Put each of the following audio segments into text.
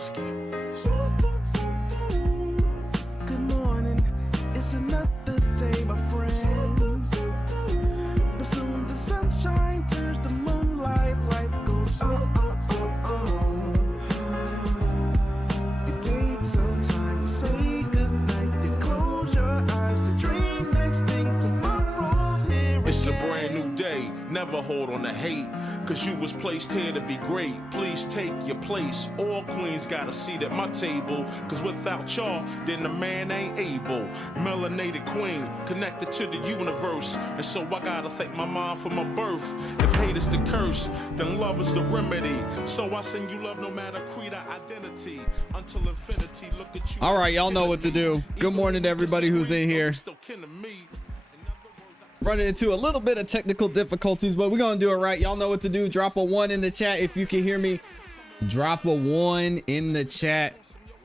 husky. Good morning, it's another day, my friend. But soon the sunshine turns to moonlight, life goes You take some time to say goodnight, you close your eyes to dream next thing tomorrow's here. It's a brand new day, never hold on to hate, cause you was placed here to be great. Please take your place, all queens got a seat at my table, cause without y'all, then the man ain't able. Melanated queen, connected to the universe, and so I gotta thank my mom for my birth. If hate is the curse, then love is the remedy. So I send you love no matter creed or identity, until infinity. Look at you. All right, y'all know what to do. Good morning to everybody who's in here. Running into a little bit of technical difficulties, but we're gonna do it right. Y'all know what to do. Drop a 1 in the chat if you can hear me. Drop a 1 in the chat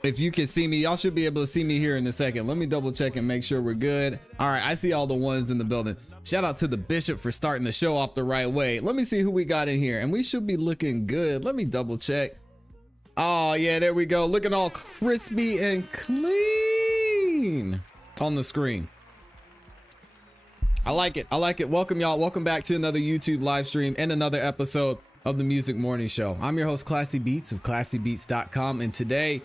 if you can see me. Y'all should be able to see me here in a second. Let me double check and make sure we're good. All right, I see all the ones in the building. Shout out to the bishop for starting the show off the right way. Let me see who we got in here, and we should be looking good. Let me double check. Oh yeah, there we go. Looking all crispy and clean on the screen. I like it. I like it. Welcome, y'all. Welcome back to another YouTube live stream and another episode of the Music Morning Show. I'm your host, ClassE Beats of ClassEbeats.com. And today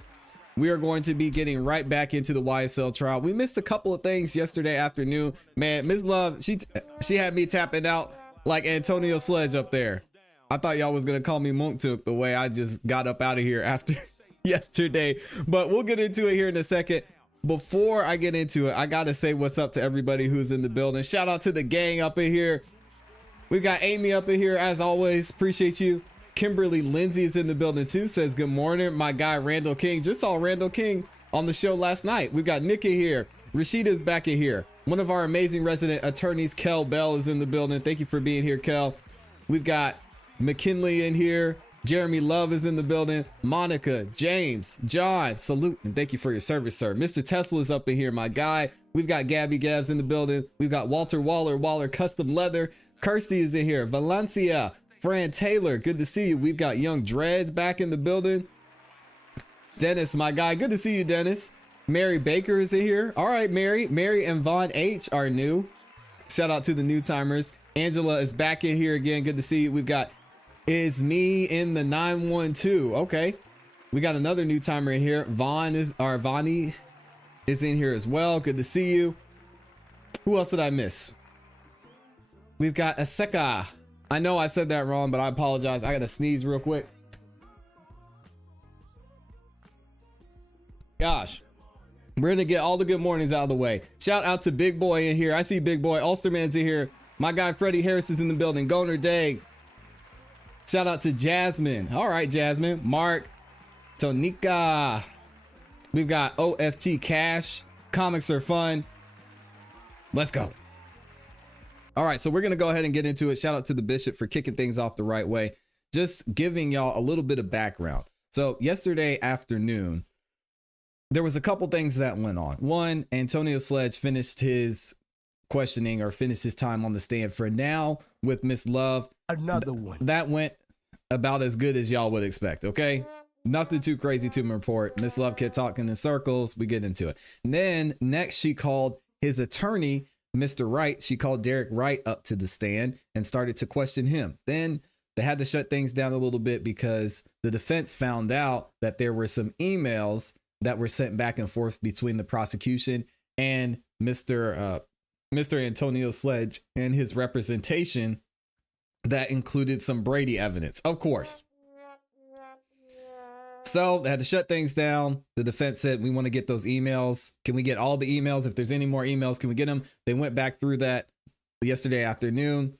we are going to be getting right back into the YSL trial. We missed a couple of things yesterday afternoon. Man, Ms. Love, she had me tapping out like Antonio Sledge up there. I thought y'all was going to call me Mounk Tounk the way I just got up out of here after yesterday. But we'll get into it here in a second. Before I get into it, I gotta say what's up to everybody who's in the building. Shout out to the gang up in here. We've got Amy up in here as always. Appreciate you. Kimberly Lindsay is in the building too. Says good morning. My guy Randall King. Just saw Randall King on the show last night. We've got Nick in here. Rashida's back in here. One of our amazing resident attorneys, Kel Bell, is in the building. Thank you for being here, Kel. We've got McKinley in here. Jeremy Love is in the building. Monica, James, John, salute and thank you for your service, sir. Mr. Tesla is up in here, my guy. We've got Gabby Gabs in the building. We've got Walter Waller Custom Leather. Kirsty is in here. Valencia, Fran Taylor, good to see you. We've got Young Dreads back in the building. Dennis, my guy, good to see you, Dennis. Mary Baker is in here. All right, Mary and Vaughn H are new. Shout out to the new timers. Angela is back in here again. Good to see you. We've got Is Me in the 912. Okay, we got another new timer in here. Vani is in here as well. Good to see you. Who else did I miss? We've got Aseka. I know I said that wrong, but I apologize. I gotta sneeze real quick. Gosh, we're gonna get all the good mornings out of the way. Shout out to Big Boy in here. I see Big Boy. Ulsterman's in here. My guy Freddie Harris is in the building. Goner Dag. Shout out to Jasmine. All right, Jasmine. Mark, Tonika. We've got OFT Cash. Comics are fun. Let's go. All right, so we're going to go ahead and get into it. Shout out to the Bishop for kicking things off the right way. Just giving y'all a little bit of background. So yesterday afternoon, there was a couple things that went on. One, Antonio Sledge finished his questioning or finished his time on the stand for now with Miss Love. Another one. That went about as good as y'all would expect, okay? Nothing too crazy to report. Miss Love kept talking in circles. We get into it. And then next she called his attorney, Mr. Wright. She called Derek Wright up to the stand and started to question him. Then they had to shut things down a little bit because the defense found out that there were some emails that were sent back and forth between the prosecution and Mr. Antonio Sledge and his representation that included some Brady evidence, of course. So they had to shut things down. The defense said, we want to get those emails. Can we get all the emails? If there's any more emails, can we get them? They went back through that yesterday afternoon.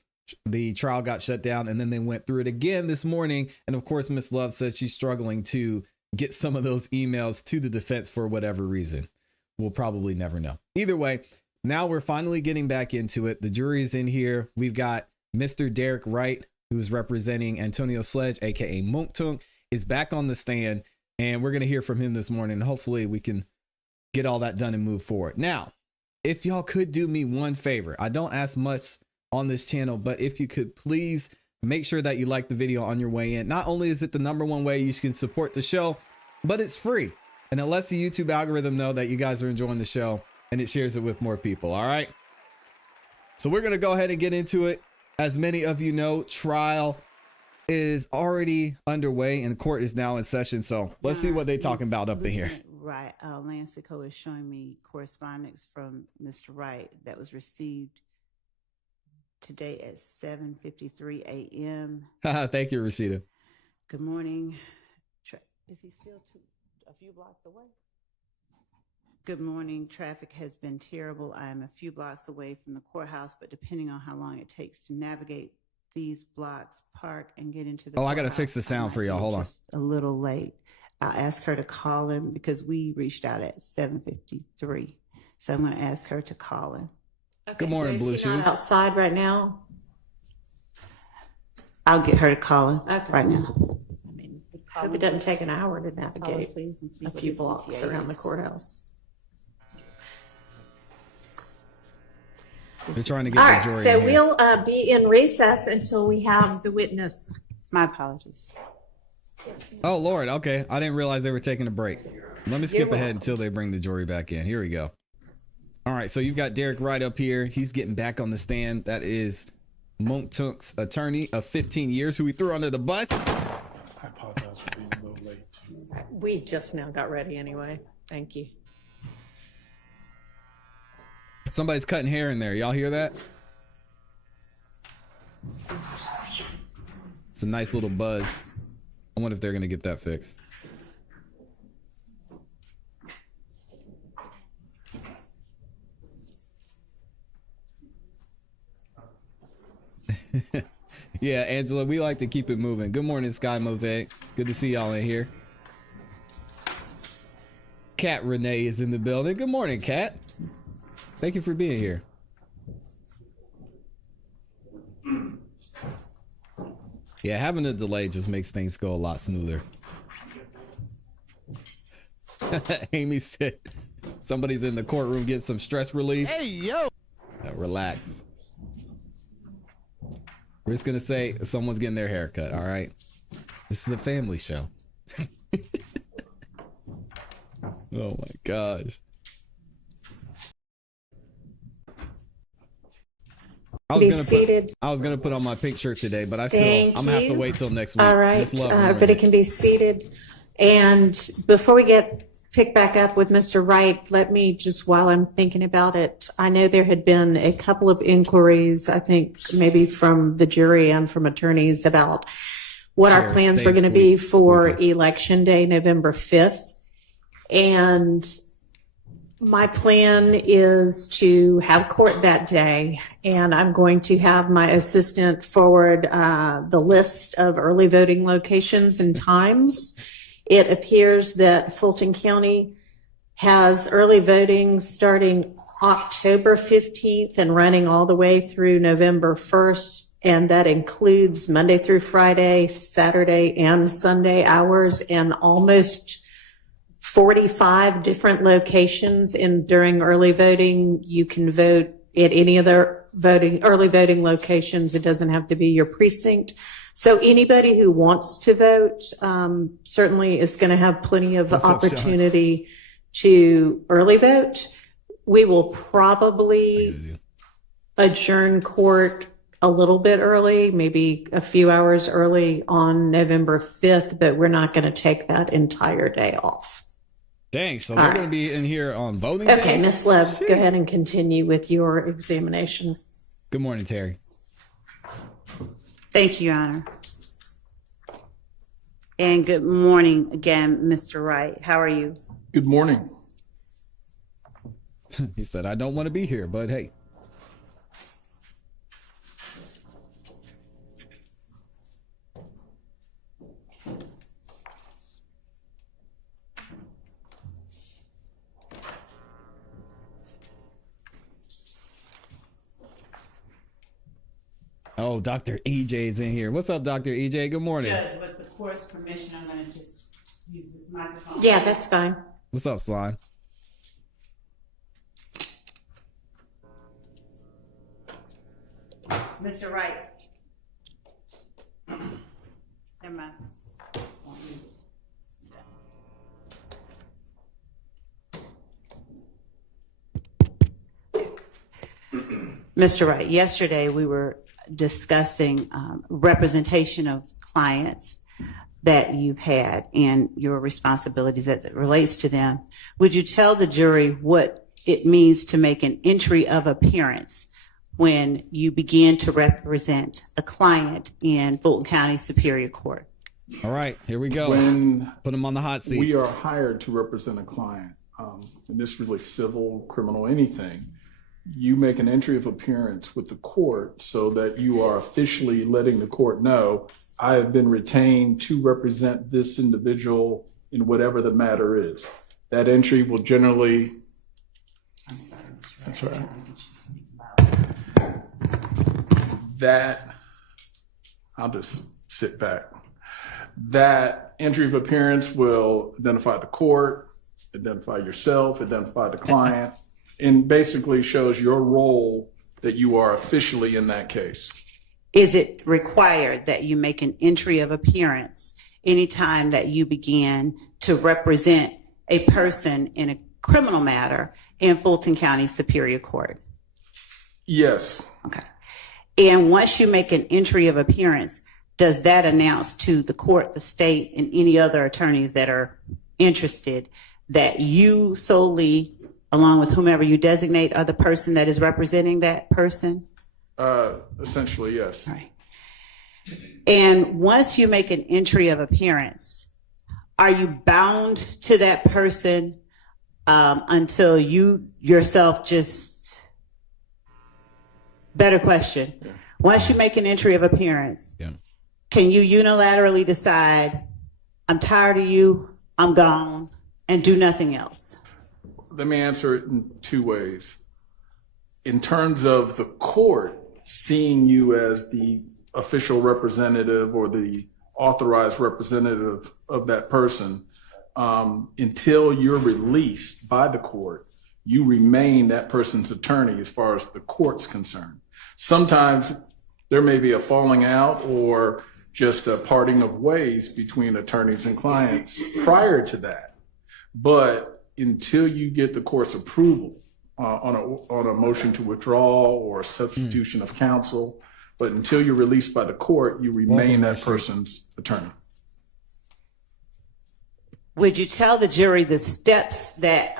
The trial got shut down and then they went through it again this morning. And of course, Miss Love said she's struggling to get some of those emails to the defense for whatever reason. We'll probably never know. Either way, now we're finally getting back into it. The jury is in here. We've got Mr. Derek Wright, who's representing Antonio Sledge, aka Mounk Tounk, is back on the stand, and we're going to hear from him this morning. Hopefully we can get all that done and move forward. Now, if y'all could do me one favor, I don't ask much on this channel, but if you could please make sure that you like the video on your way in. Not only is it the #1 way you can support the show, but it's free. And it lets the YouTube algorithm know that you guys are enjoying the show and it shares it with more people. All right. So we're going to go ahead and get into it. As many of you know, trial is already underway and court is now in session. So let's see what they're talking about up in here. Right. Lancico is showing me correspondence from Mr. Wright that was received today at 7:53 a.m. Thank you, Rashida. Good morning. Is he still a few blocks away? Good morning. Traffic has been terrible. I am a few blocks away from the courthouse, but depending on how long it takes to navigate these blocks, park and get into the I got to courthouse, fix the sound for y'all. Hold on. a little late. I'll ask her to call him because we reached out at 7:53. So I'm going to ask her to call him. Okay, Good morning, so Blue is he not Shoes. outside right now? I'll get her to call him Okay. right now. I mean, Hope it doesn't take an hour to call her, navigate please, and see a what few his blocks ETA around the is. courthouse. They're trying to get All the right, jury so in here. we'll be in recess until we have the witness. My apologies. Oh, Lord. Okay. I didn't realize they were taking a break. Let me skip You're ahead welcome. until they bring the jury back in. Here we go. All right. So you've got Derek Wright up here. He's getting back on the stand. That is Mounk Tounk's attorney of 15 years who we threw under the bus. I apologize for being a little late. We just now got ready anyway. Thank you. Somebody's cutting hair in there. Y'all hear that? It's a nice little buzz. I wonder if they're going to get that fixed. Yeah, Angela, we like to keep it moving. Good morning, Sky Mosaic. Good to see y'all in here. Kat Renee is in the building. Good morning, Kat. Thank you for being here. Yeah, having a delay just makes things go a lot smoother. Amy said somebody's in the courtroom getting some stress relief. Hey, yo. Relax. We're just going to say someone's getting their hair cut, all right? This is a family show. Oh, my gosh. I was gonna put on my pink shirt today, but I'm gonna have to wait till next week. All right, Miss Love but ruined it can be seated. And before we pick back up with Mr. Wright, let me just, while I'm thinking about it, I know there had been a couple of inquiries, I think maybe from the jury and from attorneys about what our plans were going to be for Election Day, November 5th. And my plan is to have court that day, and I'm going to have my assistant forward the list of early voting locations and times. It appears that Fulton County has early voting starting October 15th and running all the way through November 1st, and that includes Monday through Friday, Saturday and Sunday hours, and almost 45 different locations during early voting. You can vote at any of the early voting locations. It doesn't have to be your precinct. So anybody who wants to vote certainly is going to have plenty of opportunity to early vote. We will probably adjourn court a little bit early, maybe a few hours early on November 5th, but we're not going to take that entire day off. Dang, so they're going to be in here on voting day? Okay, Ms. Love, go ahead and continue with your examination. Good morning, Terry. Thank you, Your Honor. And good morning again, Mr. Wright. How are you? Good morning. He said, I don't want to be here, but hey. Oh, Dr. EJ is in here. What's up, Dr. EJ? Good morning. Judge, with the court's permission, I'm going to just use this microphone. Yeah, that's fine. What's up, Slime? Mr. Wright. Never mind. Mr. Wright, yesterday we were discussing representation of clients that you've had and your responsibilities as it relates to them. Would you tell the jury what it means to make an entry of appearance when you begin to represent a client in Fulton County Superior Court? All right, here we go. When Put him on the hot seat. we are hired to represent a client, and this is really civil, criminal, anything, you make an entry of appearance with the court so that you are officially letting the court know, I have been retained to represent this individual in whatever the matter is. That entry will generally... I'm sorry, Mr. Wright. That's all right. I'm trying to get you to speak about That, I'll just sit back. That entry of appearance will identify the court, identify yourself, identify the client, and basically shows your role that you are officially in that case. Is it required that you make an entry of appearance anytime that you begin to represent a person in a criminal matter in Fulton County Superior Court? Yes. Okay. And once you make an entry of appearance, does that announce to the court, the state, and any other attorneys that are interested that you solely, along with whomever you designate, are the person that is representing that person? Essentially, yes. All right. And once you make an entry of appearance, are you bound to that person until you yourself just... Better question. Yeah. Once you make an entry of appearance, can you unilaterally decide, I'm tired of you, I'm gone, and do nothing else? Let me answer it in two ways. In terms of the court seeing you as the official representative or the authorized representative of that person, until you're released by the court, you remain that person's attorney as far as the court's concerned. Sometimes there may be a falling out or just a parting of ways between attorneys and clients prior to that. But until you get the court's approval on a motion to withdraw or substitution of counsel, but until you're released by the court, you remain that person's attorney. Would you tell the jury the steps that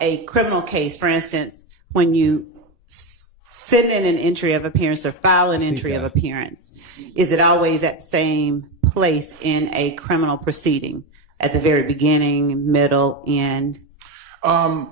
a criminal case, for instance, when you send in an entry of appearance or file an entry of appearance, is it always at the same place in a criminal proceeding, at the very beginning, middle, end?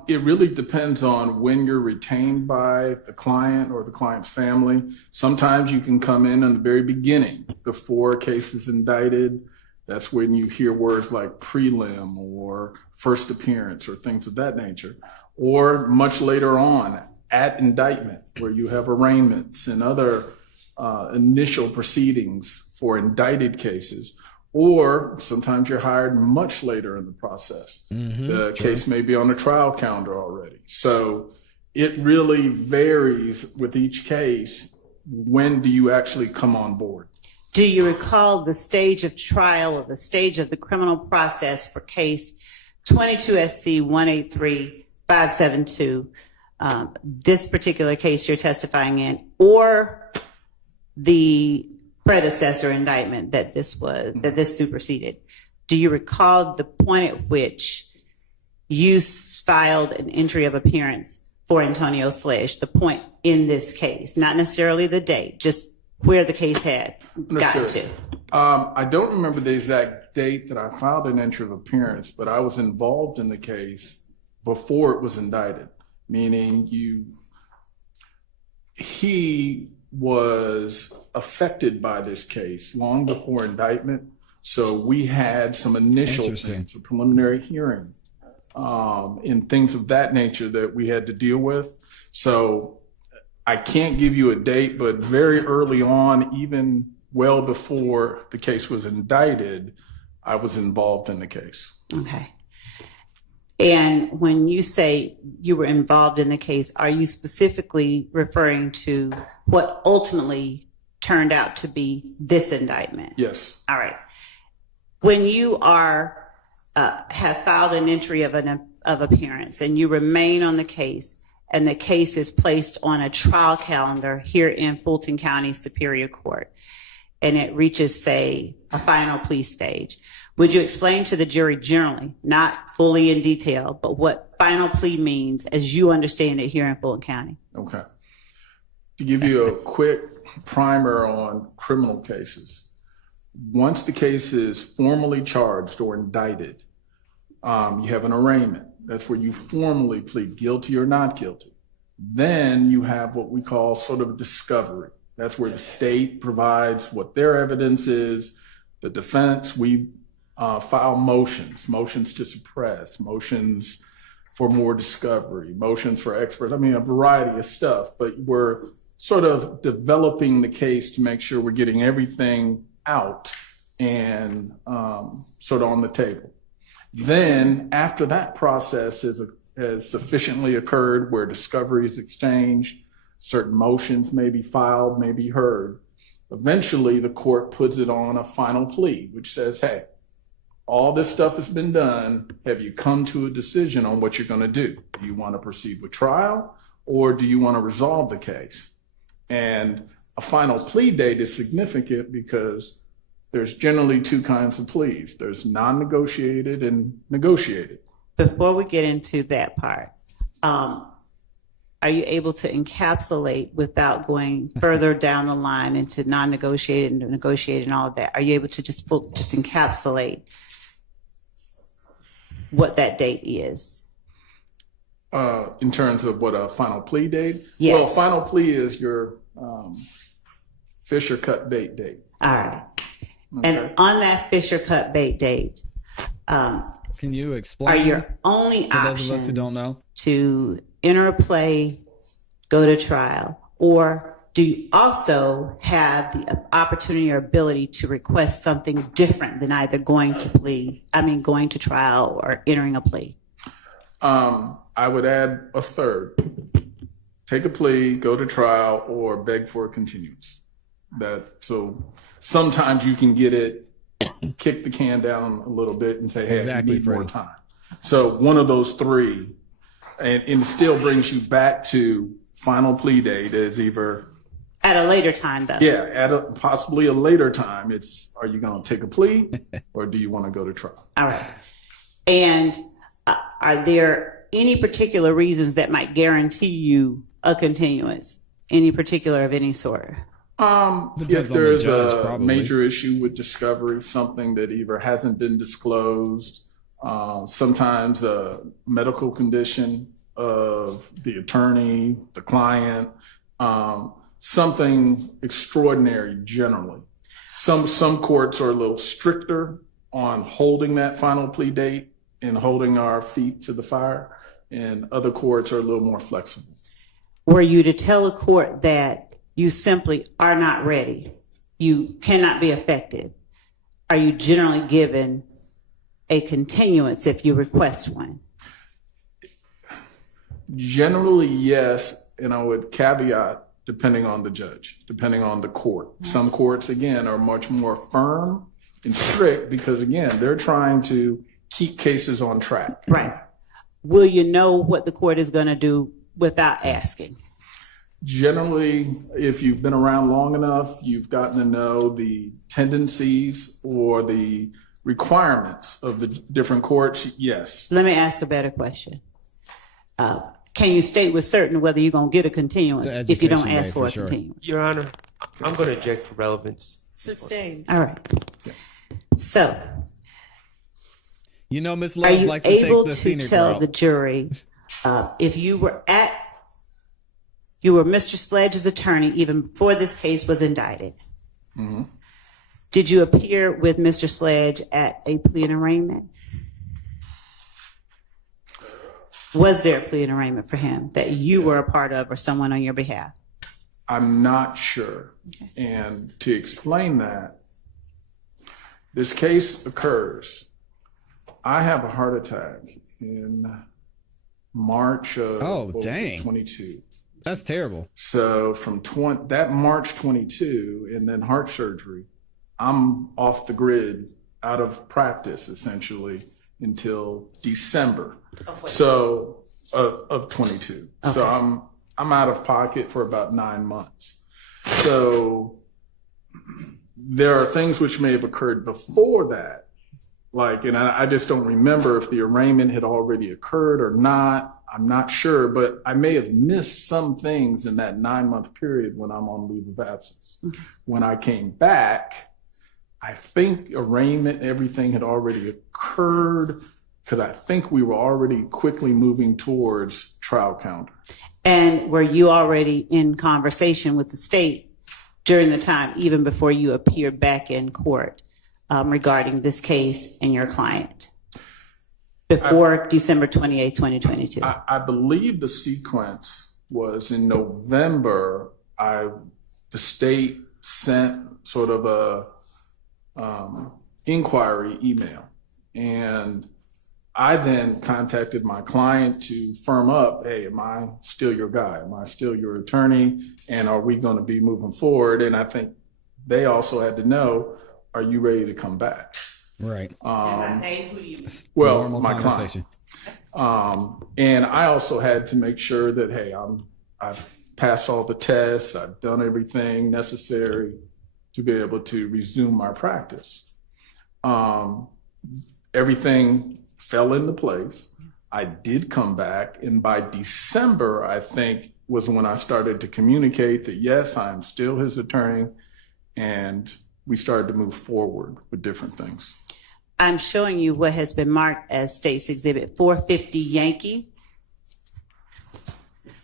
It really depends on when you're retained by the client or the client's family. Sometimes you can come in the very beginning, before a case is indicted. That's when you hear words like prelim or first appearance or things of that nature. Or much later on, at indictment, where you have arraignments and other initial proceedings for indicted cases. Or sometimes you're hired much later in the process. The case may be on the trial calendar already. So it really varies with each case. When do you actually come on board? Do you recall the stage of trial or the stage of the criminal process for case 22 SC 183572, this particular case you're testifying in, or the predecessor indictment that this superseded? Do you recall the point at which you filed an entry of appearance for Antonio Sledge, the point in this case, not necessarily the date, just where the case had gotten to? I don't remember the exact date that I filed an entry of appearance, but I was involved in the case before it was indicted, meaning he was affected by this case long before indictment. So we had some initial things, a preliminary hearing, and things of that nature that we had to deal with. So I can't give you a date, but very early on, even well before the case was indicted, I was involved in the case. Okay. And when you say you were involved in the case, are you specifically referring to what ultimately turned out to be this indictment? Yes. All right. When you have filed an entry of appearance and you remain on the case and the case is placed on a trial calendar here in Fulton County Superior Court, and it reaches, say, a final plea stage. Would you explain to the jury generally, not fully in detail, but what final plea means as you understand it here in Fulton County? Okay. To give you a quick primer on criminal cases, once the case is formally charged or indicted, you have an arraignment. That's where you formally plead guilty or not guilty. Then you have what we call sort of discovery. That's where the state provides what their evidence is. The defense, we file motions to suppress, motions for more discovery, motions for experts. I mean, a variety of stuff, but we're sort of developing the case to make sure we're getting everything out and sort of on the table. Then after that process has sufficiently occurred where discovery is exchanged, certain motions may be filed, may be heard, eventually the court puts it on a final plea, which says, hey, all this stuff has been done. Have you come to a decision on what you're going to do? Do you want to proceed with trial or do you want to resolve the case? And a final plea date is significant because there's generally two kinds of pleas. There's non-negotiated and negotiated. Before we get into that part, are you able to encapsulate, without going further down the line into non-negotiated and negotiated and all of that, are you able to just encapsulate what that date is? In terms of what a final plea date? Yes. Well, final plea is your fish or cut bait date. All right. Okay. And on that fish or cut bait date, Can you are explain your only for those options of us who don't know? to enter a play, go to trial, or do you also have the opportunity or ability to request something different than either going to trial or entering a plea? I would add a third. Take a plea, go to trial, or beg for a continuance. So sometimes you can get it, kick the can down a little bit and say, hey, Exactly, I need more Freddie. time. So one of those three, and it still brings you back to final plea date is either, At a later time, though. yeah, at possibly a later time. It's, are you going to take a plea or do you want to go to trial? All right. And are there any particular reasons that might guarantee you a continuance? Any particular of any sort? Depends If on the there's judge, a probably. major issue with discovery, something that either hasn't been disclosed, sometimes a medical condition of the attorney, the client, something extraordinary generally. Some courts are a little stricter on holding that final plea date and holding our feet to the fire, and other courts are a little more flexible. Were you to tell a court that you simply are not ready, you cannot be effective, are you generally given a continuance if you request one? Generally, yes, and I would caveat depending on the judge, depending on the court. Some courts, again, are much more firm and strict because, again, they're trying to keep cases on track. Right. Will you know what the court is going to do without asking? Generally, if you've been around long enough, you've gotten to know the tendencies or the requirements of the different courts, yes. Let me ask a better question. Can you state with certain whether you're going to get a continuance It's an if you don't education ask day, for for a sure. continuance? Your Honor, I'm going to object for relevance. Sustained. All right. So, You know, Miss are Love you likes to take able the to scenic tell route. the jury if you were Mr. Sledge's attorney even before this case was indicted? Mm-hmm. Did you appear with Mr. Sledge at a plea and arraignment? Was there a plea and arraignment for him that you were a part of or someone on your behalf? I'm not sure. Okay. And to explain that, this case occurs. I have a heart attack in March of Oh, dang. 22. That's terrible. So from that March 22 and then heart surgery, I'm off the grid, out of practice essentially until December. So of 22. Okay. So I'm out of pocket for about 9 months. So there are things which may have occurred before that, like, and I just don't remember if the arraignment had already occurred or not. I'm not sure, but I may have missed some things in that 9-month period when I'm on leave of absence. Okay. When I came back, I think arraignment, everything had already occurred, because I think we were already quickly moving towards trial calendar. And were you already in conversation with the state during the time, even before you appeared back in court, regarding this case and your client? Before December 28, 2022. I believe the sequence was in November. The state sent sort of a inquiry email, and I then contacted my client to firm up, hey, am I still your guy? Am I still your attorney? And are we going to be moving forward? And I think they also had to know, are you ready to come back? Right. Well, Normal my conversation. client. And I also had to make sure that, hey, I've passed all the tests. I've done everything necessary to be able to resume my practice. Everything fell into place. I did come back. And by December, I think, was when I started to communicate that, yes, I'm still his attorney. And we started to move forward with different things. I'm showing you what has been marked as State's Exhibit 450 Yankee.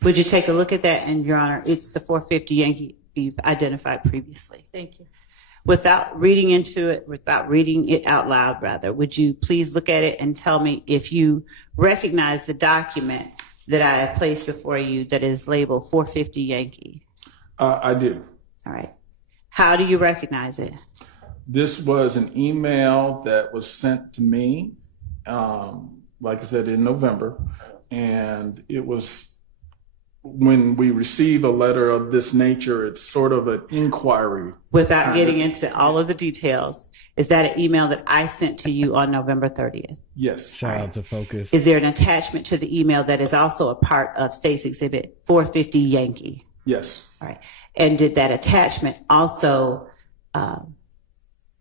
Would you take a look at that? And Your Honor, it's the 450 Yankee you've identified previously. Thank you. Without reading it out loud, rather, would you please look at it and tell me if you recognize the document that I have placed before you that is labeled 450 Yankee? I do. All right. How do you recognize it? This was an email that was sent to me, like I said, in November. And it was, when we receive a letter of this nature, it's sort of an inquiry. Without getting into all of the details, is that an email that I sent to you on November 30th? Yes. Shout out to Focus. Is there an attachment to the email that is also a part of State's Exhibit 450 Yankee? Yes. All right. And did that attachment also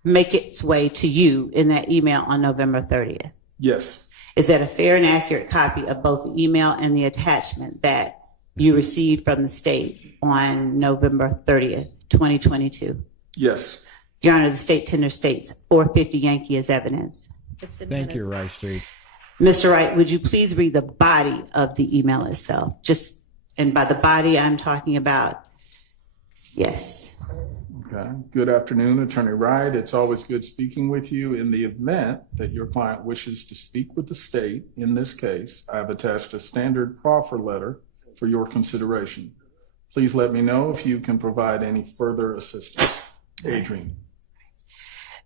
make its way to you in that email on November 30th? Yes. Is that a fair and accurate copy of both the email and the attachment that you received from the state on November 30th, 2022? Yes. Your Honor, the state tender states 450 Yankee as evidence. Thank you, Wright Street. Mr. Wright, would you please read the body of the email itself? And by the body, I'm talking about, yes. Okay. Good afternoon, Attorney Wright. It's always good speaking with you. In the event that your client wishes to speak with the state in this case, I've attached a standard proffer letter for your consideration. Please let me know if you can provide any further assistance. Adrian.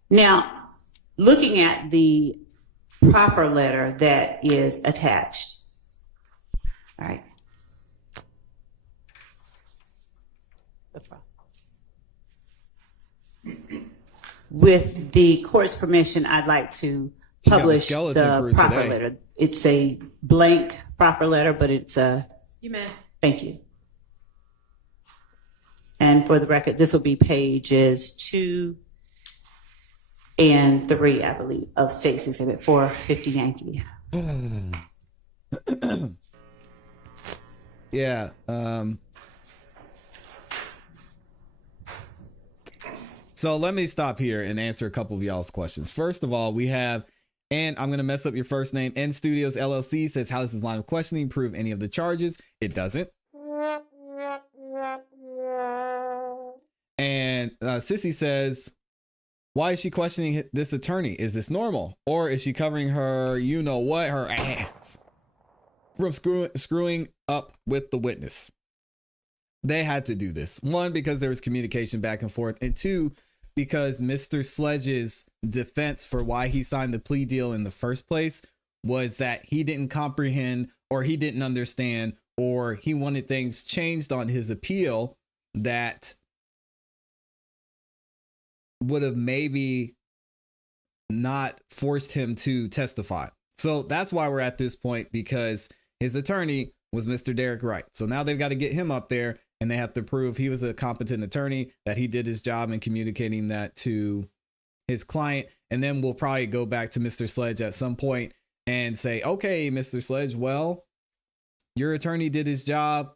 Now, looking at the proffer letter that is attached, all right. With the court's permission, I'd like to publish the proffer letter. It's a blank proffer letter, but it's a. You may. Thank you. And for the record, this will be pages 2 and 3, I believe, of State's Exhibit 450 Yankee. Yeah. So let me stop here and answer a couple of y'all's questions. First of all, we have, and I'm going to mess up your first name, N Studios LLC says, how does this line of questioning prove any of the charges? It doesn't. And Sissy says, why is she questioning this attorney? Is this normal? Or is she covering her, you know what, her ass from screwing up with the witness? They had to do this. 1, because there was communication back and forth. And 2, because Mr. Sledge's defense for why he signed the plea deal in the first place was that he didn't comprehend, or he didn't understand, or he wanted things changed on his appeal that would have maybe not forced him to testify. So that's why we're at this point, because his attorney was Mr. Derek Wright. So now they've got to get him up there and they have to prove he was a competent attorney, that he did his job in communicating that to his client. And then we'll probably go back to Mr. Sledge at some point and say, okay, Mr. Sledge, well, your attorney did his job.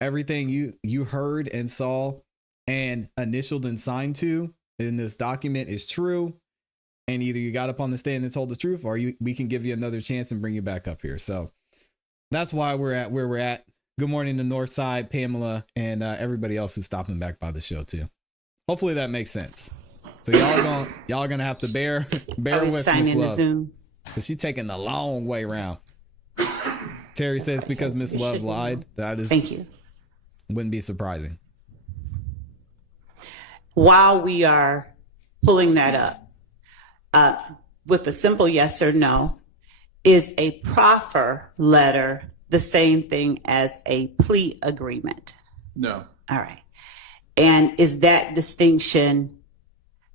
Everything you heard and saw and initialed and signed to in this document is true. And either you got up on the stand and told the truth, or we can give you another chance and bring you back up here. So that's why we're at where we're at. Good morning to Northside, Pamela, and everybody else who's stopping back by the show too. Hopefully that makes sense. So y'all gonna have to bear with Miss Love, because she's taking the long way around. Terry says because Miss Love lied. That is, thank you. Wouldn't be surprising. While we are pulling that up, with a simple yes or no, is a proffer letter the same thing as a plea agreement? No. All right. And is that distinction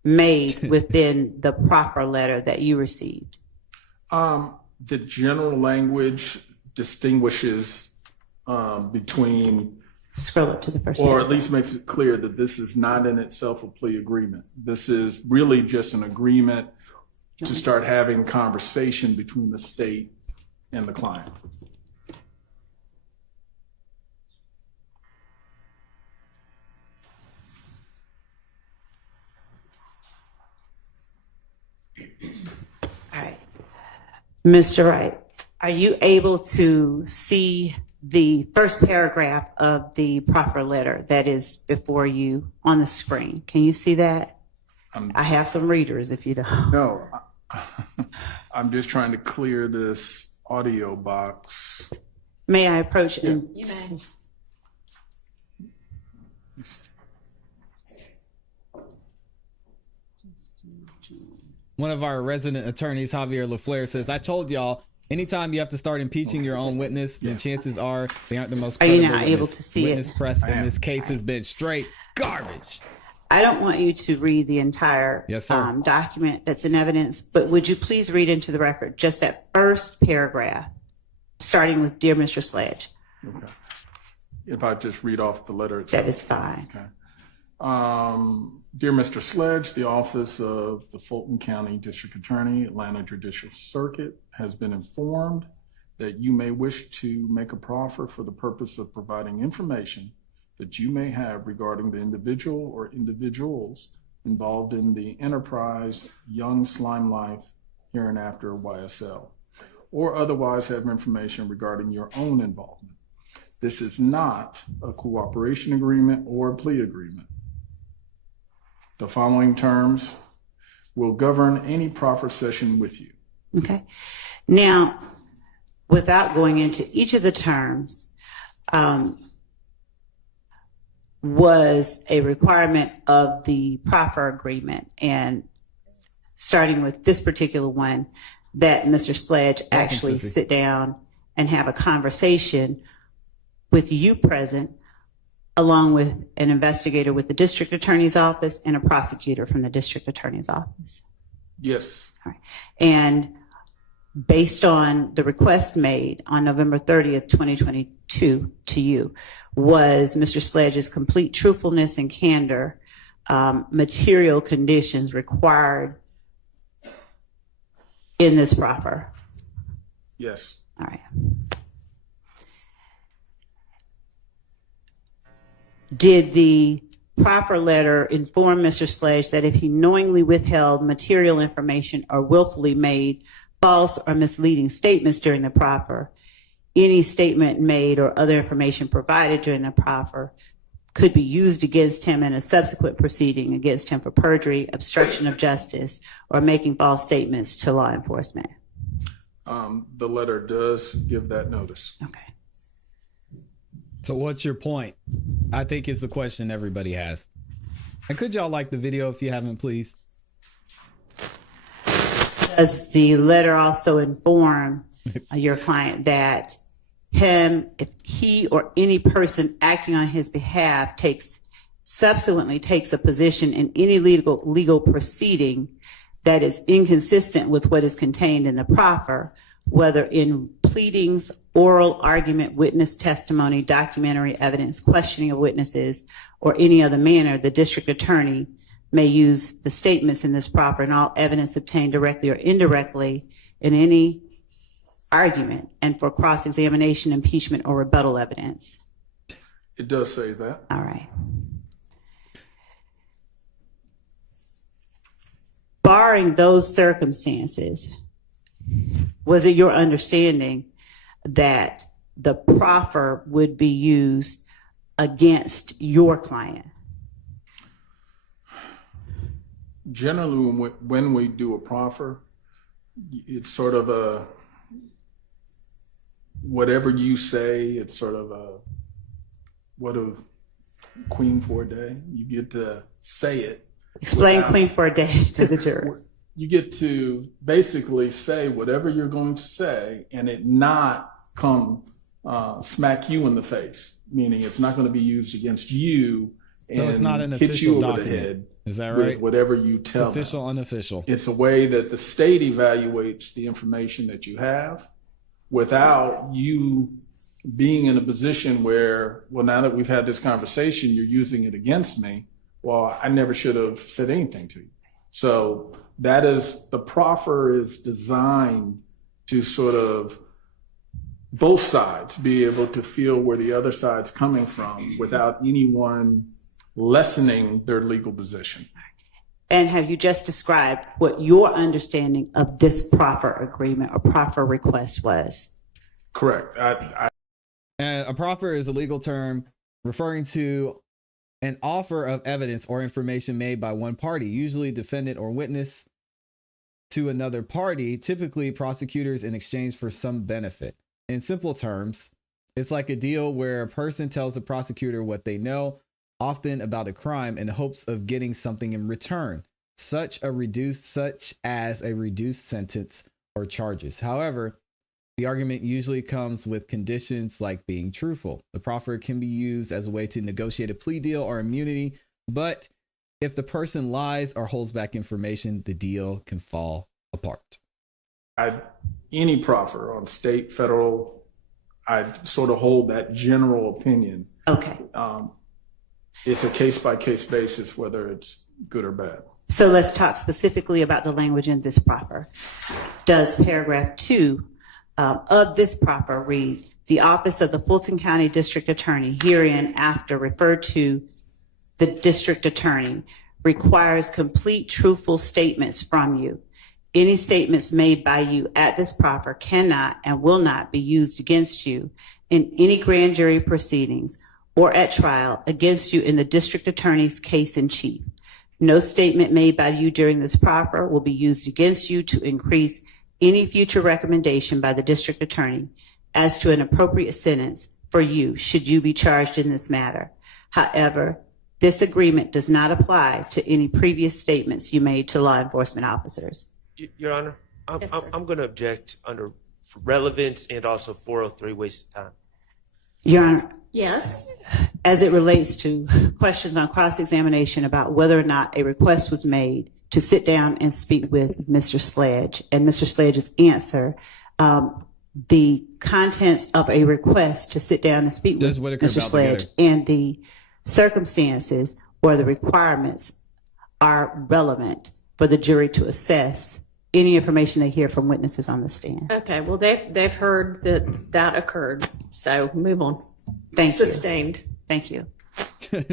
made within the proffer letter that you received? The general language distinguishes between, Scroll up to the first or paragraph. at least makes it clear that this is not in itself a plea agreement. This is really just an agreement to start having conversation between the state and the client. All right. Mr. Wright, are you able to see the first paragraph of the proffer letter that is before you on the screen? Can you see that? I have some readers if you don't. No, I'm just trying to clear this audio box. May I approach? Yeah. You may. One of our resident attorneys, Javier LaFleur, says, I told y'all, anytime you have to start impeaching your own witness, then chances are they aren't the most Are credible you not witness. able to see Witness it? press in this case has been straight garbage. I don't want you to read the entire Yes, sir. document that's in evidence, but would you please read into the record just that first paragraph, starting with Dear Mr. Sledge? Okay. If I just read off the letter itself. That is fine. Okay. Dear Mr. Sledge, the office of the Fulton County District Attorney, Atlanta Judicial Circuit, has been informed that you may wish to make a proffer for the purpose of providing information that you may have regarding the individual or individuals involved in the enterprise Young Slime Life hereinafter YSL, or otherwise have information regarding your own involvement. This is not a cooperation agreement or a plea agreement. The following terms will govern any proffer session with you. Okay. Now, without going into each of the terms, was a requirement of the proffer agreement, and starting with this particular one, that Mr. Sledge actually sit down and have a conversation with you present, along with an investigator with the district attorney's office and a prosecutor from the district attorney's office. Yes. All right. And based on the request made on November 30th, 2022 to you, was Mr. Sledge's complete truthfulness and candor material conditions required in this proffer? Yes. All right. Did the proffer letter inform Mr. Sledge that if he knowingly withheld material information or willfully made false or misleading statements during the proffer, any statement made or other information provided during the proffer could be used against him in a subsequent proceeding against him for perjury, obstruction of justice, or making false statements to law enforcement? The letter does give that notice. Okay. So what's your point? I think it's the question everybody has. And could y'all like the video if you haven't, please? Does the letter also inform your client that if he or any person acting on his behalf subsequently takes a position in any legal proceeding that is inconsistent with what is contained in the proffer, whether in pleadings, oral argument, witness testimony, documentary evidence, questioning of witnesses, or any other manner, the district attorney may use the statements in this proffer and all evidence obtained directly or indirectly in any argument and for cross-examination, impeachment, or rebuttal evidence. It does say that. All right. Barring those circumstances, was it your understanding that the proffer would be used against your client? Generally, when we do a proffer, it's sort of a, whatever you say, it's sort of a, what a queen for a day. You get to say it. Explain queen for a day to the jury. You get to basically say whatever you're going to say and it not come smack you in the face, meaning it's not going to be used against you and So it's not an hit official you over document. the head. Is that with right? whatever you It's tell official, them. unofficial. It's a way that the state evaluates the information that you have without you being in a position where, well, now that we've had this conversation, you're using it against me. Well, I never should have said anything to you. So that is, the proffer is designed to sort of both sides be able to feel where the other side's coming from without anyone lessening their legal position. And have you just described what your understanding of this proffer agreement or proffer request was? Correct. And a proffer is a legal term referring to an offer of evidence or information made by one party, usually defendant or witness, to another party, typically prosecutors, in exchange for some benefit. In simple terms, it's like a deal where a person tells the prosecutor what they know, often about a crime, in hopes of getting something in return, such as a reduced sentence or charges. However, the argument usually comes with conditions like being truthful. The proffer can be used as a way to negotiate a plea deal or immunity, but if the person lies or holds back information, the deal can fall apart. Any proffer on state, federal, I sort of hold that general opinion. Okay. It's a case-by-case basis, whether it's good or bad. So let's talk specifically about the language in this proffer. Does paragraph 2 of this proffer read, the office of the Fulton County District Attorney herein after referred to the district attorney requires complete truthful statements from you. Any statements made by you at this proffer cannot and will not be used against you in any grand jury proceedings or at trial against you in the district attorney's case in chief. No statement made by you during this proffer will be used against you to increase any future recommendation by the district attorney as to an appropriate sentence for you should you be charged in this matter. However, this agreement does not apply to any previous statements you made to law enforcement officers. Your Honor, Yes, sir. I'm going to object under relevance and also 403 waste of time. Your Honor, Yes. as it relates to questions on cross-examination about whether or not a request was made to sit down and speak with Mr. Sledge and Mr. Sledge's answer, the contents of a request to sit down and speak Judge with Whitaker Mr. about to Sledge get her. and the circumstances or the requirements are relevant for the jury to assess any information they hear from witnesses on the stand. Okay, well, they've heard that occurred, so move on. Thank you. Sustained. Thank you.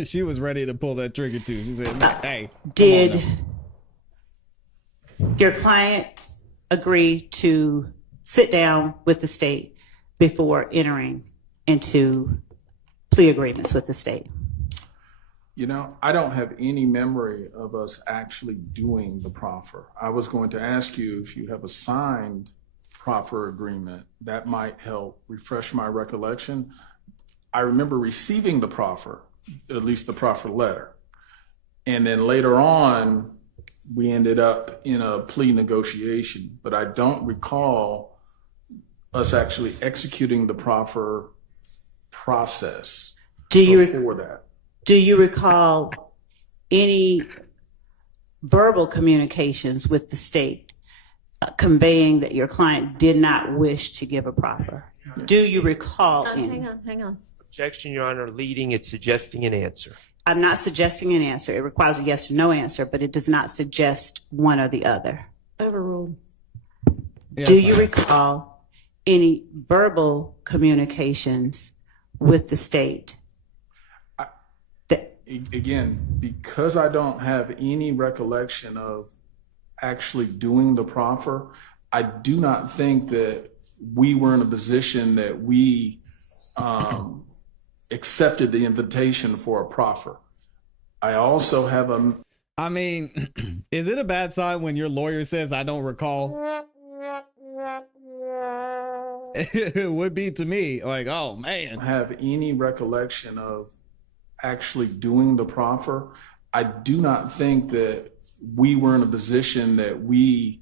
She was ready to pull that trigger too. She said, hey, Did your client agree to sit down with the state before entering into plea agreements with the state? You know, I don't have any memory of us actually doing the proffer. I was going to ask you if you have a signed proffer agreement. That might help refresh my recollection. I remember receiving the proffer, at least the proffer letter. And then later on, we ended up in a plea negotiation, but I don't recall us actually executing the proffer process before that. Do you recall any verbal communications with the state conveying that your client did not wish to give a proffer? Do you recall any? Hang on. Objection, Your Honor, leading and suggesting an answer. I'm not suggesting an answer. It requires a yes or no answer, but it does not suggest one or the other. Overruled. Yes, Do you ma'am. recall any verbal communications with the state? Again, because I don't have any recollection of actually doing the proffer, I do not think that we were in a position that we accepted the invitation for a proffer. I also have a... I mean, is it a bad sign when your lawyer says, I don't recall? It would be to me like, oh man. have any recollection of actually doing the proffer. I do not think that we were in a position that we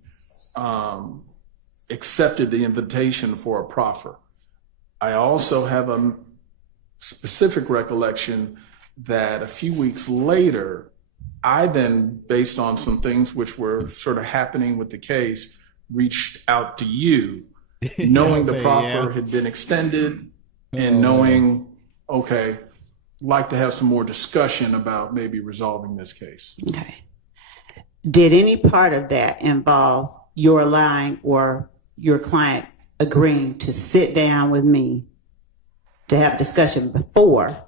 accepted the invitation for a proffer. I also have a specific recollection that a few weeks later, I then, based on some things which were sort of happening with the case, reached out to you, knowing the proffer had been extended and knowing, okay, like to have some more discussion about maybe resolving this case. Okay. Did any part of that involve your lying or your client agreeing to sit down with me to have discussion before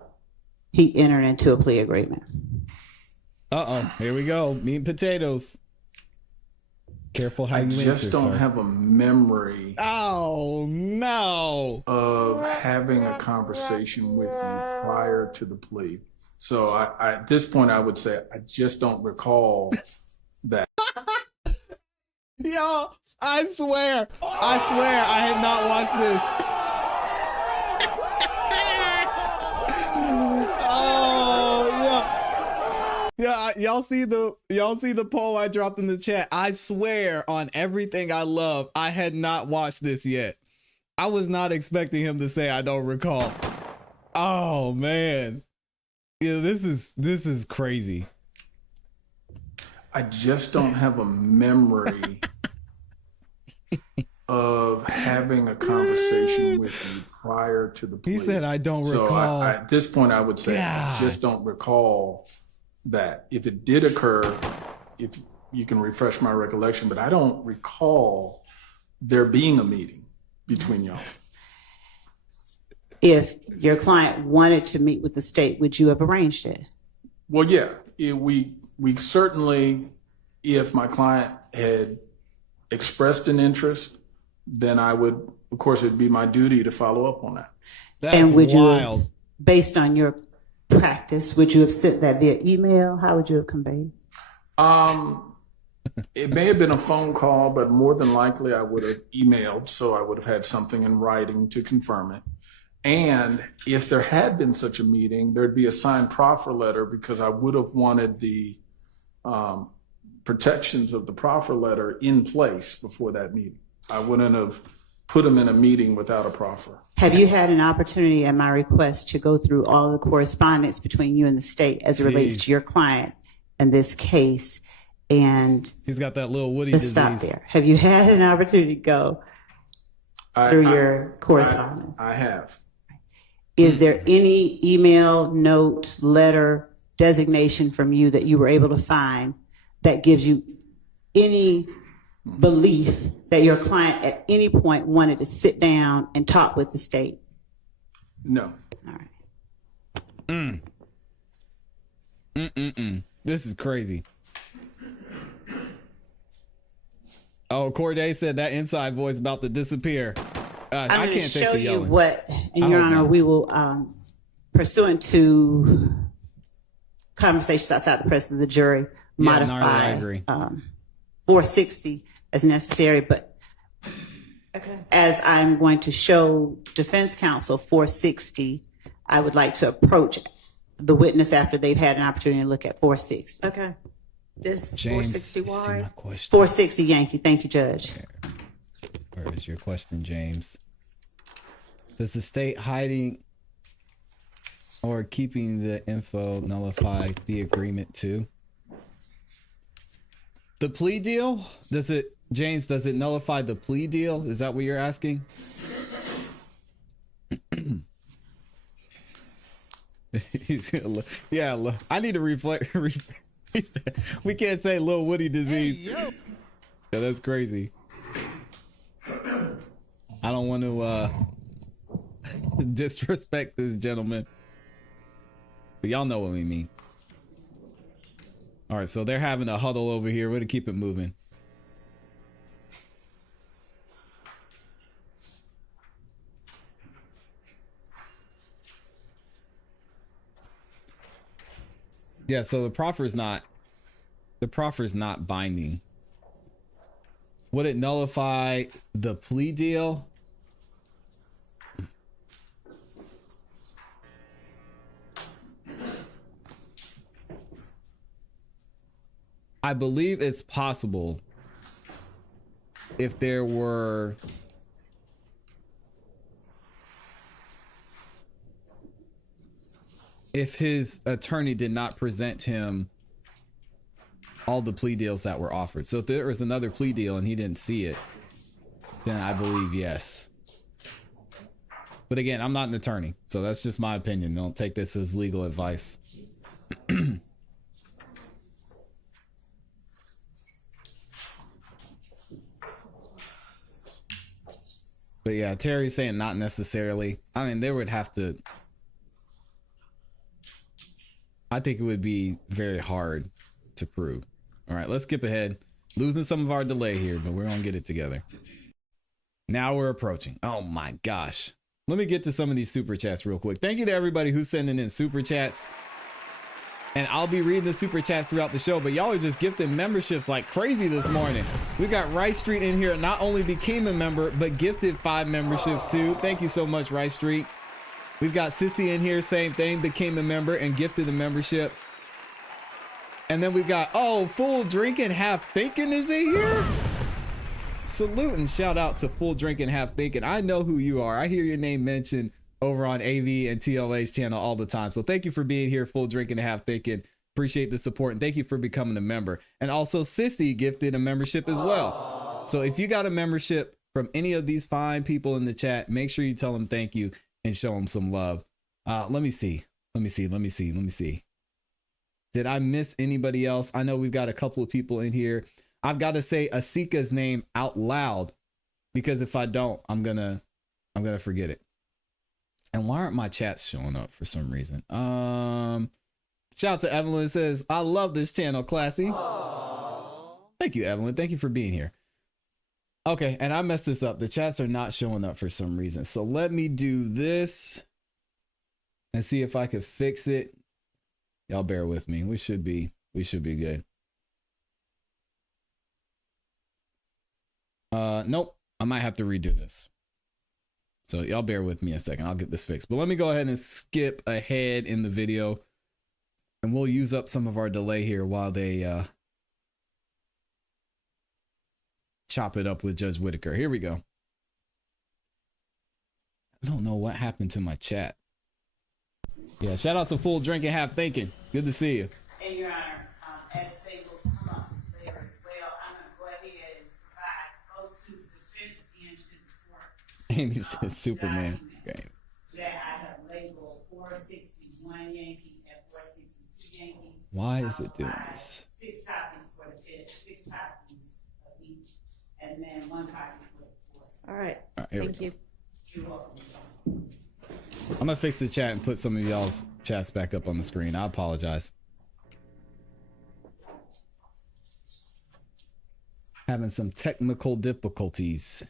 he entered into a plea agreement? Here we go. Meat and potatoes. Careful how I you just answer, don't sir. have a memory Oh no. of having a conversation with you prior to the plea. So I at this point, I would say I just don't recall that. Yo, I swear I had not watched this. Oh yeah, y'all see the poll I dropped in the chat. I swear on everything I love, I had not watched this yet. I was not expecting him to say I don't recall. Oh man, yeah, this is crazy. I just don't have a memory of having a conversation with you prior to the plea. He said I don't So recall. at this point, I would say I just don't recall that. If it did occur, if you can refresh my recollection, but I don't recall there being a meeting between y'all. If your client wanted to meet with the state, would you have arranged it? Well, yeah, we certainly, if my client had expressed an interest, then I would, of course, it'd be my duty to follow up on that. That's And would wild. you, based on your practice, would you have sent that via email? How would you have conveyed? It may have been a phone call, but more than likely I would have emailed, so I would have had something in writing to confirm it. And if there had been such a meeting, there'd be a signed proffer letter because I would have wanted the protections of the proffer letter in place before that meeting. I wouldn't have put them in a meeting without a proffer. Have you had an opportunity at my request to go through all the correspondence between you and the state as it relates Jeez. to your client and this case and He's got that little Woody to disease. stop there? Have you had an opportunity to go through your correspondence? I have. Is there any email, note, letter, designation from you that you were able to find that gives you any belief that your client at any point wanted to sit down and talk with the state? No. All right. This is crazy. Oh, Corday said that inside voice about to disappear. I I'm going to can't take show the you yelling. what, in your hope honor, not. we will, pursuant to conversations outside the presence of the jury, Yeah, no, modify I agree. 460 as necessary. But as I'm going to show defense counsel 460, I would like to approach the witness after they've had an opportunity to look at 460. Okay. This James, 460 you see my wide. question? 460 Yankee. Thank you, Judge. Where is your question, James? Does the state hiding or keeping the info nullify the agreement too? The plea deal, does it James, does it nullify the plea deal? Is that what you're asking? Yeah, I need to reflect. We can't say Lil Woody disease. Hey, yeah, that's crazy. I don't want to disrespect this gentleman, but y'all know what we mean. All right, so they're having a huddle over here. We're gonna keep it moving. Yeah, so the proffer is not binding. Would it nullify the plea deal? I believe it's possible if there were if his attorney did not present him all the plea deals that were offered. So if there was another plea deal and he didn't see it, then I believe yes. But again, I'm not an attorney, so that's just my opinion. Don't take this as legal advice. But yeah, Terry's saying not necessarily. I mean, there would have to, I think it would be very hard to prove. All right, let's skip ahead. Losing some of our delay here, but we're gonna get it together. Now we're approaching. Oh my gosh. Let me get to some of these super chats real quick. Thank you to everybody who's sending in super chats. And I'll be reading the super chats throughout the show, but y'all are just gifting memberships like crazy this morning. We got Wright Street in here, not only became a member, but gifted 5 memberships too. Thank you so much, Wright Street. We've got Sissy in here, same thing, became a member and gifted a membership. And then we got, oh, Full Drinking Half Thinking is in here. Salute and shout out to Full Drinking Half Thinking. I know who you are. I hear your name mentioned over on AV and TLA's channel all the time. So thank you for being here, Full Drinking and Half Thinking. Appreciate the support and thank you for becoming a member. And also Sissy gifted a membership as well. So if you got a membership from any of these fine people in the chat, make sure you tell them thank you and show them some love. Let me see. Did I miss anybody else? I know we've got a couple of people in here. I've got to say Asika's name out loud because if I don't, I'm gonna forget it. And why aren't my chats showing up for some reason? Shout out to Evelyn, says, I love this channel, ClassE. Aww. Thank you, Evelyn. Thank you for being here. Okay, and I messed this up. The chats are not showing up for some reason. So let me do this and see if I could fix it. Y'all bear with me. We should be good. Nope. I might have to redo this. So y'all bear with me a second. I'll get this fixed. But let me go ahead and skip ahead in the video. And we'll use up some of our delay here while they chop it up with Judge Whitaker. Here we go. I don't know what happened to my chat. Yeah, shout out to Full Drinking Half Thinking. Good to see you. And Your Honor, as they will come up there as well, I'm going to go ahead and provide both to the defense and to the court. Amy says Superman. Okay. That I have labeled 461 Yankee and 462 Yankee. Why is it doing this? 6 copies for the fifth, 6 copies of each, and then 1 copy for the court. All right. Thank you. You're welcome. I'm gonna fix the chat and put some of y'all's chats back up on the screen. I apologize. Having some technical difficulties.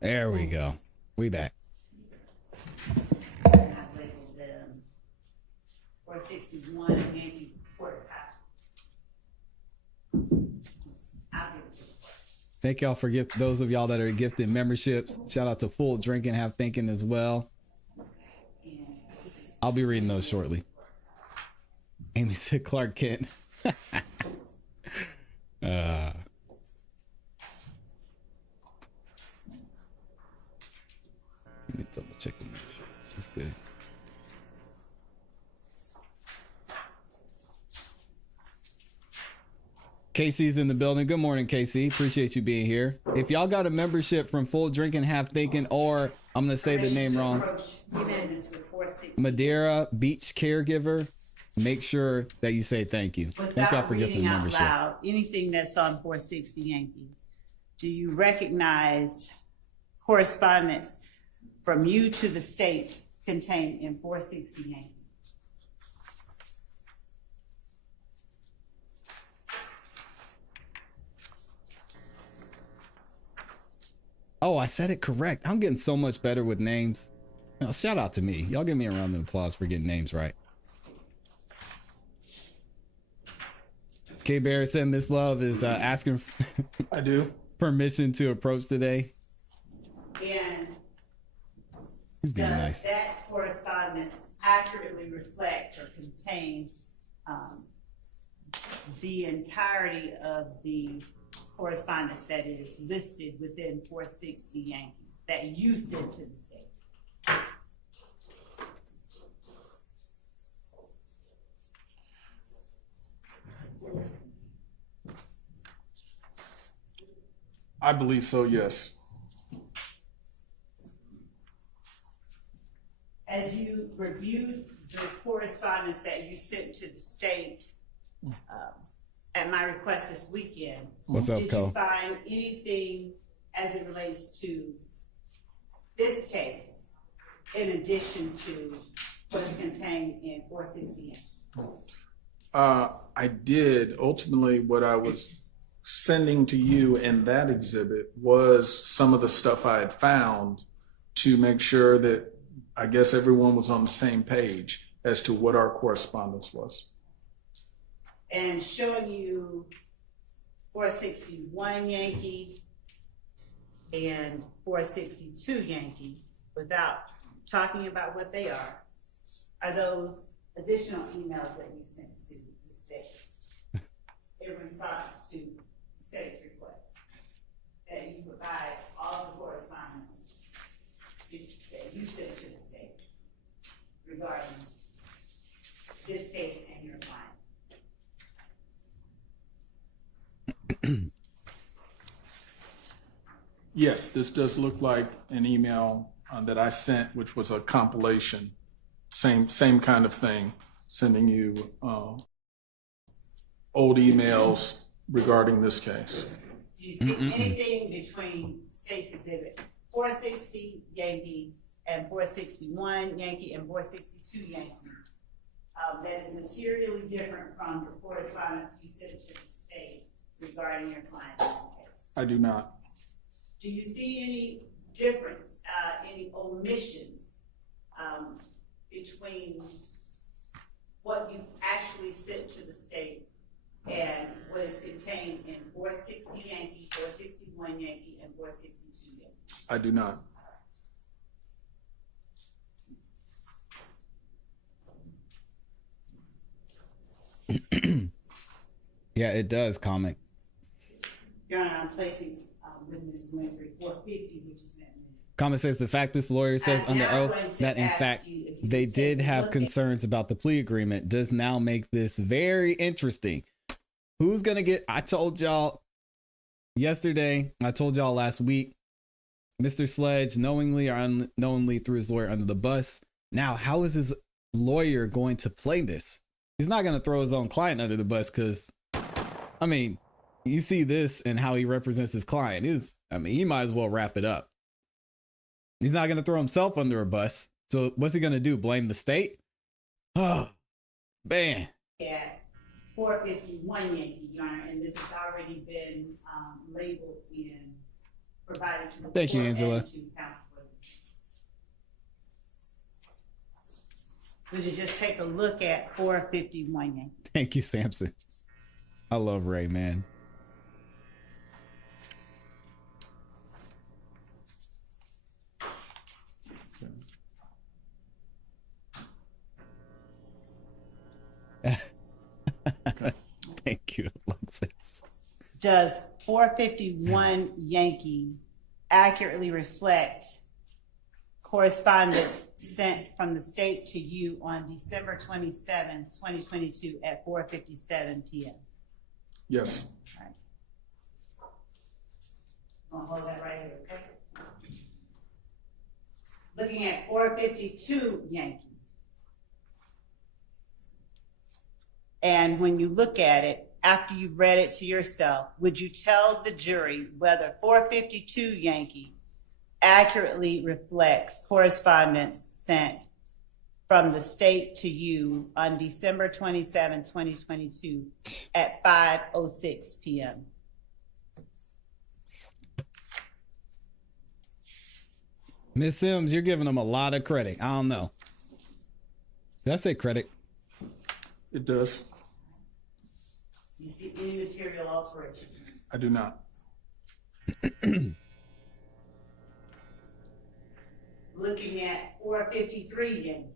There we go. We back. 461 and maybe quarter copy. I'll give it to you. Thank y'all for those of y'all that are gifted memberships. Shout out to Full Drinking Half Thinking as well. I'll be reading those shortly. Amy said Clark Kent. Let me double check the membership. That's good. Casey's in the building. Good morning, Casey. Appreciate you being here. If y'all got a membership from Full Drinking, Half Thinking, or I'm going to say the name wrong, Madeira Beach Caregiver, make sure that you say thank you. Thank y'all for giving the membership. Loud, anything that's on 460 Yankee, do you recognize correspondence from you to the state contained in 460 Yankee? Oh, I said it correct. I'm getting so much better with names. Now, shout out to me. Y'all give me a round of applause for getting names right. K Bear said Miss Love is asking I do. permission to approach today. And He's being does nice. that correspondence accurately reflect or contain the entirety of the correspondence that is listed within 460 Yankee that you sent to the state? I believe so, yes. As you reviewed the correspondence that you sent to the state at my request this weekend, What's up, did Cole? you find anything as it relates to this case in addition to what's contained in 460? I did. Ultimately, what I was sending to you in that exhibit was some of the stuff I had found to make sure that I guess everyone was on the same page as to what our correspondence was. And showing you 461 Yankee and 462 Yankee without talking about what they are those additional emails that you sent to the state in response to the state's request that you provide all the correspondence that you sent to the state regarding this case and your client? Yes, this does look like an email that I sent, which was a compilation, same kind of thing, sending you old emails regarding this case. Do you see anything between State's Exhibit 460 Yankee and 461 Yankee and 462 Yankee that is materially different from the correspondence you sent to the state regarding your client's case? I do not. Do you see any difference, any omissions between what you actually sent to the state and what is contained in 460 Yankee, 461 Yankee, and 462 Yankee? I do not. Yeah, it does comment. Your Honor, I'm placing with Ms. Winfrey 450, which is meant. Comment says the fact this lawyer says I'm under now oath going to that in ask fact you if you they could did take a have look at- concerns about the plea agreement does now make this very interesting. Who's gonna get? I told y'all yesterday. I told y'all last week. Mr. Sledge knowingly or unknowingly threw his lawyer under the bus. Now, how is his lawyer going to play this? He's not going to throw his own client under the bus because, I mean, you see this and how he represents his client. He might as well wrap it up. He's not going to throw himself under a bus. So what's he going to do? Blame the state? Oh, man. At 451 Yankee, Your Honor, and this has already been labeled in, provided to the Thank you, court Angela. and to counsel for the defense. Would you just take a look at 451 Yankee? Thank you, Samson. I love Ray, man. Thank you, Alexis. Does 451 Yankee accurately reflect correspondence sent from the state to you on December 27, 2022 at 4:57 p.m.? Yes. I'll hold that right here, okay? Looking at 452 Yankee. And when you look at it, after you've read it to yourself, would you tell the jury whether 452 Yankee accurately reflects correspondence sent from the state to you on December 27, 2022 at 5:06 p.m.? Miss Sims, you're giving them a lot of credit. I don't know. Did I say credit? It does. You see any material alterations? I do not. Looking at 453 Yankee.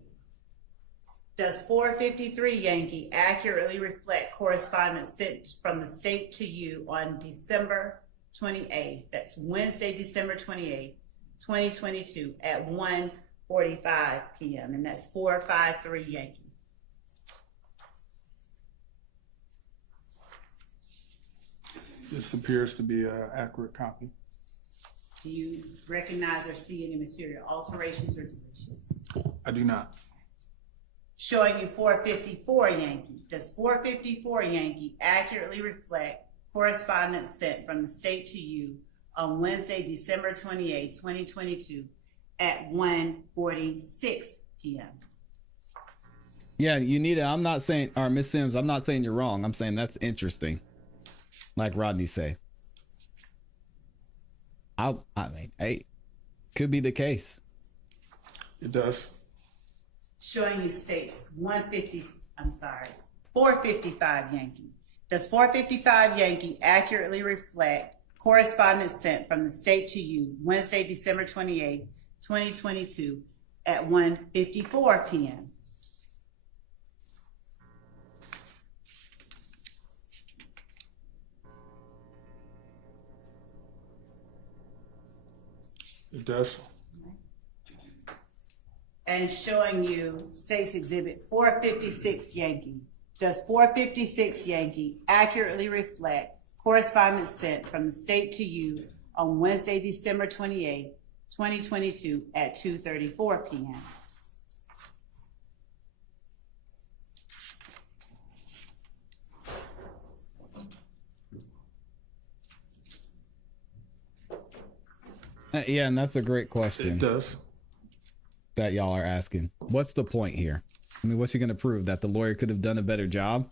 Does 453 Yankee accurately reflect correspondence sent from the state to you on December 28th? That's Wednesday, December 28th, 2022 at 1:45 p.m. And that's 453 Yankee. This appears to be an accurate copy. Do you recognize or see any material alterations or deletions? I do not. Showing you 454 Yankee. Does 454 Yankee accurately reflect correspondence sent from the state to you on Wednesday, December 28, 2022 at 1:46 p.m.? Yeah, you need it. I'm not saying, or Miss Sims, I'm not saying you're wrong. I'm saying that's interesting. Like Rodney say. I mean, hey, could be the case. It does. Showing you states 455 Yankee. Does 455 Yankee accurately reflect correspondence sent from the state to you Wednesday, December 28, 2022 at 1:54 p.m.? It does. And showing you State's Exhibit 456 Yankee. Does 456 Yankee accurately reflect correspondence sent from the state to you on Wednesday, December 28, 2022 at 2:34 p.m.? Yeah, and that's a great question. It does. That y'all are asking. What's the point here? I mean, what's he going to prove? That the lawyer could have done a better job?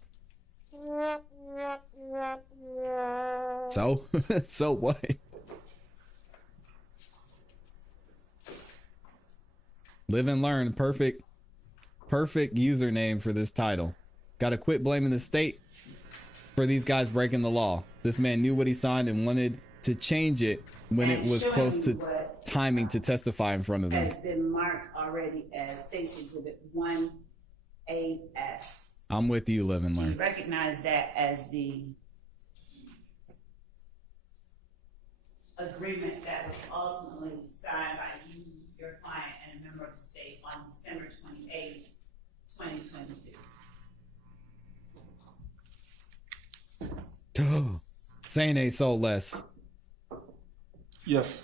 So? So what? Live and learn. Perfect username for this title. Got to quit blaming the state for these guys breaking the law. This man knew what he signed and wanted to change it when it was close to timing to testify in front of them. Has been marked already as State's Exhibit 1AS. I'm with you, Live and Do you Learn. recognize that as the agreement that was ultimately signed by you, your client, and a member of the state on December 28, 2022? Saying they sold less. Yes.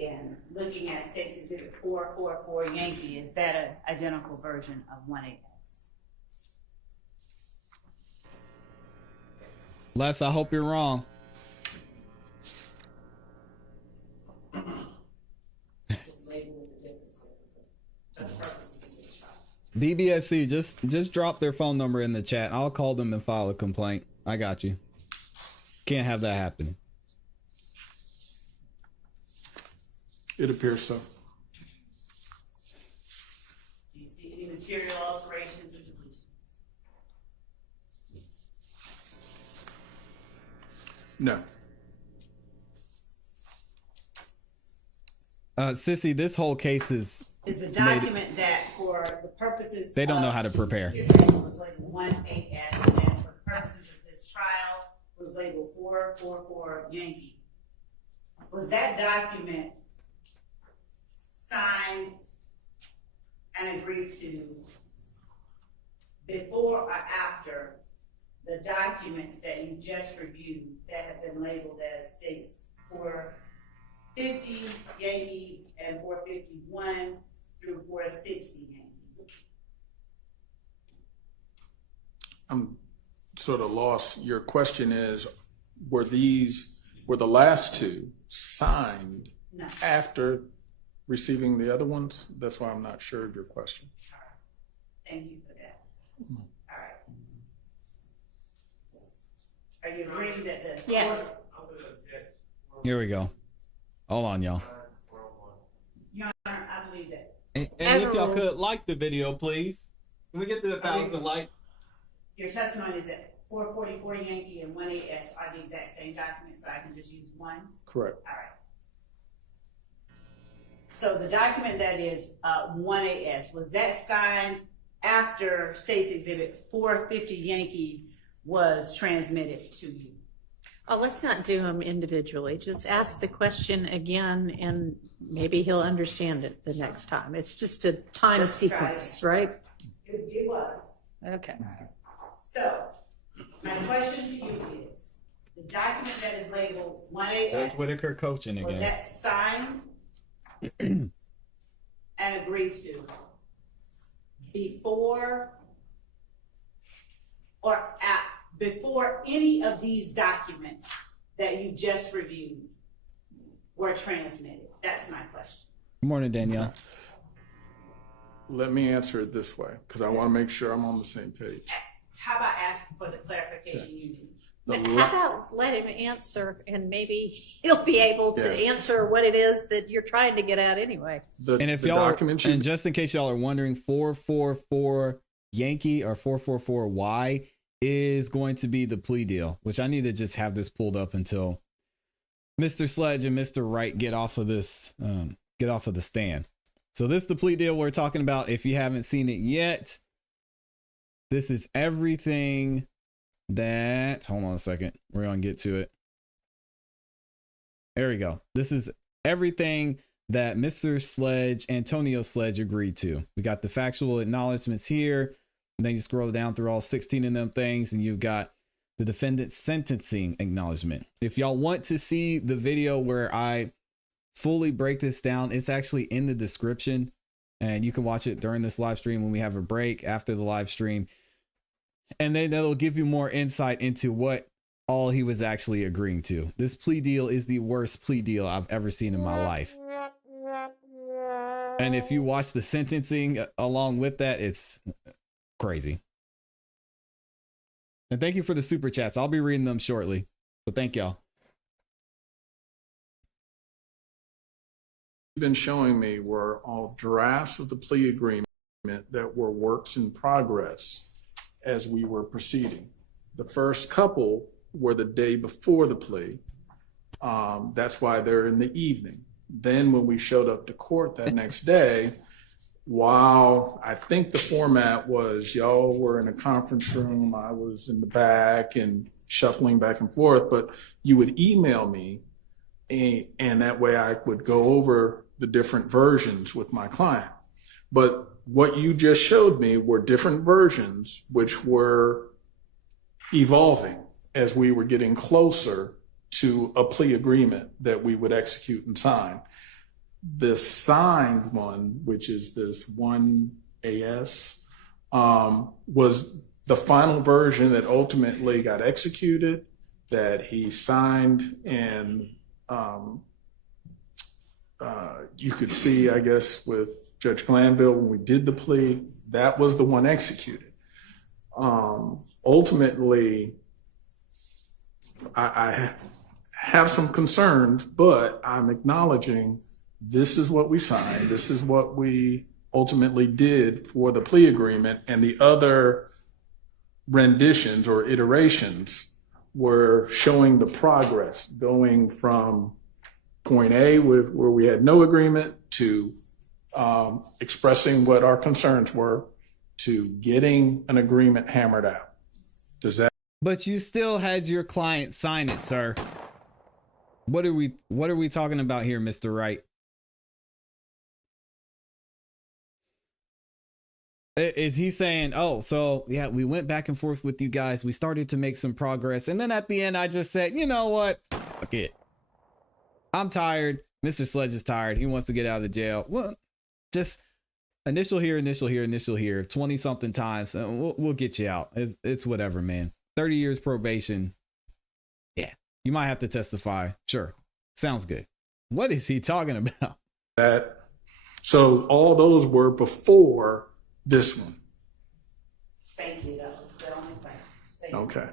And looking at State's Exhibit 444 Yankee, is that an identical version of 1AS? Les, I hope you're wrong. Just label it the difference for the purposes of this trial. BBSC, just drop their phone number in the chat. I'll call them and file a complaint. I got you. Can't have that happen. It appears so. Do you see any material alterations or deletions? No. Sissy, this whole case is the document that for the purposes they don't know of how to prepare. was labeled 1AS, and for the purposes of this trial was labeled 444 Yankee. Was that document signed and agreed to before or after the documents that you just reviewed that have been labeled as states 450 Yankee and 451 through 460 Yankee. I'm sort of lost. Your question is, were the last two signed No. after receiving the other ones? That's why I'm not sure of your question. Thank you for that. All right. Are you agreeing that the Yes. Here we go. Hold on, y'all. Your Honor, I believe that. And if y'all could like the video, please. Can we get to 1,000 likes? Your testimony is that 444 Yankee and 18S are the exact same document, so I can just use one? Correct. All right. So the document that is 18S, was that signed after State's Exhibit 450 Yankee was transmitted to you? Oh, let's not do them individually. Just ask the question again and maybe he'll understand it the next time. It's just a time Let's try sequence, right? It was. Okay. So, my question to you is, the document that is labeled 18S. There's Whitaker coaching Was again. that signed and agreed to before before any of these documents that you just reviewed were transmitted? That's my question. Good morning, Danielle. Let me answer it this way, because I want to make sure I'm on the same page. How about asking for the clarification you need? How about let him answer and maybe he'll be able to answer what it is that you're trying to get at anyway. And if y'all are, and just in case y'all are wondering, 444 Yankee or 444Y is going to be the plea deal, which I need to just have this pulled up until Mr. Sledge and Mr. Wright get off of this, get off of the stand. So this is the plea deal we're talking about. If you haven't seen it yet, this is everything that, hold on a second, we're going to get to it. There we go. This is everything that Mr. Sledge, Antonio Sledge, agreed to. We got the factual acknowledgments here. And then you scroll down through all 16 of them things and you've got the defendant's sentencing acknowledgement. If y'all want to see the video where I fully break this down, it's actually in the description and you can watch it during this live stream when we have a break after the live stream. And then that'll give you more insight into what all he was actually agreeing to. This plea deal is the worst plea deal I've ever seen in my life. And if you watch the sentencing along with that, it's crazy. And thank you for the super chats. I'll be reading them shortly. So thank y'all. You've been showing me were all drafts of the plea agreement that were works in progress as we were proceeding. The first couple were the day before the plea. That's why they're in the evening. Then when we showed up to court that next day, while I think the format was y'all were in a conference room, I was in the back and shuffling back and forth, but you would email me and that way I would go over the different versions with my client. But what you just showed me were different versions which were evolving as we were getting closer to a plea agreement that we would execute and sign. The signed one, which is this 1AS, was the final version that ultimately got executed, that he signed, and you could see, I guess, with Judge Glanville when we did the plea, that was the one executed. Ultimately, I have some concerns, but I'm acknowledging this is what we signed. This is what we ultimately did for the plea agreement, and the other renditions or iterations were showing the progress going from point A where we had no agreement to expressing what our concerns were to getting an agreement hammered out. Does that? But you still had your client sign it, sir. What are we talking about here, Mr. Wright? Is he saying, oh, so yeah, we went back and forth with you guys. We started to make some progress. And then at the end, I just said, you know what? Fuck it. I'm tired. Mr. Sledge is tired. He wants to get out of jail. Well, just initial here, 20 something times. And we'll get you out. It's whatever, man. 30 years probation. Yeah. You might have to testify. Sure. Sounds good. What is he talking about? So all those were before this one. Thank you. That was the only question. Thank you. Okay.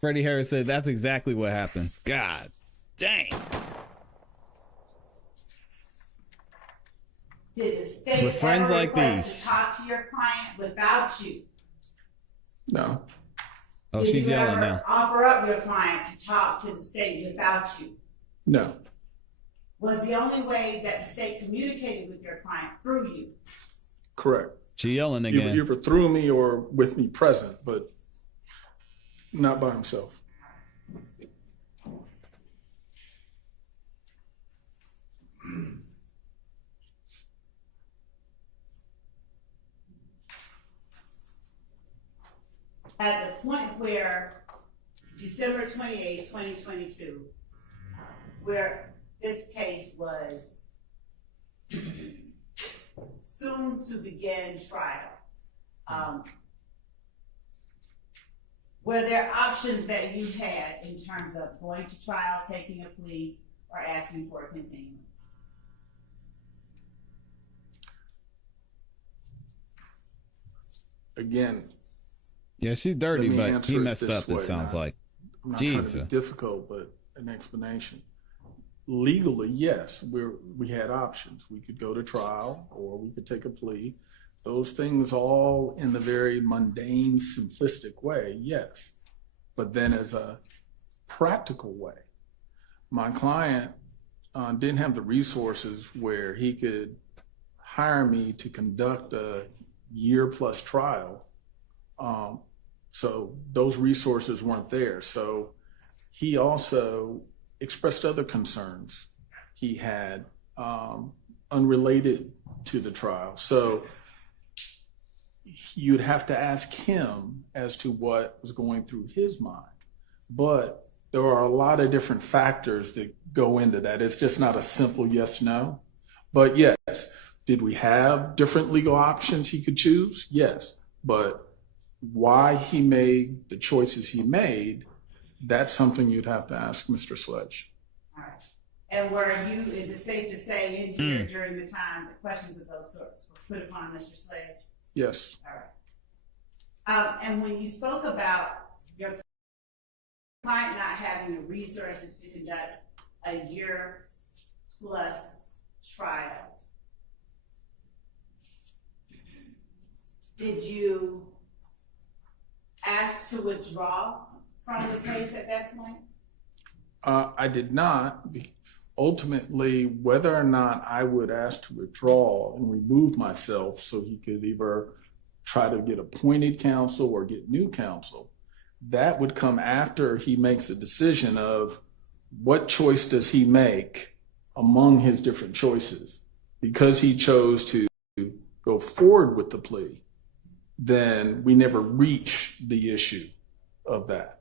Freddie Harris said that's exactly what happened. God dang. Did the state With friends ever like request these. to talk to your client without you? No. Oh, Did she's you yelling ever now. offer up your client to talk to the state without you? No. Was the only way that the state communicated with your client through you? Correct. She yelling again. Either through me or with me present, but not by himself. At the point where December 28, 2022, where this case was soon to begin trial, were there options that you had in terms of going to trial, taking a plea, or asking for a continuance? Again, Yeah, she's dirty, let me but answer he it messed this up, it way sounds now. like. I'm not trying to Jesus. be difficult, but an explanation. Legally, yes, we had options. We could go to trial or we could take a plea. Those things all in the very mundane, simplistic way, yes. But then as a practical way, my client didn't have the resources where he could hire me to conduct a year-plus trial. So those resources weren't there. So he also expressed other concerns he had unrelated to the trial. So you'd have to ask him as to what was going through his mind. But there are a lot of different factors that go into that. It's just not a simple yes, no. But yes, did we have different legal options he could choose? Yes. But why he made the choices he made, that's something you'd have to ask Mr. Sledge. All right. And were you, is it safe to say in here during the time the questions of those sorts were put upon Mr. Sledge? Yes. All right. And when you spoke about your client not having the resources to conduct a year-plus trial, did you ask to withdraw from the case at that point? I did not. Ultimately, whether or not I would ask to withdraw and remove myself so he could either try to get appointed counsel or get new counsel, that would come after he makes a decision of what choice does he make among his different choices. Because he chose to go forward with the plea, then we never reach the issue of that.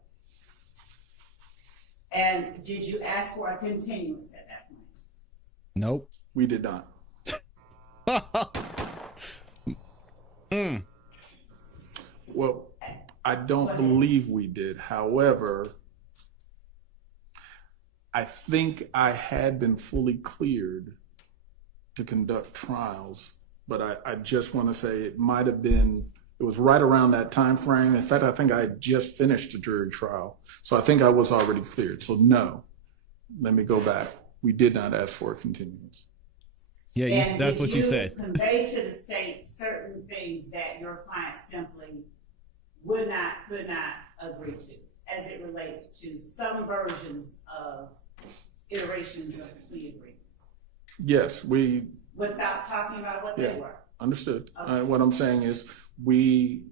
And did you ask for a continuance at that point? Nope. We did not. Well, I don't believe we did. However, I think I had been fully cleared to conduct trials, but I just want to say it might have been, it was right around that time frame. In fact, I think I had just finished a jury trial. So I think I was already cleared. So no, let me go back. We did not ask for a continuance. Yeah, And that's what you said. Convey to the state certain things that your client simply would not, could not agree to as it relates to some versions of iterations of the plea agreement? Yes, we Without talking about what they were? understood. Okay. What I'm saying is we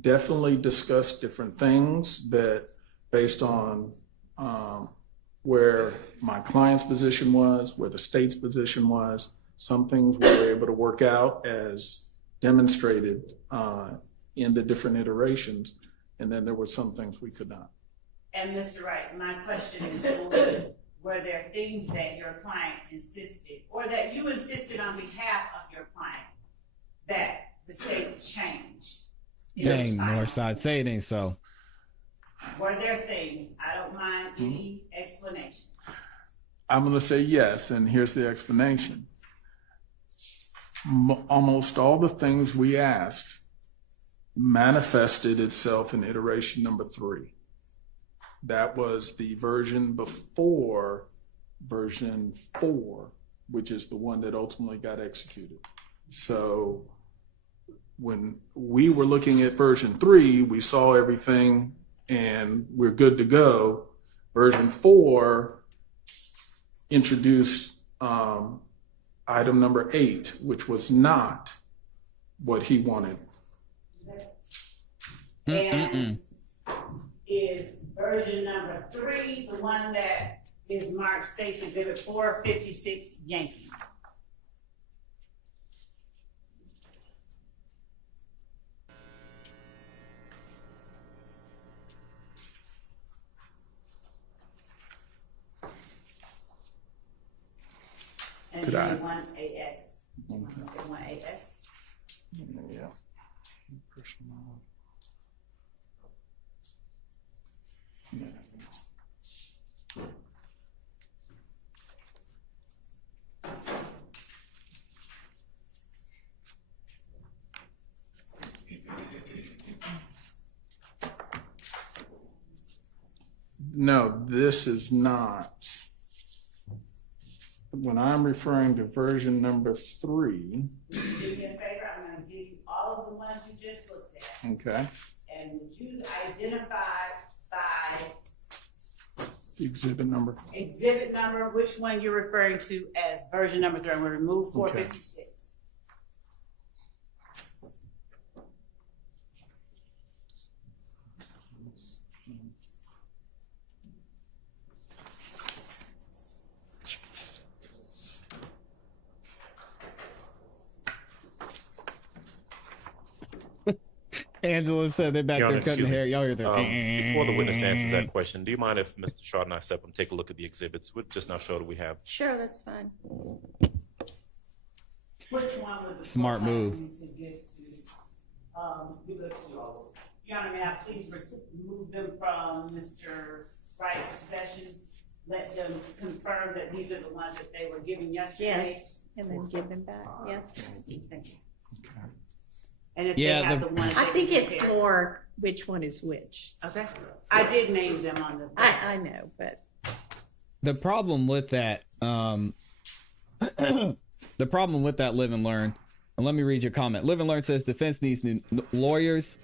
definitely discussed different things that based on where my client's position was, where the state's position was. Some things we were able to work out as demonstrated in the different iterations, and then there were some things we could not. And Mr. Wright, my question is, were there things that your client insisted, or that you insisted on behalf of your client, that the state changed? Dang, Northside, say it ain't so. Were there things? I don't mind any explanation. I'm going to say yes, and here's the explanation. Almost all the things we asked manifested itself in iteration number 3. That was the version before version 4, which is the one that ultimately got executed. So when we were looking at version 3, we saw everything and we're good to go. Version 4 introduced item number 8, which was not what he wanted. And is version number 3 the one that is marked State's Exhibit 456 Yankee? And Could I? one AS. One AS. Yeah. Personal. Yeah. No, this is not. When I'm referring to version number 3. Do me a favor, I'm gonna give you all of the ones you just looked at. Okay. And would you identify by Exhibit number. which one you're referring to as version number 3? I'm gonna remove 456. Angela said they're back Your there Honor, cutting excuse me. hair. Y'all hear that? Before the witness answers that question, do you mind if Mr. Shaw and I step and take a look at the exhibits? We'll just now show that we have. Sure, that's fine. Which one was the Smart move. to get to, Your Honor, may I please remove them from Mr. Wright's possession? Let them confirm that these are the ones that they were given yesterday? Yes, and then give them back, yes. Thank you. And if Yeah, they have the ones I they think it's prepared. more which one is which. Okay. I did name them on the. I know, but The problem with that, the problem with that, live and learn. And let me read your comment. Live and learn says defense needs new lawyers.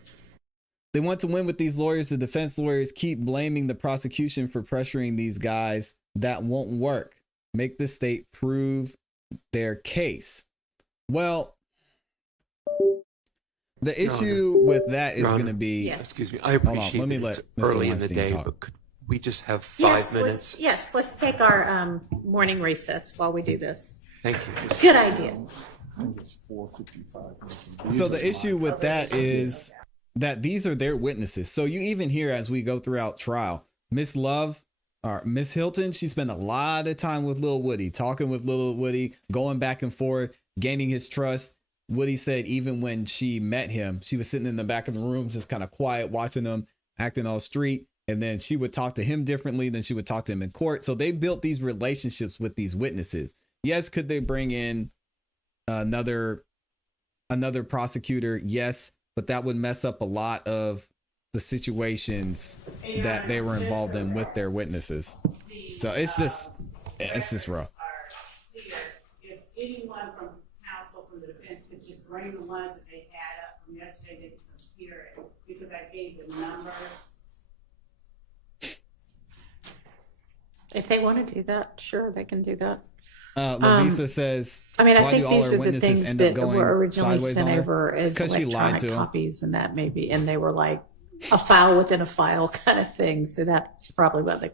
They want to win with these lawyers. The defense lawyers keep blaming the prosecution for pressuring these guys. That won't work. Make the state prove their case. Well, the issue with that is going to be. Yes. Excuse me, I Hold on, appreciate let me that let it's Mr. early in the Weinstein day, talk. but could we just have yes, 5 minutes? let's take our morning recess while we do this. Thank you. Good idea. I think it's 455. So the issue with that is that these are their witnesses. So you even hear as we go throughout trial, Miss Love or Miss Hilton, she spent a lot of time with Lil Woody, talking with Lil Woody, going back and forth, gaining his trust. Woody said even when she met him, she was sitting in the back of the room, just kind of quiet, watching him, acting all street. And then she would talk to him differently than she would talk to him in court. So they built these relationships with these witnesses. Yes, could they bring in another prosecutor? Yes, but that would mess up a lot of the situations that they were involved in with their witnesses. So it's just rough. If anyone from counsel from the defense could just bring the ones that they had up from yesterday, they could compare it, because I gave the numbers. If they want to do that, sure, they can do that. Lavisa says, I mean, I why think do all these our are the witnesses things end up that going were originally sideways sent on her? over as 'Cause she lied electronic to him. copies, and that maybe, and they were like a file within a file kind of thing. So that's probably what they.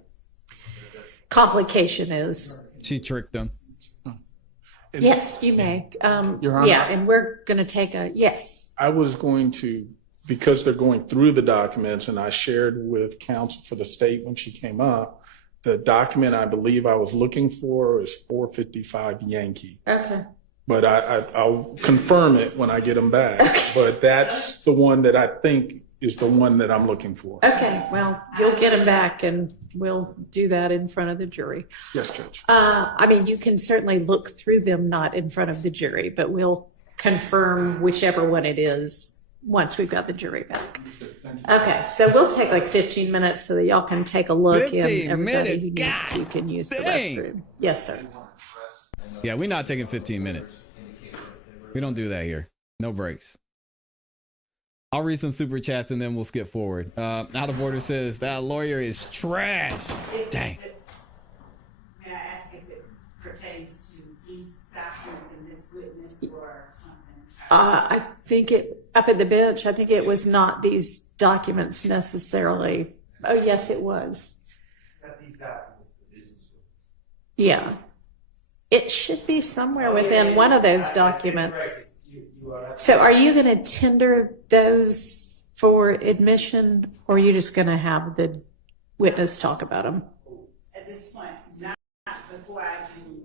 complication is. She tricked them. Yes, you may. Your Honor. Yeah, and we're going to take a, yes. I was going to, because they're going through the documents, and I shared with counsel for the state when she came up, the document I believe I was looking for is 455 Yankee. Okay. But I'll confirm it when I get them back. Okay. But that's the one that I think is the one that I'm looking for. Okay, well, you'll get them back and we'll do that in front of the jury. Yes, Judge. I mean, you can certainly look through them, not in front of the jury, but we'll confirm whichever one it is once we've got the jury back. Okay, so we'll take like 15 minutes so that y'all can take a look, and 15 everybody minutes? who needs to can use the Dang. restroom. Yes, sir. Yeah, we're not taking 15 minutes. We don't do that here. No breaks. I'll read some super chats and then we'll skip forward. Out of Order says that lawyer is trash. Dang. May I ask if it pertains to these documents and this witness or something? I think it, up at the bench, I think it was not these documents necessarily. Oh, yes, it was. Yeah. It should be somewhere within one of those documents. So are you going to tender those for admission, or are you just going to have the witness talk about them? At this point, not before I do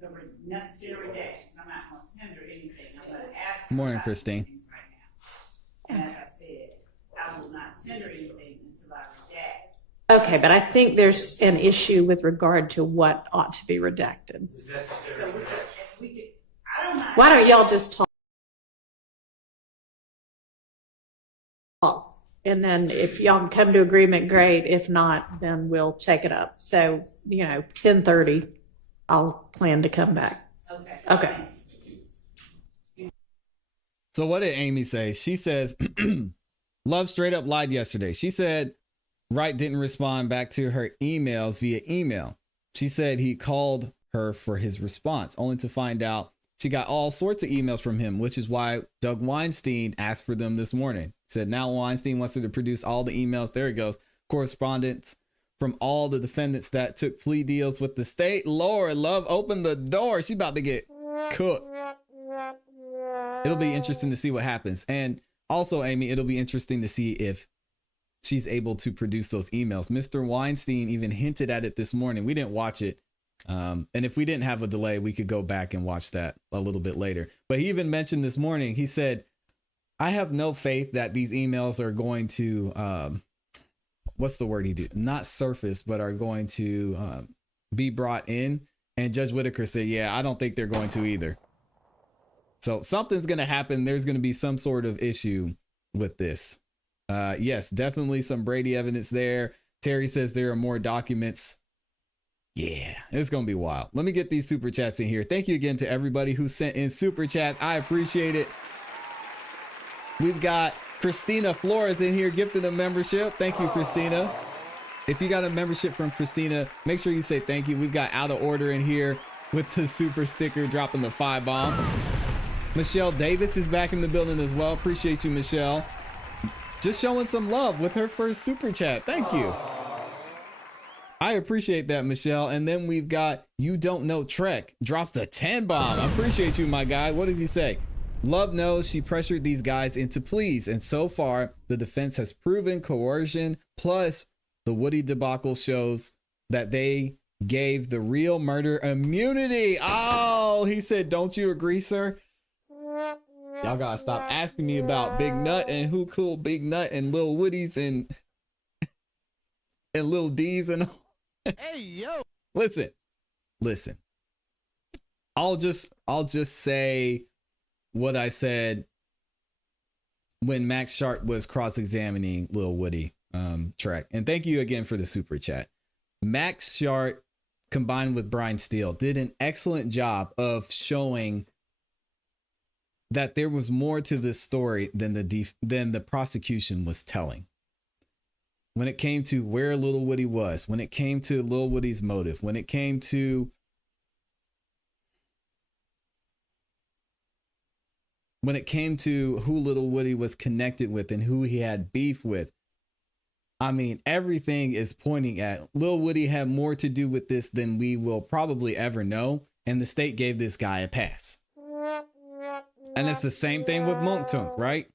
the necessary redactions. I'm not going to tender anything. I'm going to ask. Morning, about Christine. things right now. And as I said, I will not tender anything until I redact. Okay, but I think there's an issue with regard to what ought to be redacted. So we could, I don't mind. Why don't y'all just talk? And then if y'all can come to agreement, great. If not, then we'll take it up. So, 10:30, I'll plan to come back. Okay. Okay. So what did Amy say? She says, Love straight up lied yesterday. She said Wright didn't respond back to her emails via email. She said he called her for his response, only to find out she got all sorts of emails from him, which is why Doug Weinstein asked for them this morning. Said now Weinstein wants her to produce all the emails. There it goes. Correspondence from all the defendants that took plea deals with the state. Lord, Love opened the door. She about to get cooked. It'll be interesting to see what happens. And also, Amy, it'll be interesting to see if she's able to produce those emails. Mr. Weinstein even hinted at it this morning. We didn't watch it. And if we didn't have a delay, we could go back and watch that a little bit later. But he even mentioned this morning, he said, I have no faith that these emails are going to, what's the word he did? Not surface, but are going to be brought in. And Judge Whitaker said, yeah, I don't think they're going to either. So something's going to happen. There's going to be some sort of issue with this. Yes, definitely some Brady evidence there. Terry says there are more documents. Yeah, it's going to be wild. Let me get these super chats in here. Thank you again to everybody who sent in super chats. I appreciate it. We've got Christina Flores in here gifting a membership. Thank you, Christina. If you got a membership from Christina, make sure you say thank you. We've got Out of Order in here with the super sticker dropping the 5-bomb. Michelle Davis is back in the building as well. Appreciate you, Michelle. Just showing some love with her first super chat. Thank you. I appreciate that, Michelle. And then we've got You Don't Know Trek drops the 10-bomb. I appreciate you, my guy. What does he say? Love knows she pressured these guys into pleas. And so far, the defense has proven coercion. Plus, the Woody debacle shows that they gave the real murder immunity. Oh, he said, don't you agree, sir? Y'all gotta stop asking me about Big Nut and who cool Big Nut and Lil Woodies and Lil D's and all. Hey, yo. Listen. I'll just say what I said when Max Sharp was cross-examining Lil Woody Trek. And thank you again for the super chat. Max Sharp combined with Brian Steele did an excellent job of showing that there was more to this story than the prosecution was telling. When it came to where Lil Woody was, when it came to Lil Woody's motive, when it came to who Lil Woody was connected with and who he had beef with, I mean, everything is pointing at Lil Woody had more to do with this than we will probably ever know. And the state gave this guy a pass. And it's the same thing with Mounk Tounk, right?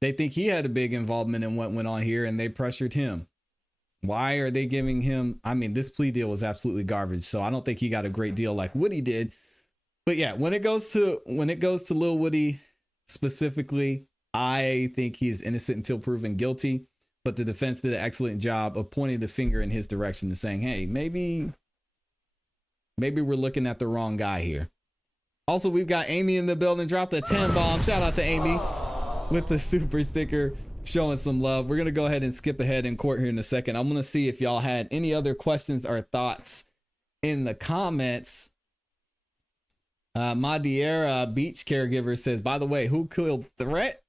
They think he had a big involvement in what went on here and they pressured him. Why are they giving him? I mean, this plea deal was absolutely garbage. So I don't think he got a great deal like Woody did. But yeah, when it goes to Lil Woody specifically, I think he is innocent until proven guilty. But the defense did an excellent job of pointing the finger in his direction and saying, hey, maybe we're looking at the wrong guy here. Also, we've got Amy in the building, dropped a 10 bomb. Shout out to Amy with the super sticker, showing some love. We're going to go ahead and skip ahead in court here in a second. I'm going to see if y'all had any other questions or thoughts in the comments. Madiera Beach Caregiver says, by the way, who killed Threat?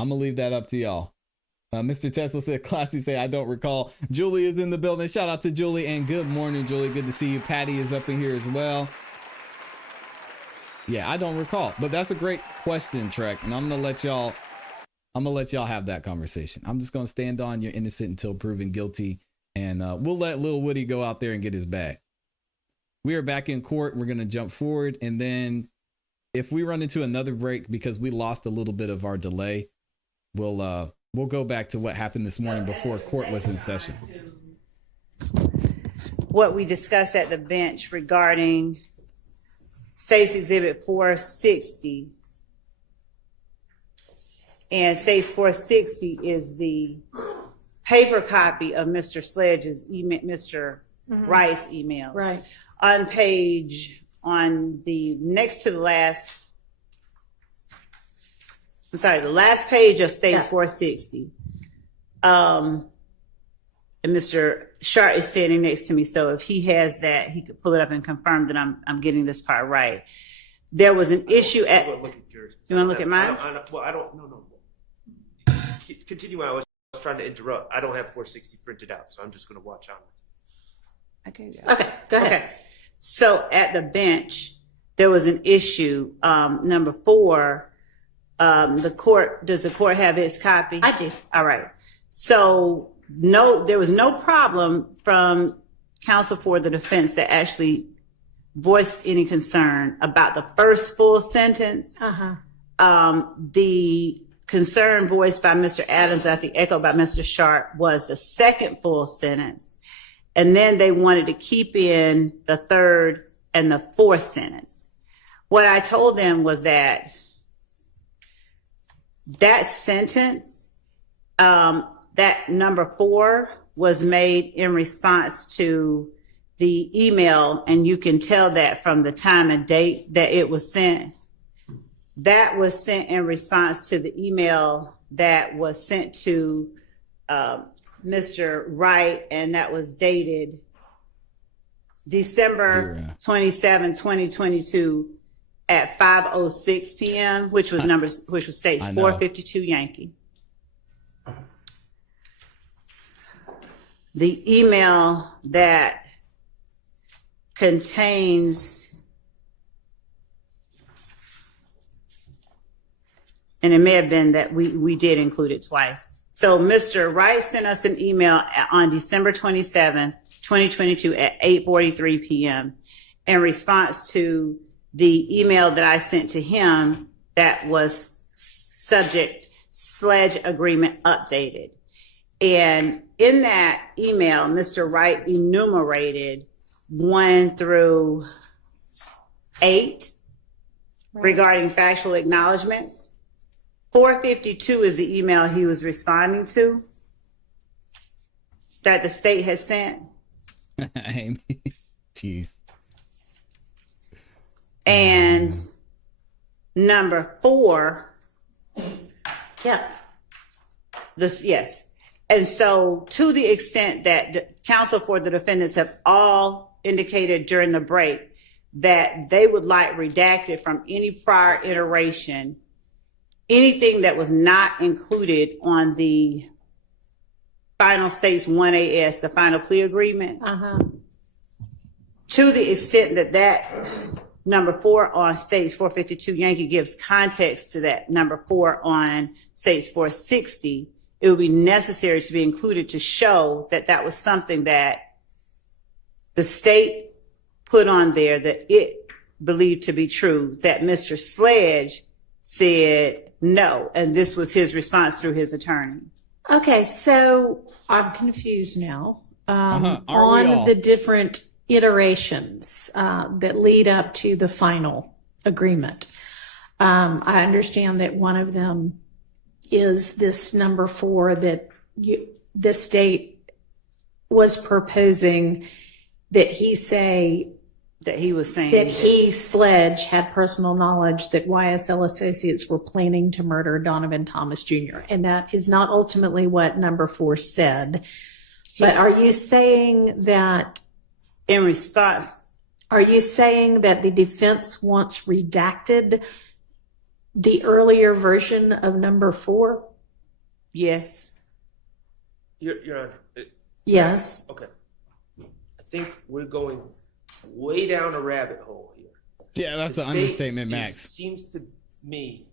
I'm gonna leave that up to y'all. Mr. Tesla said, ClassE say, I don't recall. Julie is in the building. Shout out to Julie and good morning, Julie. Good to see you. Patty is up in here as well. Yeah, I don't recall, but that's a great question, Trek. And I'm gonna let y'all have that conversation. I'm just gonna stand on you're innocent until proven guilty. And we'll let Lil Woody go out there and get his bag. We are back in court. We're gonna jump forward. And then if we run into another break because we lost a little bit of our delay, we'll go back to what happened this morning before court was in session. What we discussed at the bench regarding State's Exhibit 460. And State's 460 is the paper copy of Mr. Sledge's email, Mr. Wright's emails. Right. On the next to the last, the last page of State's 460. And Mr. Sharp is standing next to me, so if he has that, he could pull it up and confirm that I'm getting this part right. There was an issue at. You want to look at mine? No. Continue. I was trying to interrupt. I don't have 460 printed out, so I'm just going to watch on it. Okay, Go ahead. Okay. So at the bench, there was an issue. Number 4, does the court have its copy? I do. All right. So there was no problem from counsel for the defense that actually voiced any concern about the first full sentence. The concern voiced by Mr. Adams, I think echoed by Mr. Sharp, was the second full sentence. And then they wanted to keep in the third and the fourth sentence. What I told them was that sentence, that number 4 was made in response to the email, and you can tell that from the time and date that it was sent. That was sent in response to the email that was sent to Mr. Wright, and that was dated December 27, 2022 at 5:06 p.m., which was State's 452 Yankee. The email that contains, and it may have been that we did include it twice. So Mr. Wright sent us an email on December 27, 2022 at 8:43 p.m. in response to the email that I sent to him that was subject Sledge Agreement Updated. And in that email, Mr. Wright enumerated 1 through 8 regarding factual acknowledgments. 452 is the email he was responding to that the state has sent. Jeez. And number 4. Yeah. Yes. And so to the extent that the counsel for the defendants have all indicated during the break that they would like redacted from any prior iteration anything that was not included on the final State's 1AS, the final plea agreement, to the extent that number 4 on States 452, Yankee gives context to that. Number 4 on States 460, it would be necessary to be included to show that that was something that the state put on there that it believed to be true, that Mr. Sledge said no, and this was his response through his attorney. Okay, so I'm confused now Aren't we on all? the different iterations that lead up to the final agreement. I understand that one of them is this number 4 that the state was proposing that he say That he was saying that he, Sledge, had personal knowledge that YSL associates were planning to murder Donovan Thomas Jr. And that is not ultimately what number 4 said. But are you saying that in response, are you saying that the defense wants redacted the earlier version of number 4? yes. Your Honor. Yes. Okay. I think we're going way down a rabbit hole here. Yeah, that's The an state understatement, is- Max. Seems to me,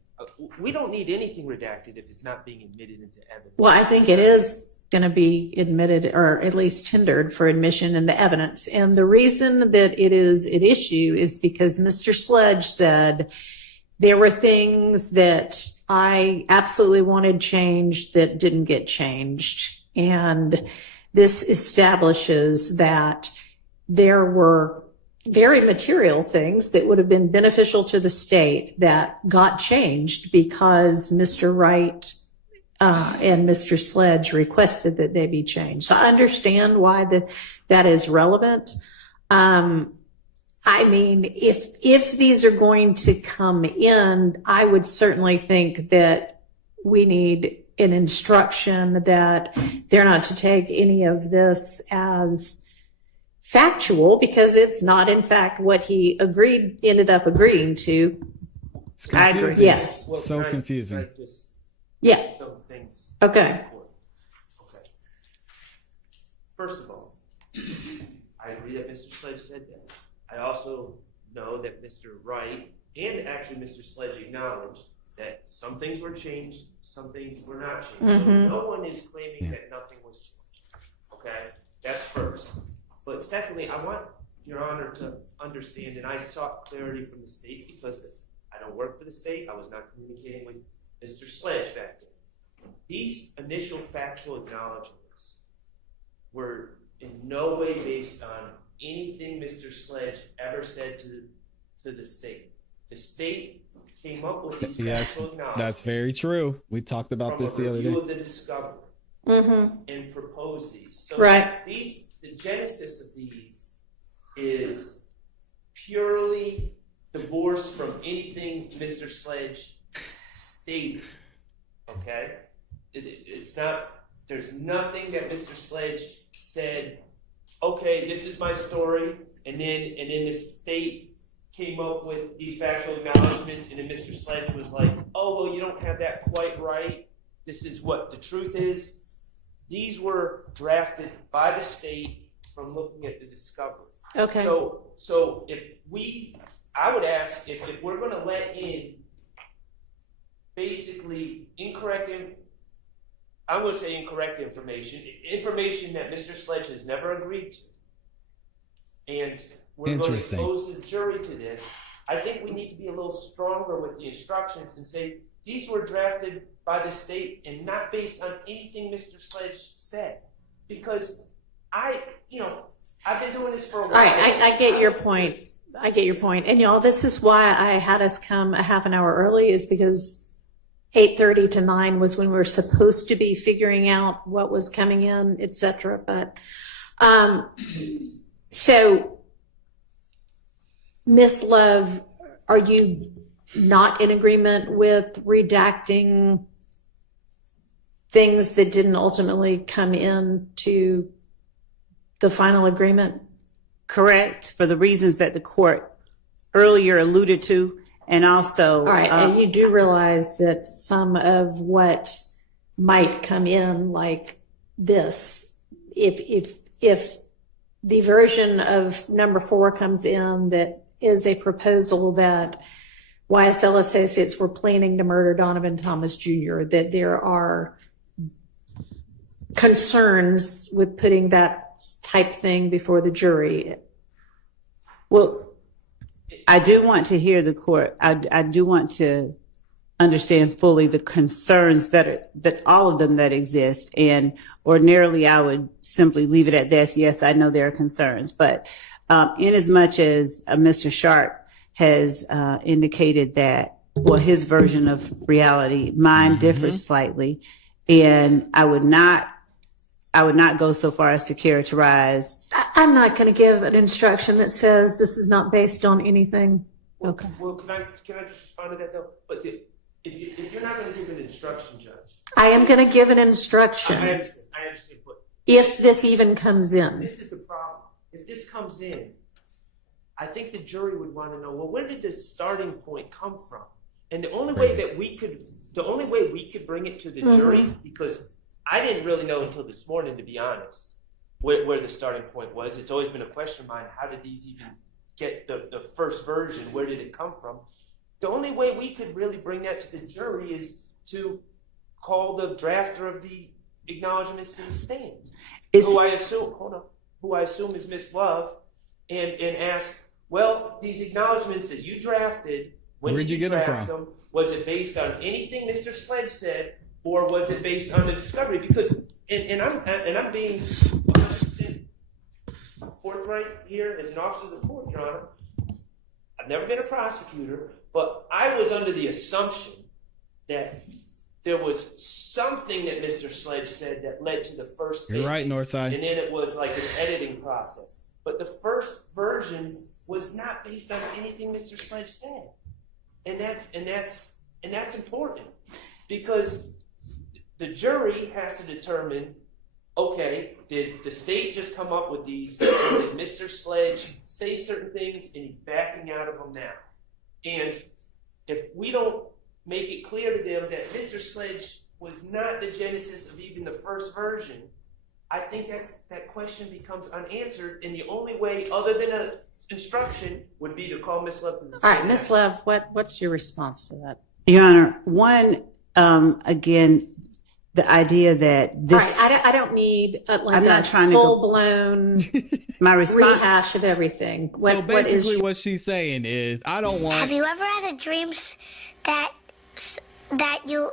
we don't need anything redacted if it's not being admitted into evidence. Well, I think it is going to be admitted or at least tendered for admission in the evidence. And the reason that it is at issue is because Mr. Sledge said there were things that I absolutely wanted changed that didn't get changed. And this establishes that there were very material things that would have been beneficial to the state that got changed because Mr. Wright and Mr. Sledge requested that they be changed. So I understand why that is relevant. I mean, if these are going to come in, I would certainly think that we need an instruction that they're not to take any of this as factual because it's not in fact what he ended up agreeing to. It's I agree. confusing. Yes. Well, So can I confusing. just Yeah. some things. Okay. Okay. First of all, I agree that Mr. Sledge said that. I also know that Mr. Wright and actually Mr. Sledge acknowledged that some things were changed, some things were not changed. So no one is claiming that nothing was changed. Okay? That's first. But secondly, I want Your Honor to understand, and I sought clarity from the state because I don't work for the state. I was not communicating with Mr. Sledge back then. These initial factual acknowledgments were in no way based on anything Mr. Sledge ever said to the state. The state came up with these factual acknowledgments. That's very true. We talked about from this the a other review day. of the discovery and proposed these. So Right. the genesis of these is purely divorced from anything Mr. Sledge stated. Okay? It's not, there's nothing that Mr. Sledge said, okay, this is my story, and then the state came up with these factual acknowledgments, and then Mr. Sledge was like, oh, well, you don't have that quite right. This is what the truth is. These were drafted by the state from looking at the discovery. Okay. So I would ask if we're going to let in basically incorrect information that Mr. Sledge has never agreed to, and we're going to Interesting. expose the jury to this. I think we need to be a little stronger with the instructions and say these were drafted by the state and not based on anything Mr. Sledge said, because I've been doing this for a while. All right, I get your point. I get your point. And y'all, this is why I had us come a half an hour early, is because 8:30 to 9 was when we were supposed to be figuring out what was coming in, et cetera. But, so Miss Love, are you not in agreement with redacting things that didn't ultimately come into the final agreement? Correct, for the reasons that the court earlier alluded to, and also. All right, and you do realize that some of what might come in like this, if the version of number 4 comes in that is a proposal that YSL associates were planning to murder Donovan Thomas Jr., that there are concerns with putting that type thing before the jury. Well, I do want to hear the court. I do want to understand fully the concerns that all of them that exist. And ordinarily, I would simply leave it at this. Yes, I know there are concerns, but in as much as Mr. Sharp has indicated that, well, his version of reality, mine differs slightly, and I would not go so far as to characterize. I'm not going to give an instruction that says this is not based on anything. Okay. Well, can I just respond to that though? But if you're not going to give an instruction, Judge, I am going to give an instruction. I understand. But if this even comes in. This is the problem. If this comes in, I think the jury would want to know, well, where did the starting point come from? And the only way we could bring it to the jury, because I didn't really know until this morning, to be honest, where the starting point was. It's always been a question of mine. How did these even get the first version? Where did it come from? The only way we could really bring that to the jury is to call the drafter of the acknowledgments to the stand, who I assume is Miss Love, and ask, well, these acknowledgments that you drafted, where'd you get them from? Was it based on anything Mr. Sledge said, or was it based on the discovery? Because and I'm being 100% forthright here as an officer of the court, Your Honor. I've never been a prosecutor, but I was under the assumption that there was something that Mr. Sledge said that led to the first statement. You're right, Northside. And then it was like an editing process. But the first version was not based on anything Mr. Sledge said. And that's important, because the jury has to determine, okay, did the state just come up with these, or did Mr. Sledge say certain things and he's backing out of them now? And if we don't make it clear to them that Mr. Sledge was not the genesis of even the first version, I think that question becomes unanswered, and the only way other than an instruction would be to call Miss Love to the stand. All right, Miss Love, what's your response to that? Your Honor, one, again, the idea that this. All right, I don't need I'm not trying to full blown my response rehash of everything. So basically, what she's saying is, I don't want. Have you ever had a dream that you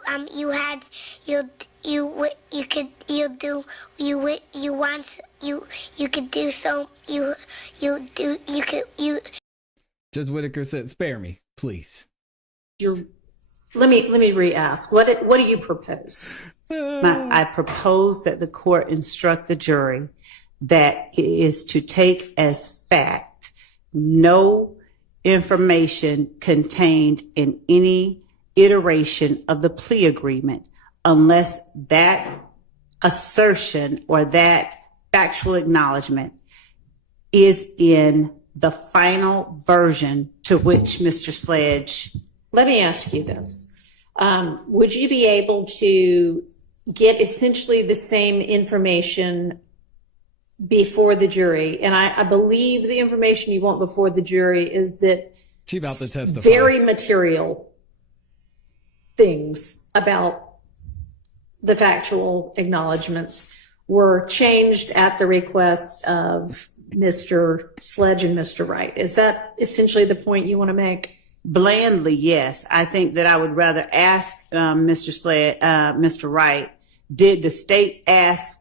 Judge Whitaker said, "Spare me, please." Let me re-ask. What do you propose? I propose that the court instruct the jury that it is to take as fact no information contained in any iteration of the plea agreement unless that assertion or that factual acknowledgement is in the final version to which Mr. Sledge. Let me ask you this. Would you be able to get essentially the same information before the jury? And I believe the information you want before the jury is that she about to testify. Very material things about the factual acknowledgments were changed at the request of Mr. Sledge and Mr. Wright. Is that essentially the point you want to make? Blandly, yes. I think that I would rather ask Mr. Wright, did the state ask,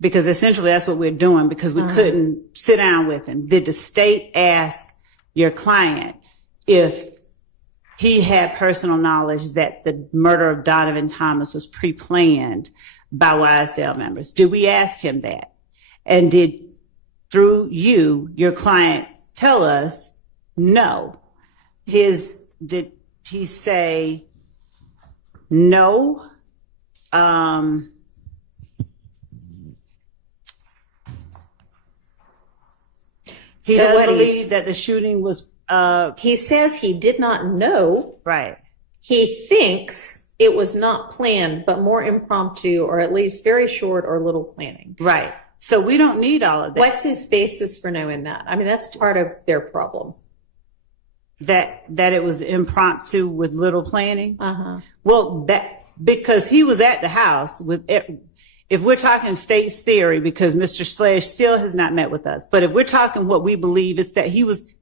because essentially that's what we're doing, because we couldn't sit down with him. Did the state ask your client if he had personal knowledge that the murder of Donovan Thomas was pre-planned by YSL members? Did we ask him that? And did, through you, your client tell us no? Did he say no? He doesn't believe that the shooting was. He says he did not know. Right. He thinks it was not planned, but more impromptu, or at least very short or little planning. Right. So we don't need all of that. What's his basis for knowing that? I mean, that's part of their problem. that it was impromptu with little planning. Uh-huh. Well, because he was at the house with it. If we're talking state's theory, because Mr. Sledge still has not met with us, but if we're talking what we believe is that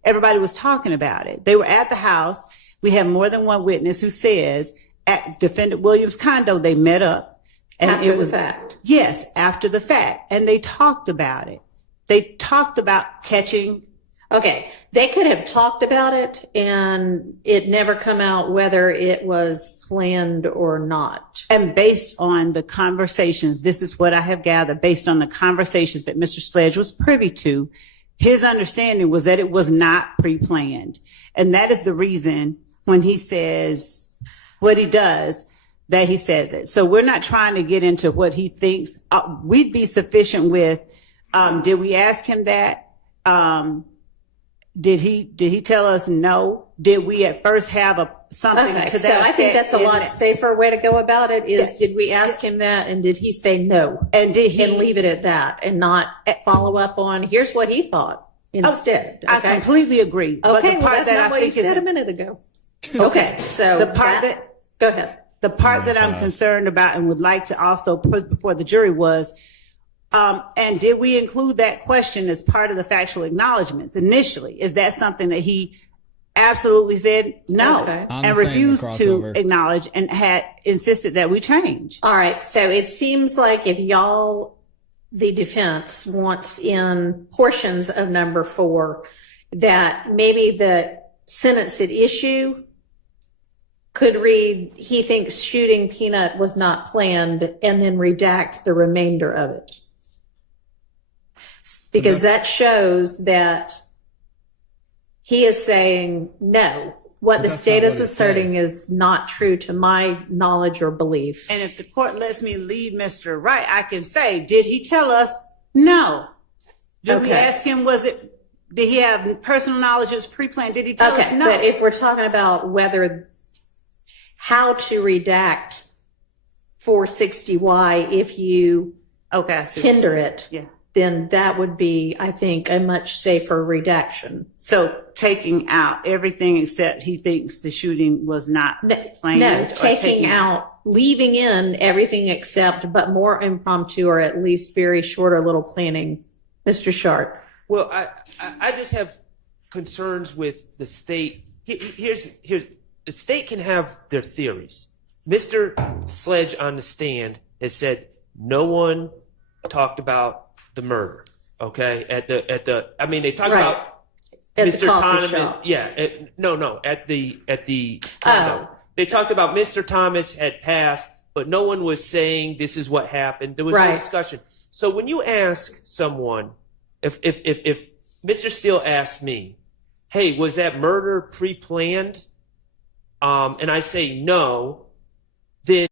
everybody was talking about it. They were at the house. We have more than one witness who says at Defendant Williams' condo, they met up. And After it was the fact. Yes, after the fact. And they talked about it. They talked about catching. Okay, they could have talked about it and it never come out whether it was planned or not. And based on the conversations, this is what I have gathered, based on the conversations that Mr. Sledge was privy to, his understanding was that it was not pre-planned. And that is the reason when he says what he does, that he says it. So we're not trying to get into what he thinks. We'd be sufficient with, did we ask him that? Did he tell us no? Did we at first have something Okay, to that so I think effect that's a in lot that? safer way to go about it is, Yeah. did we ask him that and did he say no? And did he And leave it at that and not follow up on, here's what he thought instead. I Okay, completely agree. But okay, the well, part that's that not I what you think said a is minute ago. Okay, so the part that go ahead. the part that I'm concerned about and would like to also put before the jury was, and did we include that question as part of the factual acknowledgments initially? Is that something that he absolutely said no Okay. and refused to acknowledge and had insisted that we change? All right, so it seems like if the defense wants in portions of number 4, that maybe the sentence at issue could read, he thinks shooting Peanut was not planned, and then redact the remainder of it. Because that shows that he is saying no. What the state is asserting is not true to my knowledge or belief. And if the court lets me leave Mr. Wright, I can say, did he tell us no? Did we ask him, did he have personal knowledge it's pre-planned? Did he tell us no? But if we're talking about how to redact 460Y if you tender it, then that would be, I think, a much safer redaction. So taking out everything except he thinks the shooting was not planned? No, taking out, leaving in everything except, but more impromptu or at least very short or little planning. Mr. Sharp. Well, I just have concerns with the state. Here's the state can have their theories. Mr. Sledge on the stand has said no one talked about the murder. Okay, I mean they talked about Mr. Thomas. Yeah, at the condo. They talked about Mr. Thomas had passed, but no one was saying this is what happened. There was no discussion. So when you ask someone, if Mr. Steele asked me, hey, was that murder pre-planned? And I say no, then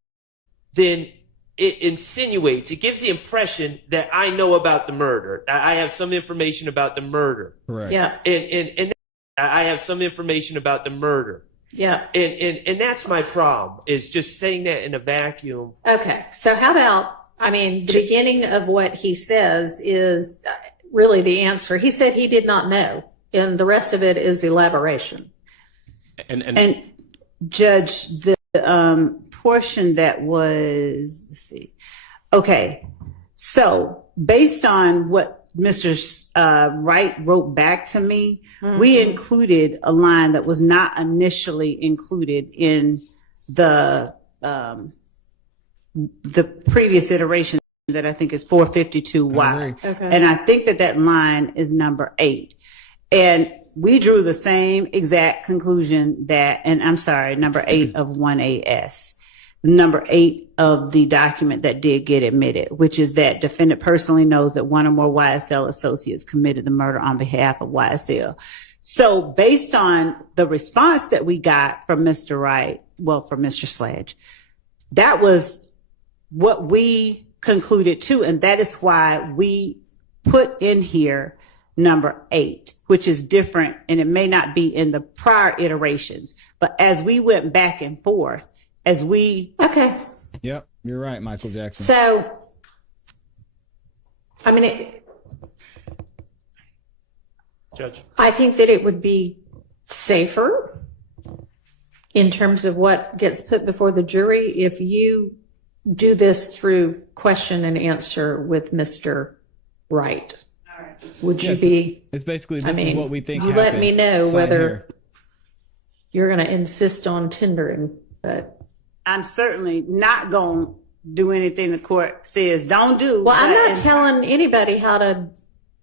it insinuates, it gives the impression that I know about the murder. I have some information about the murder. Correct. Yeah. And I have some information about the murder. Yeah. And that's my problem, is just saying that in a vacuum. Okay. So how about, the beginning of what he says is really the answer. He said he did not know, and the rest of it is elaboration. And Judge, the portion that was, let's see. Okay. So based on what Mr. Wright wrote back to me, we included a line that was not initially included in the previous iteration that I think is 452Y. Okay. And I think that line is number 8. And we drew the same exact conclusion number 8 of 1AS, number 8 of the document that did get admitted, which is that defendant personally knows that one or more YSL associates committed the murder on behalf of YSL. So based on the response that we got from Mr. Wright, from Mr. Sledge, that was what we concluded too. And that is why we put in here number 8, which is different, and it may not be in the prior iterations, but as we went back and forth, Okay. Yep, you're right, Michael Jackson. So, Judge. I think that it would be safer in terms of what gets put before the jury if you do this through question and answer with Mr. Wright? Would you Yes, be? it's basically this is what we think You happened. let me know Sign whether here. you're going to insist on tendering, but. I'm certainly not going to do anything the court says don't do. Well, I'm but not telling anybody how to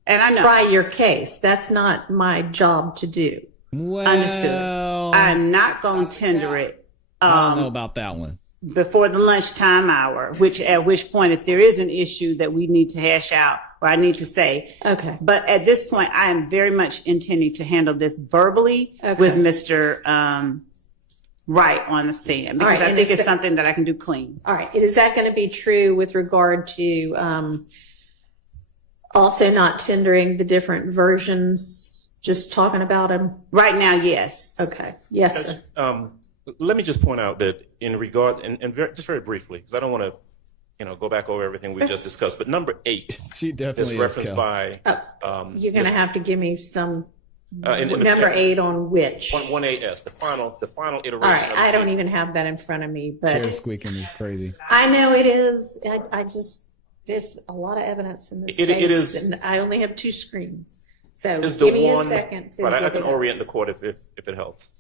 and I know. try your case. That's not my job to do. Well, Understood. I'm not going to tender it I don't know about that one. before the lunchtime hour, at which point, if there is an issue that we need to hash out or I need to say. Okay. But at this point, I am very much intending to handle this verbally with Mr. Wright on the stand, because I think it's something that I can do clean. All right. Is that going to be true with regard to also not tendering the different versions, just talking about them? Right now, yes. Okay. Yes, sir. Let me just point out that in regard, and just very briefly, because I don't want to, go back over everything we just discussed. But number 8 She definitely is referenced by. You're going to have to give me some in number 8 on which. 1AS, the final iteration. All right. of I the don't even have that in front of me, Chair but squeaking is crazy. I know it is. I just, there's a lot of evidence in this case. It is. And I only have 2 screens. So Is the give me one, a second to but I get can it. orient the court if it helps.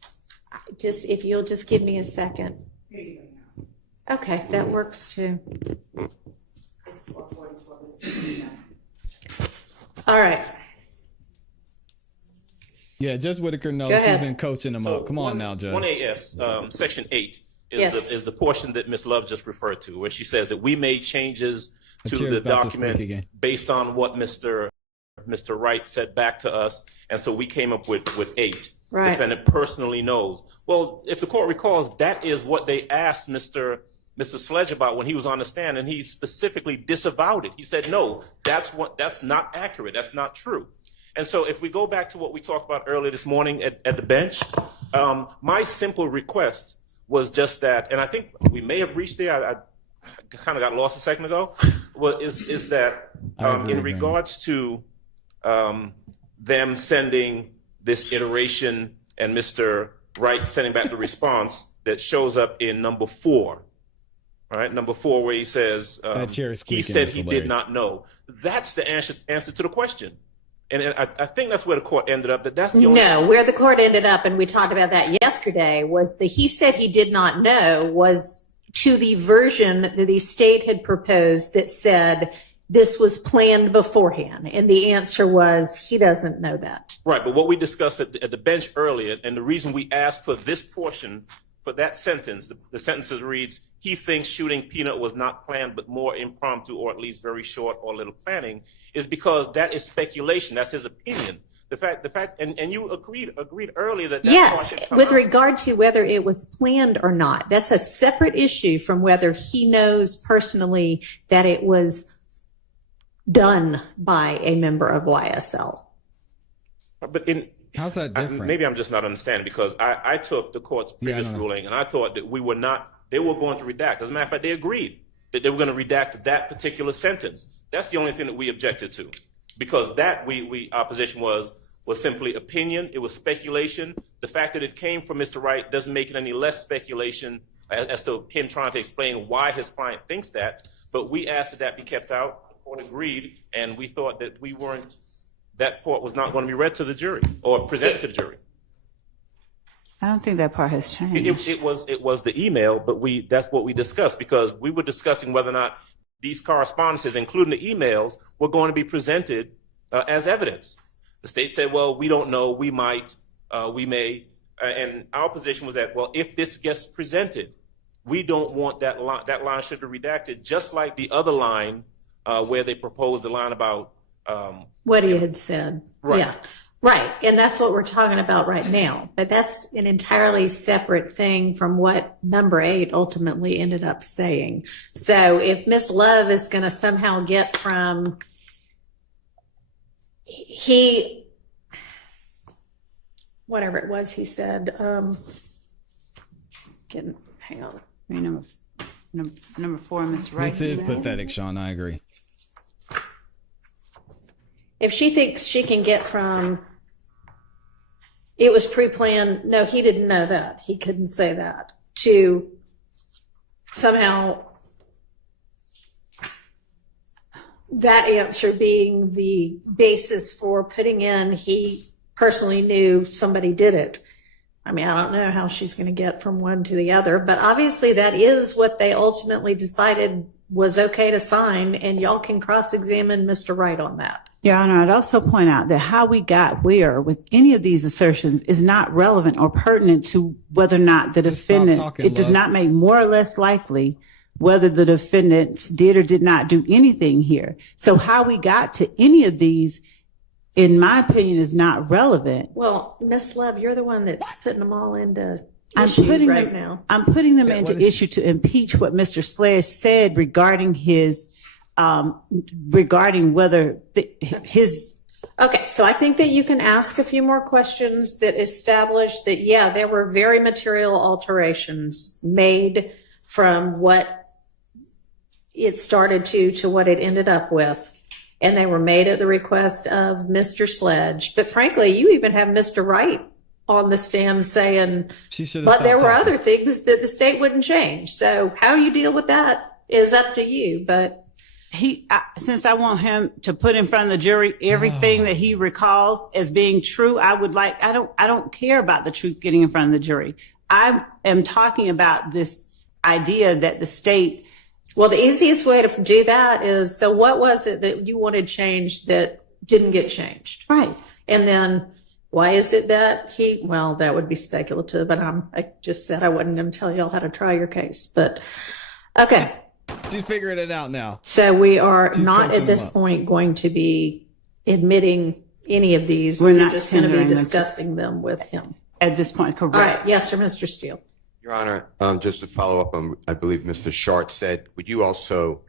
Just, if you'll just give me a second. Okay, that works too. All right. Yeah, Judge Whitaker knows. Go She's ahead. been coaching him up. Come on now, Judge. 1AS, Section 8 is, Yes. is the portion that Ms. Love just referred to, where she says that we made changes to chair's the about to speak again. document based on what Mr. Wright said back to us, and so we came up with 8. Right. Defendant personally knows. Well, if the court recalls, that is what they asked Mr. Sledge about when he was on the stand, and he specifically disavowed it. He said, no, that's not accurate. That's not true. And so if we go back to what we talked about earlier this morning at the bench, my simple request was just that, and I think we may have reached there. I kind of got lost a second ago. Is that in regards to them sending this iteration and Mr. Wright sending back the response that shows up in number 4. All right, number 4, where he says he said he did not know. That's the answer to the question. And I think that's where the court ended up. That's the only. No, where the court ended up, and we talked about that yesterday, was he said he did not know was to the version that the state had proposed that said this was planned beforehand. And the answer was he doesn't know that. Right, but what we discussed at the bench earlier, and the reason we asked for this portion, for that sentence, the sentences reads, he thinks shooting Peanut was not planned, but more impromptu, or at least very short or little planning, is because that is speculation. That's his opinion. The fact, and you agreed earlier that Yes, part should come with out. regard to whether it was planned or not, that's a separate issue from whether he knows personally that it was done by a member of YSL. But How's that different? maybe I'm just not understanding, because I took the court's previous ruling and I thought that they were going to redact. As a matter of fact, they agreed that they were going to redact that particular sentence. That's the only thing that we objected to, because that our position was simply opinion. It was speculation. The fact that it came from Mr. Wright doesn't make it any less speculation as to him trying to explain why his client thinks that. But we asked that be kept out. The court agreed, and we thought that that part was not going to be read to the jury or presented to the jury. I don't think that part has changed. It was the email, but that's what we discussed, because we were discussing whether or not these correspondences, including the emails, were going to be presented as evidence. The state said, well, we don't know, we might, we may, and our position was that, well, if this gets presented, we don't want that line should be redacted, just like the other line where they proposed the line about What he had said. Right. Yeah. Right. And that's what we're talking about right now. But that's an entirely separate thing from what number 8 ultimately ended up saying. So if Miss Love is going to somehow get from whatever it was he said, hang on. Number 4, Ms. Wright. This is pathetic, Sean. I agree. If she thinks she can get from it was pre-planned. No, he didn't know that. He couldn't say that. To somehow that answer being the basis for putting in, he personally knew somebody did it. I mean, I don't know how she's going to get from one to the other, but obviously that is what they ultimately decided was okay to sign, and y'all can cross-examine Mr. Wright on that. Your Honor, I'd also point out that how we got where with any of these assertions is not relevant or pertinent to whether or not the Just stop defendant, talking, it does love. not make more or less likely whether the defendants did or did not do anything here. So how we got to any of these, in my opinion, is not relevant. Well, Ms. Love, you're the one that's putting them all into I'm issue putting right them, now. I'm putting them Yeah, into what is- issue to impeach what Mr. Sledge said regarding his, regarding whether his. Okay, so I think that you can ask a few more questions that establish that, yeah, there were very material alterations made from what it started to what it ended up with. And they were made at the request of Mr. Sledge. But frankly, you even have Mr. Wright on the stand saying, She should have but stopped there were talking. other things that the state wouldn't change. So how you deal with that is up to you. But Since I want him to put in front of the jury everything that he recalls as being true, I don't care about the truth getting in front of the jury. I am talking about this idea that the state. well, the easiest way to do that is, so what was it that you wanted changed that didn't get changed? Right. And then why is it that well, that would be speculative, but I just said I wasn't going to tell y'all how to try your case, but okay. She's figuring it out now. So we are She's not coaching at this them up. point going to be admitting any of these. We're not just going to be tendering them to- discussing them with him. At this point, correct. All right. Yes, sir, Mr. Steele. Your Honor, just to follow up on, I believe Mr. Shart said, would you also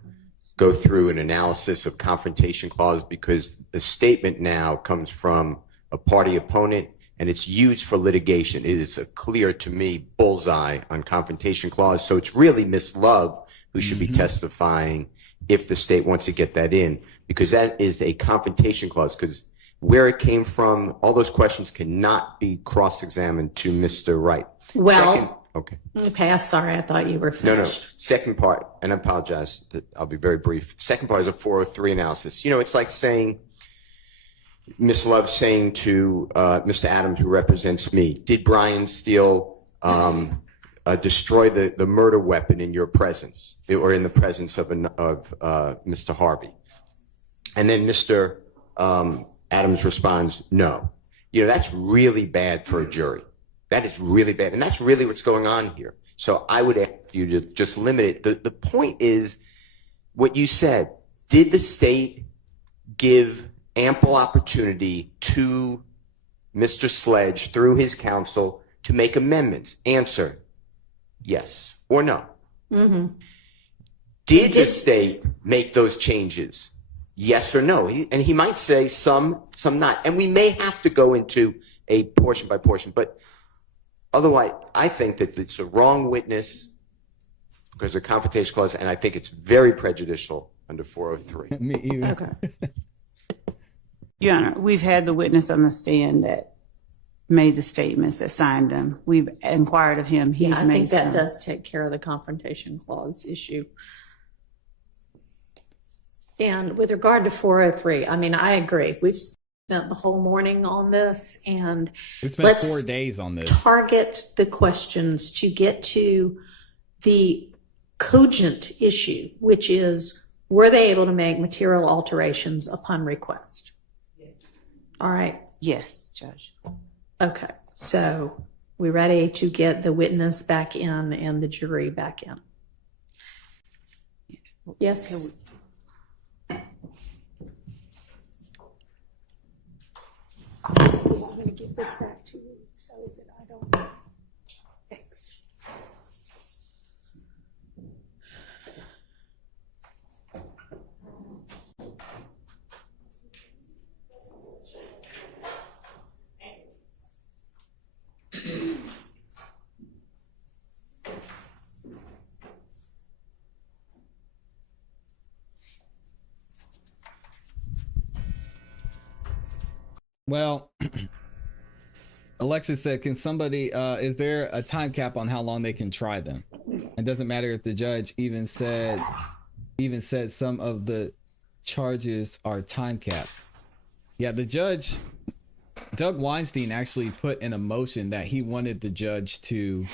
go through an analysis of confrontation clause, because the statement now comes from a party opponent and it's used for litigation. It is a clear, to me, bullseye on confrontation clause. So it's really Ms. Love who should be testifying if the state wants to get that in, because that is a confrontation clause, because where it came from, all those questions cannot be cross-examined to Mr. Wright. Well, Okay. okay. I'm sorry. I thought you were No. finished. Second part, and I apologize that I'll be very brief. Second part is a 403 analysis. You know, it's like saying, Ms. Love saying to Mr. Adams, who represents me, did Brian Steele destroy the murder weapon in your presence or in the presence of Mr. Harvey? And then Mr. Adams responds, no. You know, that's really bad for a jury. That is really bad. And that's really what's going on here. So I would ask you to just limit it. The point is what you said. Did the state give ample opportunity to Mr. Sledge through his counsel to make amendments? Answer, yes or no. Mm-hmm. Did the state make those changes? Yes or no? And he might say some not. And we may have to go into a portion by portion, but otherwise, I think that it's a wrong witness because of the confrontation clause, and I think it's very prejudicial under 403. Me either. Okay. Your Honor, we've had the witness on the stand that made the statements, that signed them. We've inquired of him. He's Yeah, I made think that some. does take care of the confrontation clause issue. And with regard to 403, I mean, I agree. We've spent the whole morning on this, and We spent let's 4 days on this. target the questions to get to the cogent issue, which is, were they able to make material alterations upon request? All right. Yes, Judge. Okay. So we ready to get the witness back in and the jury back in? Yes. I'm going to give this back to you so that I don't. Thanks. Well, Alexis said, can somebody, is there a time cap on how long they can try them? It doesn't matter if the judge even said some of the charges are time capped. Yeah, the judge, Doug Weinstein, actually put in a motion that he wanted the judge to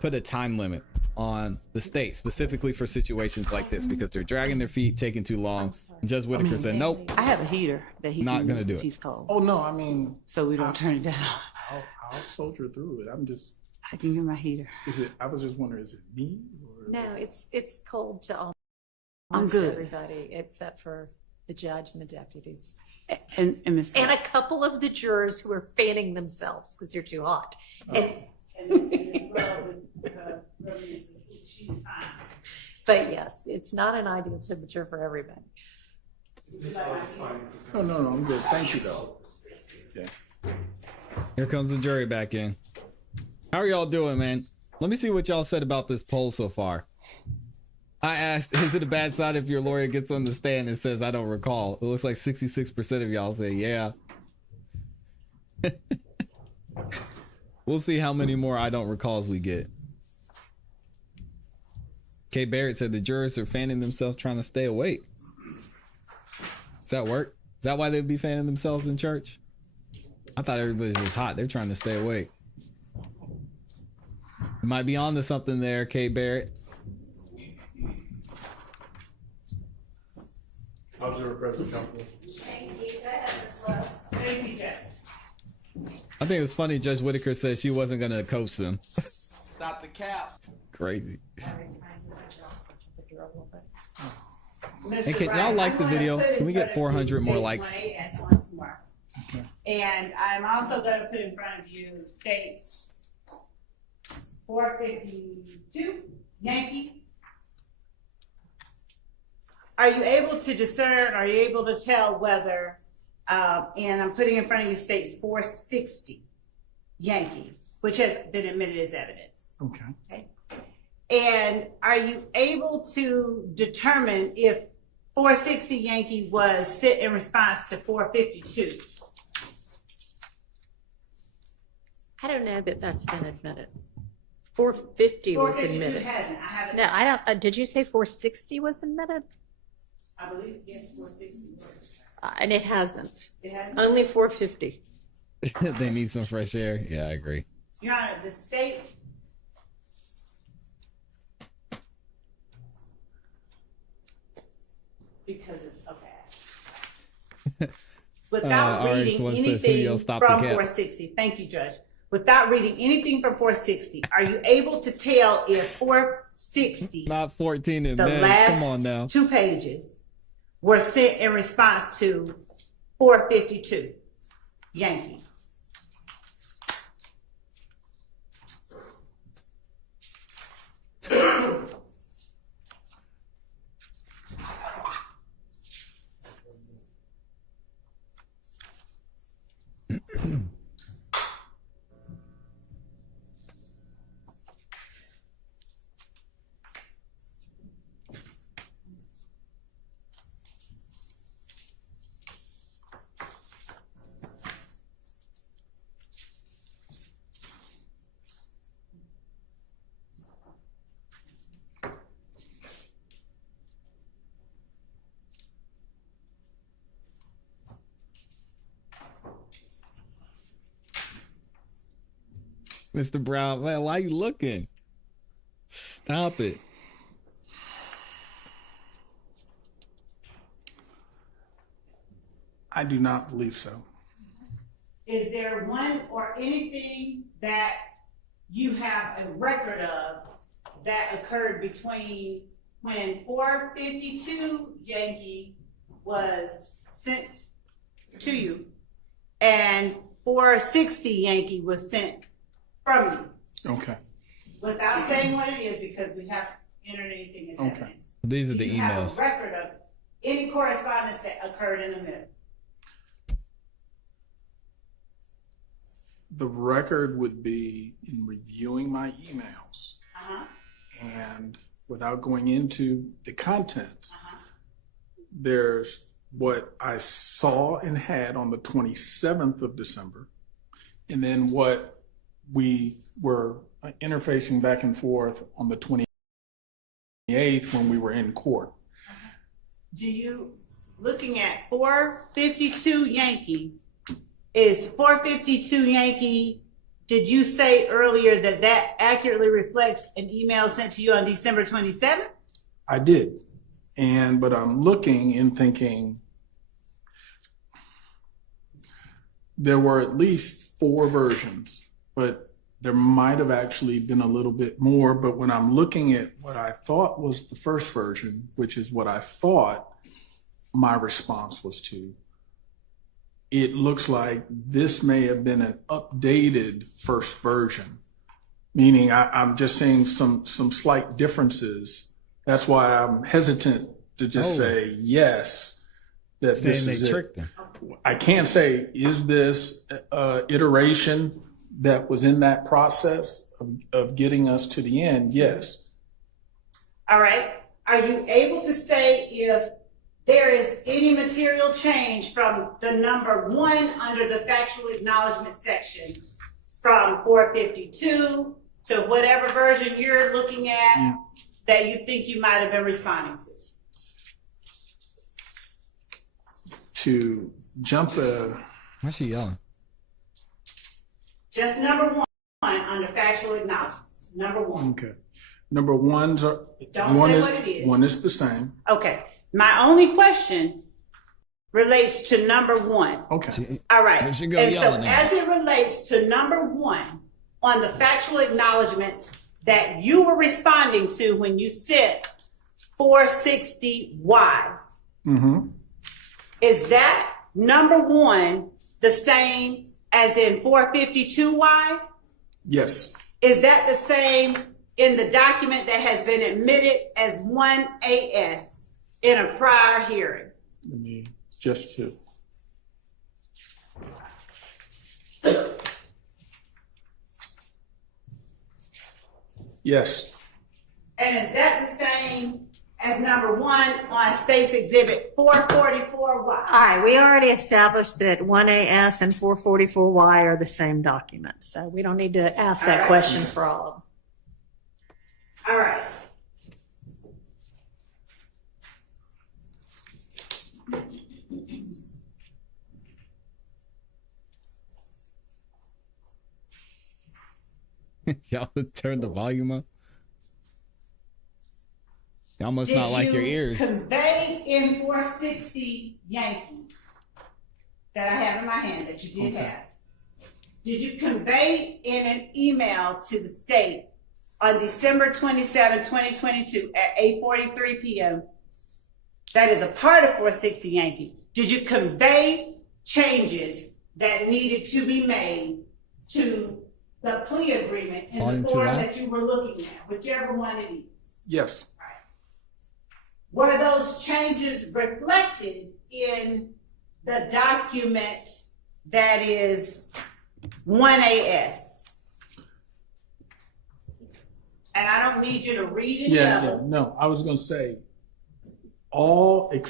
put a time limit on the state, specifically for situations like this, because they're dragging their feet, taking too long. Judge Whitaker said, nope. I have a heater that he Not can gonna use do if it. he's cold. Oh, no, I mean, So we don't turn it down. I'll soldier through it. I can get my heater. I was just wondering, is it me? Or? No, it's cold to almost I'm good. everybody except for the judge and the deputies. And Ms. And a couple of the jurors who are fanning themselves because they're too hot. But yes, it's not an ideal temperature for everybody. No, I'm good. Thank you, though. Yeah. Here comes the jury back in. How are y'all doing, man? Let me see what y'all said about this poll so far. I asked, is it a bad sign if your lawyer gets on the stand and says, I don't recall? It looks like 66% of y'all say, yeah. We'll see how many more I don't recalls we get. Kay Barrett said the jurors are fanning themselves trying to stay awake. Does that work? Is that why they'd be fanning themselves in church? I thought everybody's just hot. They're trying to stay awake. You might be on to something there, Kay Barrett. Observer President Counsel. Thank you, Judge. I think it's funny Judge Whitaker said she wasn't going to coach them. Stop the cap. Crazy. Mr. And can Wright, y'all like I'm the gonna video? put in Can we get front of 400 more state likes? YS once more. And I'm also going to put in front of you states 452 Yankee. Are you able to discern? Are you able to tell whether? And I'm putting in front of you states 460 Yankee, which has been admitted as evidence. Okay. And are you able to determine if 460 Yankee was sent in response to 452? I don't know that that's been admitted. 450 was 452 admitted. hasn't. I haven't. No, I don't. Did you say 460 was admitted? I believe yes, 460 was. And it hasn't. It hasn't. Only 450. They need some fresh air. Yeah, I agree. Your Honor, the state. Because of okay. Without reading RX1 says, "Who anything stop from the cap?" 460, thank you, Judge. Without reading anything from 460, are you able to tell if 460, Not 14 in the minutes. last Come on now. 2 pages, were sent in response to 452 Yankee? Mr. Brown, man, why you looking? Stop it. I do not believe so. Is there one or anything that you have a record of that occurred between when 452 Yankee was sent to you and 460 Yankee was sent from you? Okay. Without saying what it is, because we haven't entered anything as evidence. These are Do the you have emails. a record of any correspondence that occurred in the middle? The record would be in reviewing my emails Uh-huh. and without going into the contents, Uh-huh. there's what I saw and had on the 27th of December and then what we were interfacing back and forth on the 28th when we were in court. Do you, looking at 452 Yankee, is 452 Yankee, did you say earlier that that accurately reflects an email sent to you on December 27th? I did. But I'm looking and thinking there were at least 4 versions, but there might have actually been a little bit more. But when I'm looking at what I thought was the first version, which is what I thought my response was to, it looks like this may have been an updated first version, meaning I'm just seeing some slight differences. That's why I'm hesitant to just say yes, that this is it. I can't say, is this iteration that was in that process of getting us to the end? Yes. All right. Are you able to say if there is any material change from the number 1 under the factual acknowledgement section from 452 to whatever version you're looking at that you think you might have been responding to? To jump Why's she yelling? Just number 1 under factual acknowledgments. Number 1. Okay. Number ones are Don't one say is what it is. one is the same. Okay. My only question relates to number 1. Okay. All right. There she go And so yelling at as it relates to number 1 on the factual acknowledgments that you were responding to when you said 460Y, is that number 1 the same as in 452Y? Yes. Is that the same in the document that has been admitted as 1AS in a prior hearing? Let me just to. Yes. And is that the same as number 1 on State's Exhibit 444Y? All right, we already established that 1AS and 444Y are the same document, so we don't need to ask that question for all of them. All right. Y'all turn the volume up. Y'all must not like your ears. Convey in 460 Yankee that I have in my hand that you did have. Did you convey in an email to the state on December 27, 2022 at 8:43 p.m. that is a part of 460 Yankee? Did you convey changes that needed to be made to the plea agreement in the form that you were looking at, whichever one it is? Yes. Were those changes reflected in the document that is 1AS? And I don't need you to read it. No, I was going to say all the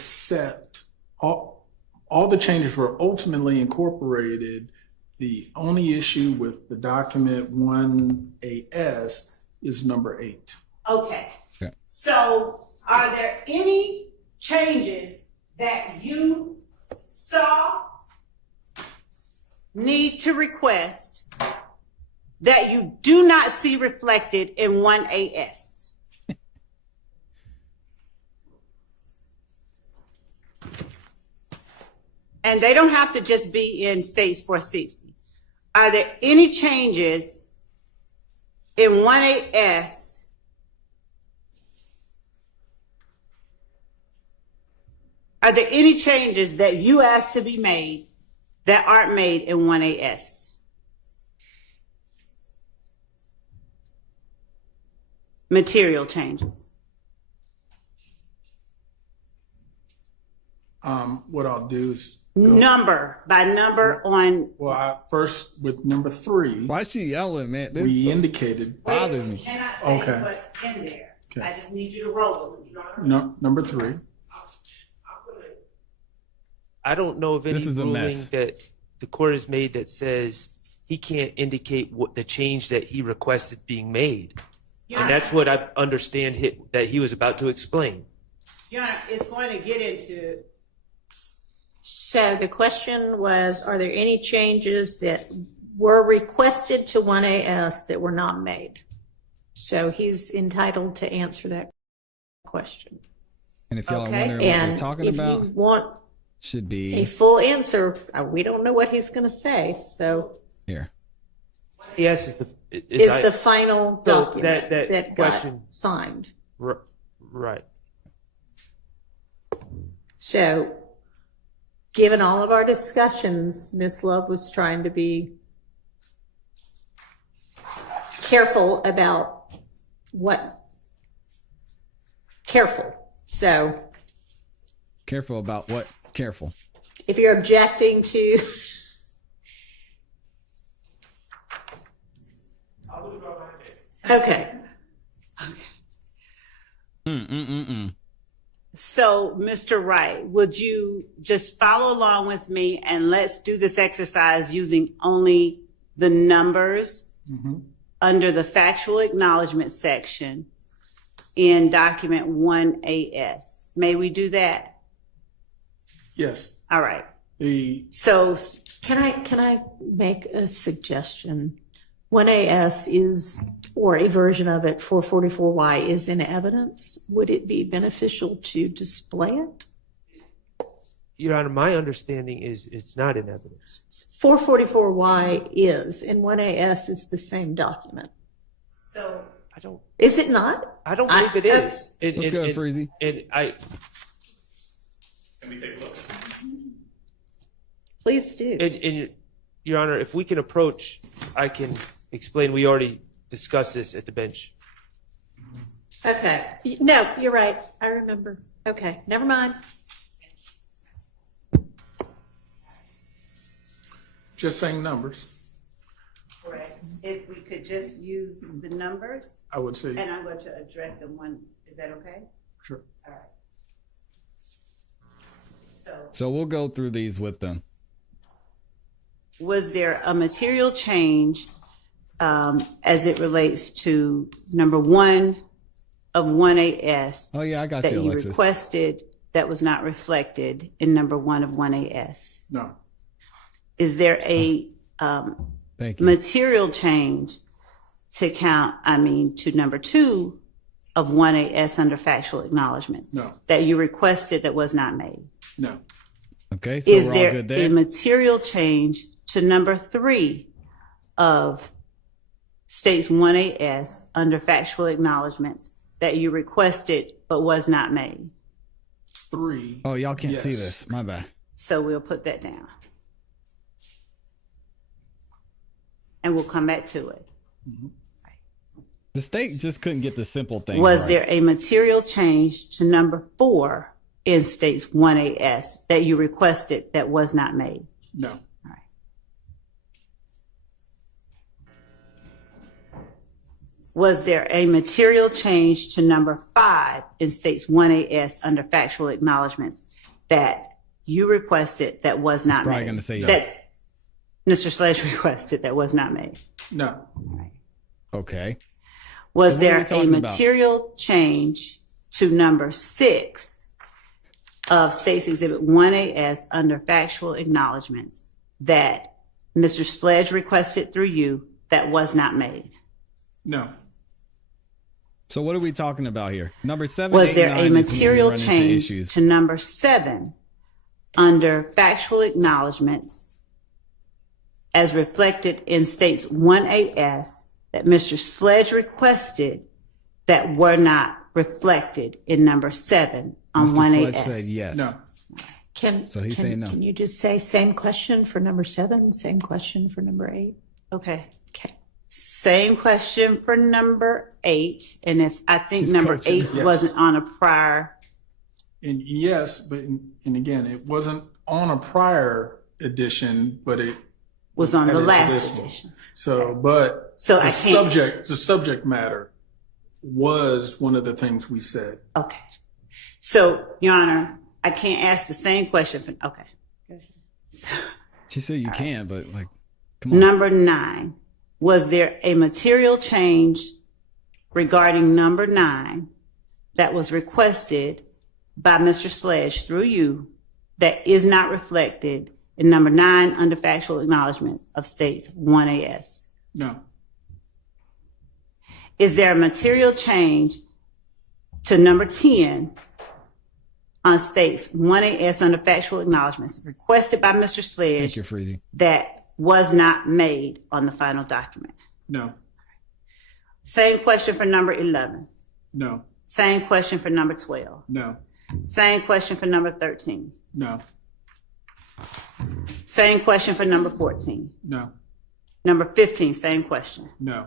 changes were ultimately incorporated. The only issue with the document 1AS is number 8. Okay. So are there any changes that you saw need to request that you do not see reflected in 1AS? And they don't have to just be in States 460. Are there any changes in 1AS Are there any changes that you asked to be made that aren't made in 1AS? Material changes. What I'll do is number by number on. Well, first with number 3. Why is she yelling, man? We indicated. Bothers me. Cannot say what's in there. Okay. I just need you to roll it. No, number 3. I don't know of any This is a ruling mess. that the court has made that says he can't indicate what the change that he requested being made. Your And Honor, that's what I understand that he was about to explain. Your Honor, it's going to get into. So the question was, are there any changes that were requested to 1AS that were not made? So he's entitled to answer that question. And if y'all are Okay. wondering what they're And talking if about, you want should a be full answer, we don't know what he's going to say. So here. Yes, is the final So document that that question- got signed. right. So, given all of our discussions, Ms. Love was trying to be careful about careful. So, Careful about what? Careful. if you're objecting to, okay. So, Mr. Wright, would you just follow along with me and let's do this exercise using only the numbers under the factual acknowledgement section in document 1AS. May we do that? Yes. All right. The So, Can I make a suggestion? 1AS is, or a version of it, 444Y is in evidence. Would it be beneficial to display it? Your Honor, my understanding is it's not in evidence. 444Y is, and 1AS is the same document. so I don't Is it not? believe it is. Let's go, Freezy. And I, Please do. and Your Honor, if we can approach, I can explain. We already discussed this at the bench. Okay. No, you're right. I remember. Okay, never mind. just saying numbers, correct. If we could just use the numbers, I would say, and I'm going to address them one. Is that okay? sure. All right. So, So we'll go through these with them. was there a material change as it relates to number 1 of 1AS Oh yeah, I got that you, you Alexis. requested that was not reflected in number 1 of 1AS? No, Is there a Thank you. material change to number 2 of 1AS under factual acknowledgments no, that you requested that was not made? no, Okay, so Is we're all there good a there. material change to number 3 of states 1AS under factual acknowledgments that you requested but was not made? 3. Oh, y'all can't see Yes. this. My bad. So we'll put that down. And we'll come back to it. The state just couldn't get the simple thing. Was right. there a material change to number 4 in states 1AS that you requested that was not made? No, Was there a material change to number 5 in states 1AS under factual acknowledgments that you requested that was not probably made? gonna say yes. That Mr. Sledge requested that was not made. no, Okay. Was So what are there we a talking about? material change to number 6 of states exhibit 1AS under factual acknowledgments that Mr. Sledge requested through you that was not made? no, So what are we talking about here? Number 7, Was 8, there 9 a is when we material run into change issues. to number 7 under factual acknowledgments as reflected in states 1AS that Mr. Sledge requested that were not reflected in number 7 on Mr. 1AS? Sledge said yes. no, So he's saying no. Can you just say same question for number 7, same question for number 8? Okay. Okay. Same question for number 8. And if I think She's number coaching. 8 Yes. wasn't on a prior, and yes, but and again, it wasn't on a prior edition, but it was on the added to last this one. edition. So, but So the I can't- subject matter was one of the things we said. Okay. So, Your Honor, I can't ask the same question for, okay. She said you can, but like Come on. Number 9, was there a material change regarding number 9 that was requested by Mr. Sledge through you that is not reflected in number 9 under factual acknowledgments of states 1AS? No. Is there a material change to number 10 on states 1AS under factual acknowledgments requested by Mr. Sledge Thank you, Freedy. that was not made on the final document? No. Same question for number 11. No. Same question for number 12. No. Same question for number 13. No. Same question for number 14. No. Number 15, same question. No.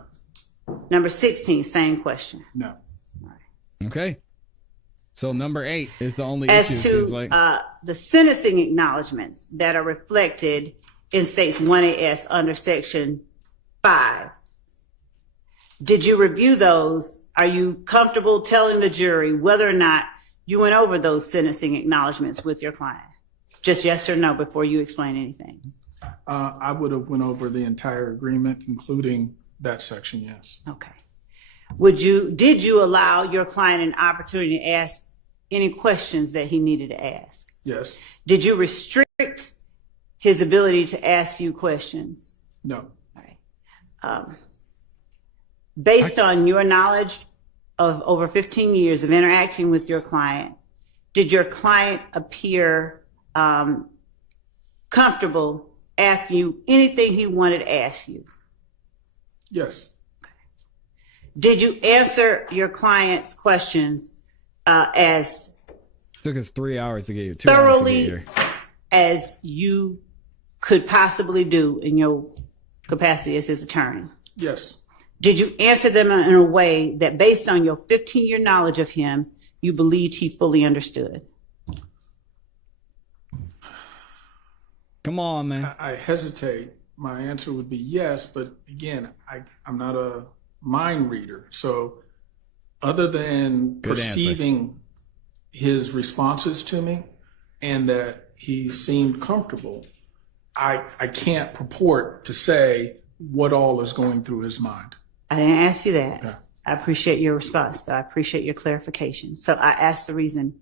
Number 16, same question. No. Okay. So number 8 is the only As issue, it to seems like. the sentencing acknowledgments that are reflected in states 1AS under section 5, did you review those? Are you comfortable telling the jury whether or not you went over those sentencing acknowledgments with your client? Just yes or no before you explain anything. I would have went over the entire agreement, including that section, yes. Okay. Did you allow your client an opportunity to ask any questions that he needed to ask? Yes. Did you restrict his ability to ask you questions? No. All right. Based on your knowledge of over 15 years of interacting with your client, did your client appear comfortable asking you anything he wanted to ask you? Yes. Did you answer your client's questions as Took us 3 hours to get here. 2 hours to get thoroughly here. as you could possibly do in your capacity as his attorney? Yes. Did you answer them in a way that, based on your 15-year knowledge of him, you believed he fully understood? Come on, man. I hesitate. My answer would be yes, but again, I'm not a mind reader. So other than Good answer. perceiving his responses to me and that he seemed comfortable, I can't purport to say what all is going through his mind. I didn't ask you that. Yeah. I appreciate your response, though. I appreciate your clarification. So I asked the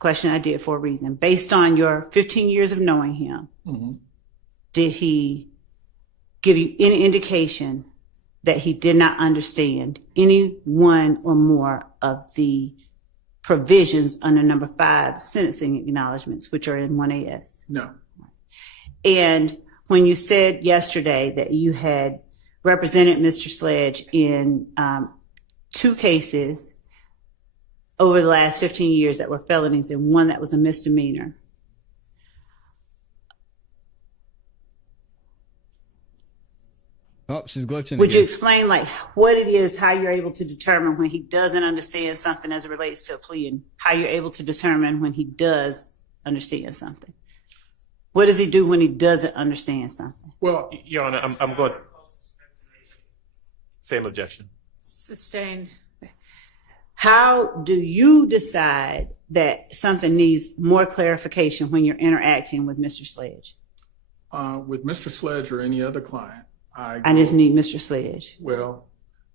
question I did for a reason. Based on your 15 years of knowing him, did he give you any indication that he did not understand any one or more of the provisions under number 5 sentencing acknowledgments, which are in 1AS? No. And when you said yesterday that you had represented Mr. Sledge in 2 cases over the last 15 years that were felonies and one that was a misdemeanor, Oh, she's glitching would you again. explain like what it is, how you're able to determine when he doesn't understand something as it relates to a plea, and how you're able to determine when he does understand something? What does he do when he doesn't understand something? Well, Your Honor, I'm going. Same objection. Sustained. How do you decide that something needs more clarification when you're interacting with Mr. Sledge? with Mr. Sledge or any other client, I just need Mr. Sledge. Well,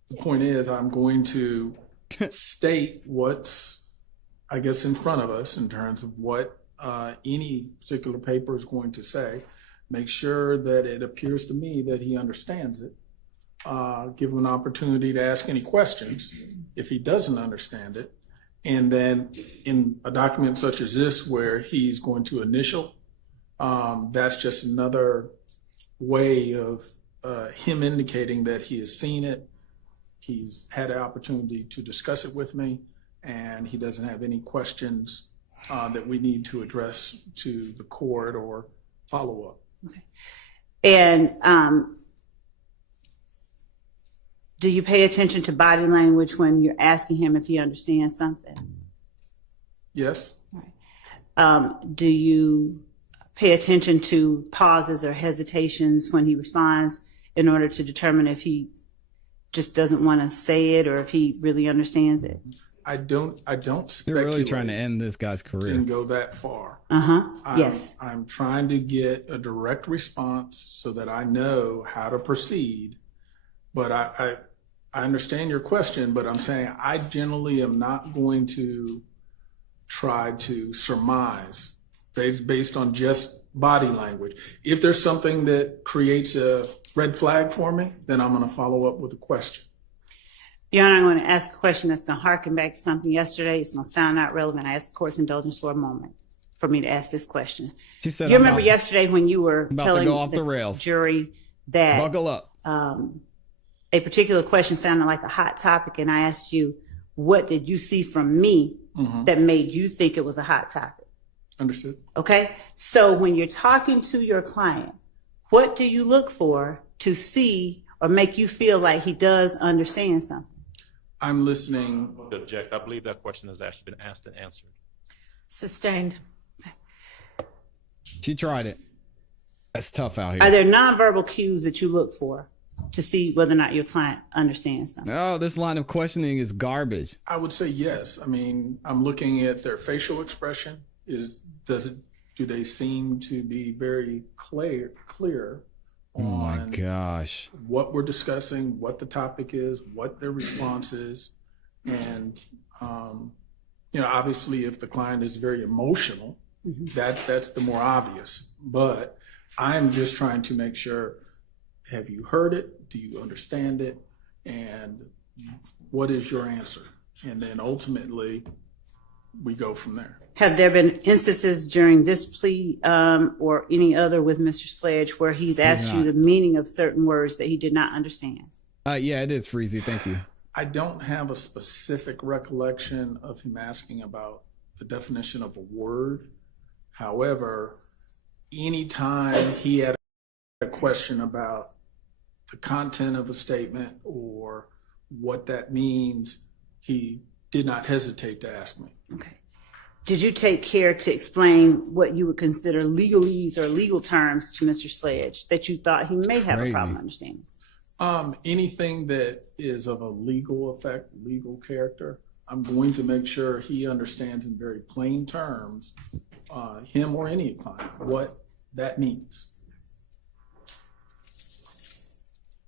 the point is, I'm going to state what's, I guess, in front of us in terms of what any particular paper is going to say. Make sure that it appears to me that he understands it. Give him an opportunity to ask any questions if he doesn't understand it. And then in a document such as this, where he's going to initial, that's just another way of him indicating that he has seen it. He's had an opportunity to discuss it with me, and he doesn't have any questions that we need to address to the court or follow up. Okay. And do you pay attention to body language when you're asking him if he understands something? Yes. Right. Do you pay attention to pauses or hesitations when he responds in order to determine if he just doesn't want to say it or if he really understands it? I don't You're speculate. really trying to end this guy's career. Can go that far. Yes. I'm trying to get a direct response so that I know how to proceed. But I understand your question, but I'm saying I generally am not going to try to surmise based on just body language. If there's something that creates a red flag for me, then I'm going to follow up with a question. Your Honor, I'm going to ask a question that's going to harken back to something yesterday. It's going to sound not relevant. I asked the court's indulgence for a moment for me to ask this question. She said, You remember yesterday when you were telling go off the the rails. jury that Buckle up. a particular question sounded like a hot topic, and I asked you, what did you see from me that made you think it was a hot topic? Understood. Okay? So when you're talking to your client, what do you look for to see or make you feel like he does understand something? I'm listening. Object. I believe that question has actually been asked and answered. Sustained. She tried it. That's tough out Are here. there nonverbal cues that you look for to see whether or not your client understands something? Oh, this line of questioning is garbage. I would say yes. I mean, I'm looking at their facial expression. Do they seem to be very clear Oh my on gosh. what we're discussing, what the topic is, what their response is, and obviously, if the client is very emotional, that's the more obvious. But I'm just trying to make sure: have you heard it? Do you understand it? And what is your answer? And then ultimately, we go from there. Have there been instances during this plea or any other with Mr. Sledge where he's asked you the meaning of certain words that he did not understand? Yeah, it is Freezy. Thank you. I don't have a specific recollection of him asking about the definition of a word. However, anytime he had a question about the content of a statement or what that means, he did not hesitate to ask me. Okay. Did you take care to explain what you would consider legalese or legal terms to Mr. Sledge that you thought he may have a problem understanding? Anything that is of a legal effect, legal character, I'm going to make sure he understands in very plain terms, him or any client, what that means.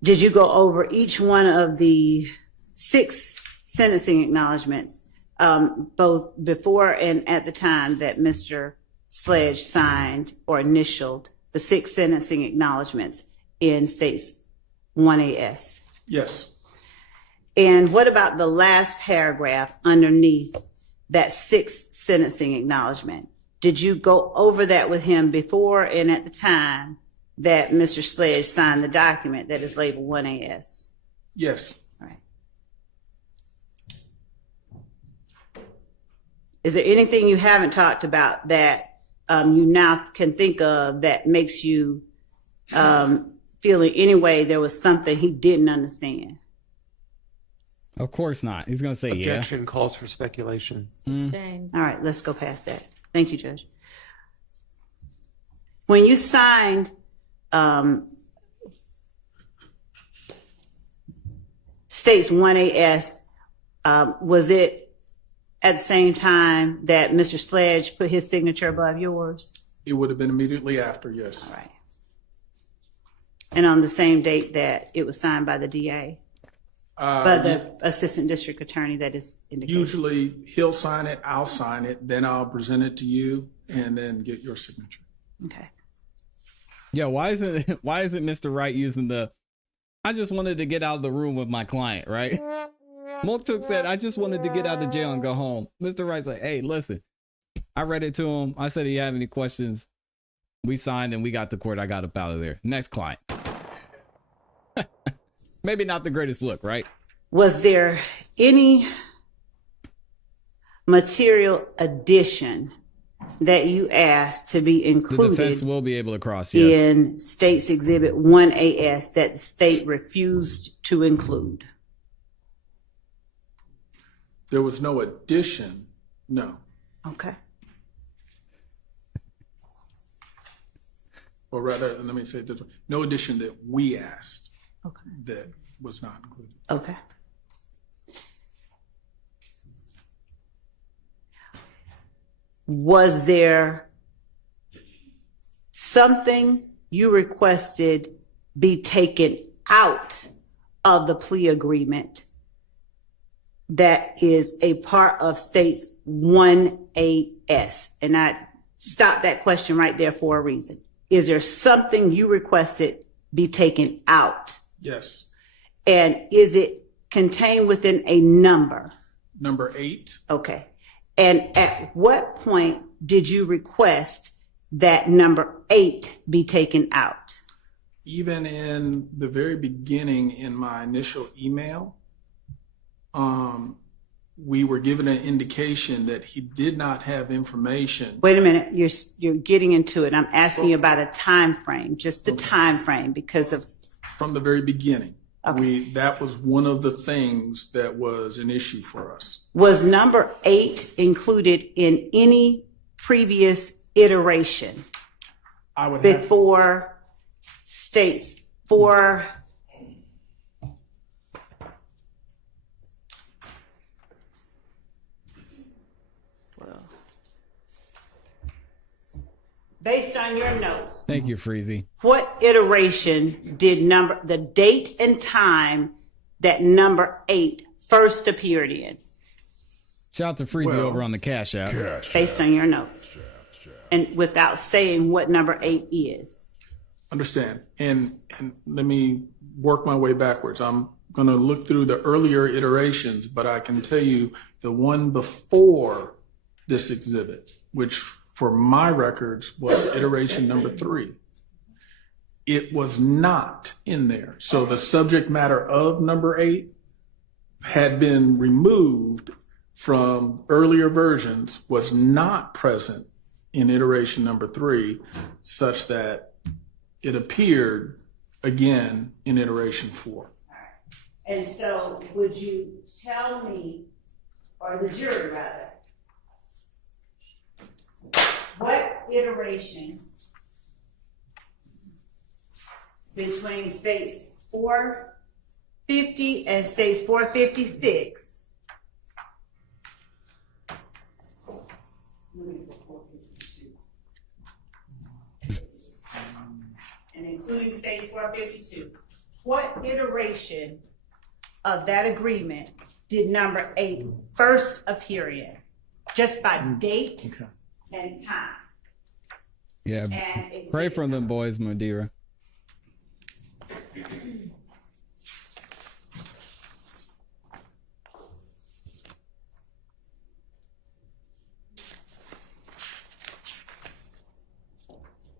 Did you go over each one of the 6 sentencing acknowledgments, both before and at the time that Mr. Sledge signed or initialed the 6 sentencing acknowledgments in States 1AS? Yes. And what about the last paragraph underneath that 6th sentencing acknowledgement? Did you go over that with him before and at the time that Mr. Sledge signed the document that is labeled 1AS? Yes. All right. Is there anything you haven't talked about that you now can think of that makes you feel in any way there was something he didn't understand? Of course not. He's going to say Objection calls for speculation. Sustained. All right, let's go past that. Thank you, Judge. When you signed States 1AS, was it at the same time that Mr. Sledge put his signature above yours? It would have been immediately after, yes. All right. And on the same date that it was signed by the DA? By the assistant district attorney that is indicated? Usually he'll sign it, I'll sign it, then I'll present it to you and then get your signature. Okay. Yeah, why isn't Mr. Wright using the I just wanted to get out of the room with my client, right? Mounk Tounk said, I just wanted to get out of jail and go home. Mr. Wright's like, hey, listen, I read it to him. I said, do you have any questions? We signed and we got to court. I got up out of there. Next client. Maybe not the greatest look, right? Was there any material addition that you asked to be The included defense will be able to cross, yes. in States Exhibit 1AS that the state refused to include? There was no addition, no. Okay. Or rather, let me say it this way, no addition that we asked Okay. that was not included. Okay. was there something you requested be taken out of the plea agreement that is a part of states 1AS? And I stopped that question right there for a reason. Is there something you requested be taken out? Yes. And is it contained within a number? Number 8. Okay. And at what point did you request that number 8 be taken out? Even in the very beginning, in my initial email, we were given an indication that he did not have information. Wait a minute, you're getting into it. I'm asking you about a time frame, just the time frame, because of From the very beginning. Okay. That was one of the things that was an issue for us. Was number 8 included in any previous iteration I would have, before states 4? Based on your notes, Thank you, Freezy. what iteration did the date and time that number 8 first appeared in? Shout out to Freezy over on the Cash App. Based on your notes. And without saying what number 8 is. understand. And let me work my way backwards. I'm going to look through the earlier iterations, but I can tell you the one before this exhibit, which for my records was iteration number 3. It was not in there. So the subject matter of number 8 had been removed from earlier versions, was not present in iteration number 3, such that it appeared again in iteration 4. And so would you tell me, or the jury rather, what iteration between states 450 and states 456 and including states 452, what iteration of that agreement did number 8 first appear in? Just by date and time. Yeah, And pray for them boys, Madeira.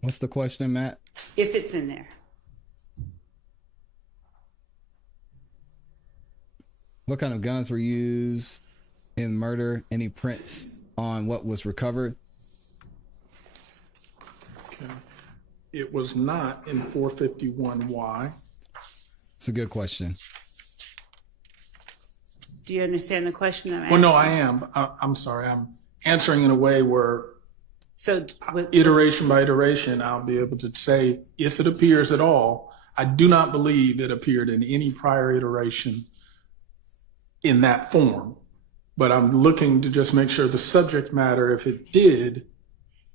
What's the question, Matt? If it's in there. What kind of guns were used in murder? Any prints on what was recovered? Okay. It was not in 451Y. It's a good question. Do you understand the question I'm asking? Well, no, I am. I'm sorry. I'm answering in a way where So iteration by iteration, I'll be able to say if it appears at all. I do not believe it appeared in any prior iteration in that form, but I'm looking to just make sure the subject matter, if it did,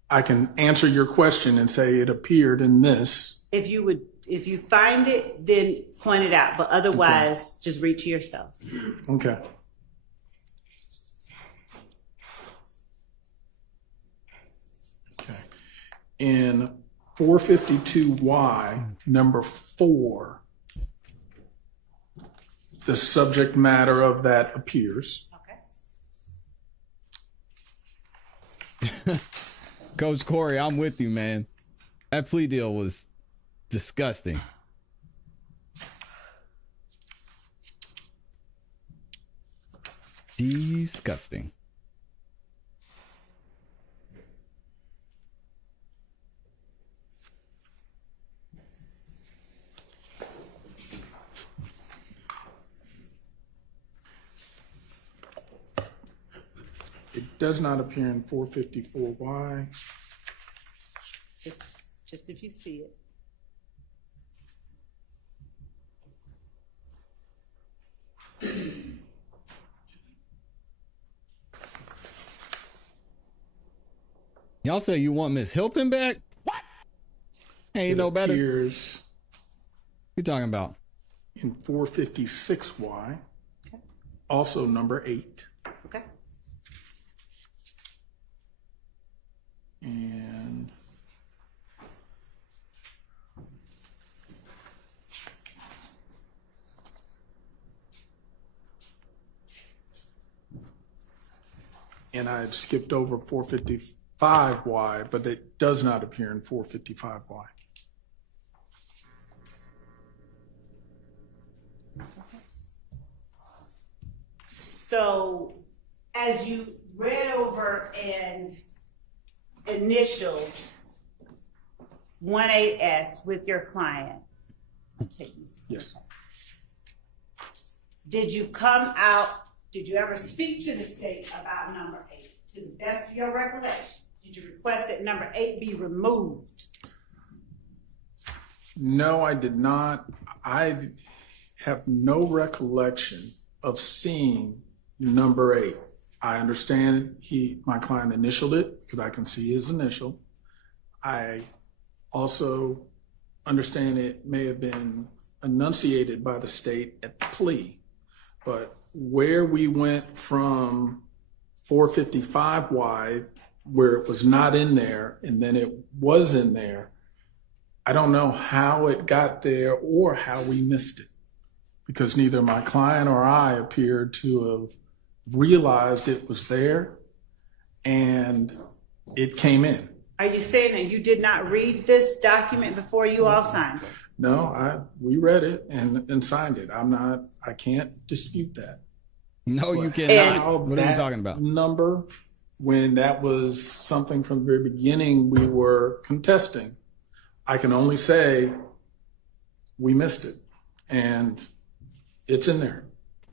I can answer your question and say it appeared in this. if you find it, then point it out, but otherwise just read to yourself. Okay. Okay. In 452Y, number 4, the subject matter of that appears. Okay. Coach Corey, I'm with you, man. That plea deal was disgusting. Disgusting. It does not appear in 454Y. Just if you see it. Y'all say you want Miss Hilton back? What? Ain't no better. Appears You talking about? in 456Y, also number 8. Okay. And I had skipped over 455Y, but it does not appear in 455Y. So as you read over and initialed 18S with your client, I'm taking this. Yes. Did you come out, did you ever speak to the state about number 8? To the best of your recollection, did you request that number 8 be removed? No, I did not. I have no recollection of seeing number 8. I understand my client initialed it because I can see his initial. I also understand it may have been enunciated by the state at the plea, but where we went from 455Y, where it was not in there, and then it was in there, I don't know how it got there or how we missed it, because neither my client or I appeared to have realized it was there and it came in. Are you saying that you did not read this document before you all signed it? No, we read it and signed it. I can't dispute that. No, you But cannot. how What are you that talking about? number, when that was something from the very beginning we were contesting, I can only say we missed it, and it's in there.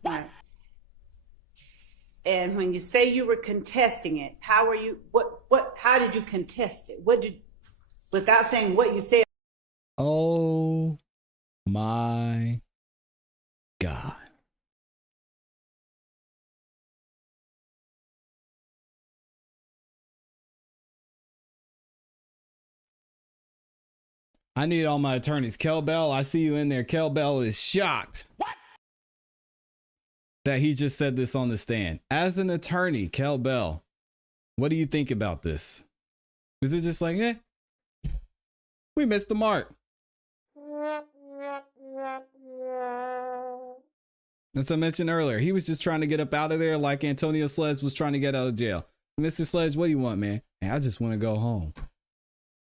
Right. And when you say you were contesting it, how did you contest it? Without saying what you said? Oh my God. I need all my attorneys. Kel Bell, I see you in there. Kel Bell is shocked. What? That he just said this on the stand. As an attorney, Kel Bell, what do you think about this? Is it just like, we missed the mark? As I mentioned earlier, he was just trying to get up out of there like Antonio Sledge was trying to get out of jail. Mr. Sledge, what do you want, man? Hey, I just want to go home.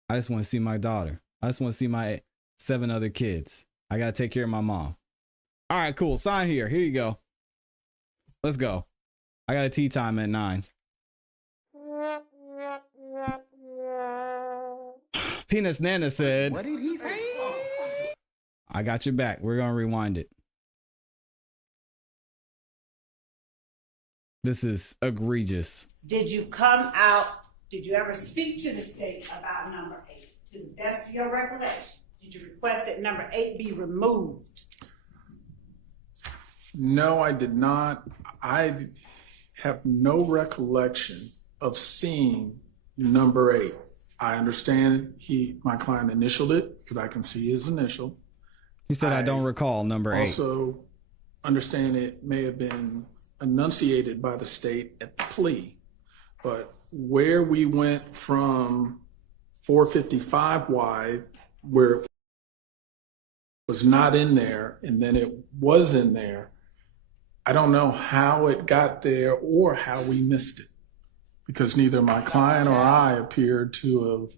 I just want to see my daughter. I just want to see my 7 other kids. I got to take care of my mom. All right, cool. Sign here. Here you go. Let's go. I got a tea time at 9. Peanuts Nana said, What did he say? I got your back. We're going to rewind it. This is egregious. Did you ever speak to the state about number 8? To the best of your recollection, did you request that number 8 be removed? No, I did not. I have no recollection of seeing number 8. I understand my client initialed it because I can see his initial. He said, I don't recall number 8. Also understand it may have been enunciated by the state at the plea, but where we went from 455Y, where it was not in there, and then it was in there, I don't know how it got there or how we missed it, because neither my client or I appeared to have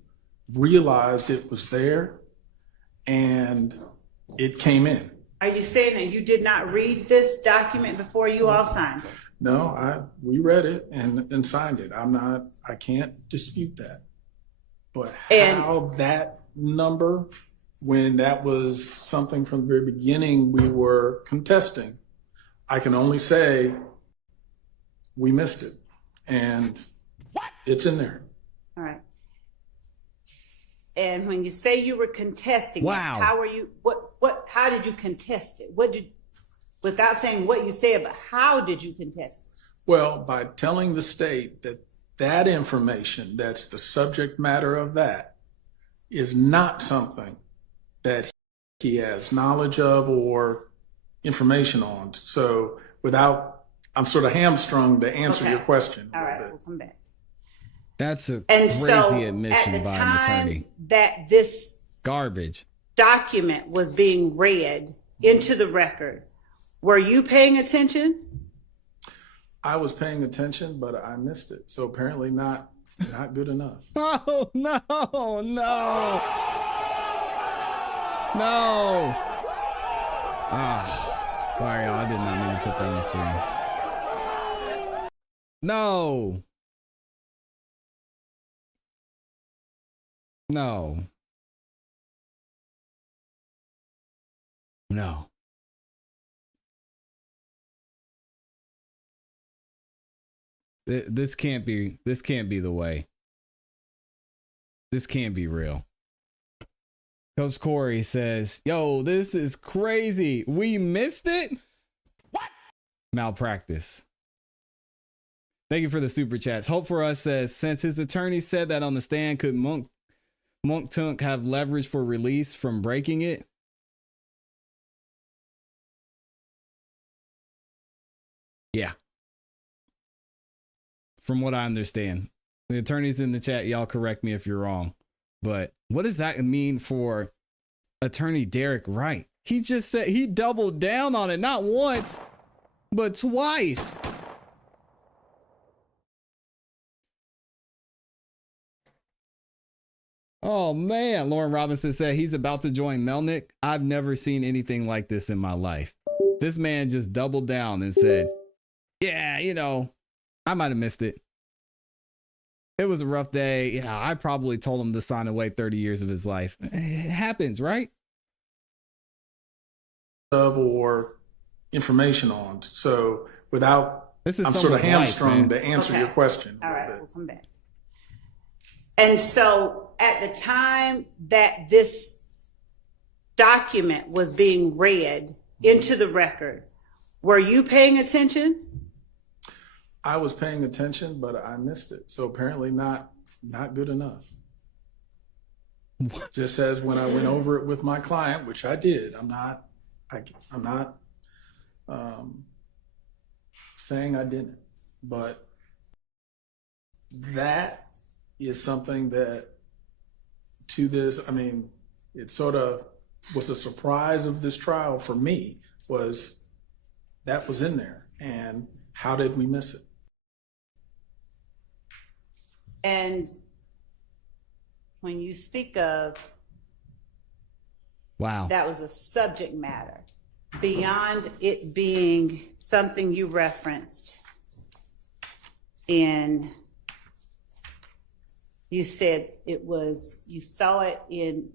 realized it was there and it came in. Are you saying that you did not read this document before you all signed it? No, we read it and signed it. I can't dispute that. But how that number, when that was something from the very beginning we were contesting, I can only say we missed it, and it's in there. All right. And when you say you were contesting, wow, how did you contest it? Without saying what you said, but how did you contest it? Well, by telling the state that that information, that's the subject matter of that, is not something that he has knowledge of or information on. So I'm sort of hamstrung to answer your question. All right, we'll come back. That's a And crazy so admission at the by an attorney. time that this Garbage. document was being read into the record, were you paying attention? I was paying attention, but I missed it. So apparently not good enough. Oh, no. Sorry, y'all. I did not mean to put that on the screen. No. This can't be the way. This can't be real. Coach Corey says, yo, this is crazy. We missed it? What? Malpractice. Thank you for the super chats. Hope for Us says, since his attorney said that on the stand, could Mounk Tounk have leverage for release from breaking it? Yeah. From what I understand. The attorneys in the chat, y'all correct me if you're wrong. But what does that mean for attorney Derek Wright? He just said he doubled down on it, not once, but twice. Oh man, Lauren Robinson said he's about to join Melnick. I've never seen anything like this in my life. This man just doubled down and said, yeah, I might have missed it. It was a rough day. Yeah, I probably told him to sign away 30 years of his life. It happens, right? Or information on. So I'm sort of hamstrung to answer your question. All right, we'll come back. And so at the time that this document was being read into the record, were you paying attention? I was paying attention, but I missed it. So apparently not good enough. Just as when I went over it with my client, which I did. I'm not saying I didn't, but that is something that it sort of was a surprise of this trial for me, was that was in there. And how did we miss it? And when you speak of, wow, that was a subject matter, beyond it being something you referenced in, you said you saw it in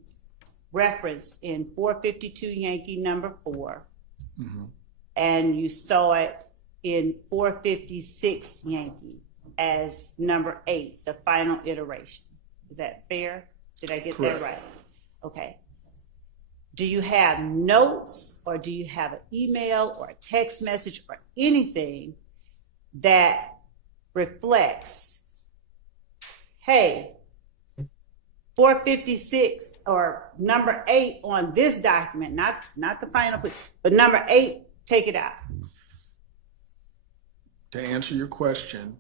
reference in 452 Yankee number 4, and you saw it in 456 Yankee as number 8, the final iteration. Is that fair? Did I get that right? Okay. Do you have notes, or do you have an email or a text message or anything that reflects, hey, 456 or number 8 on this document, not the final, but number 8, take it out? To answer your question,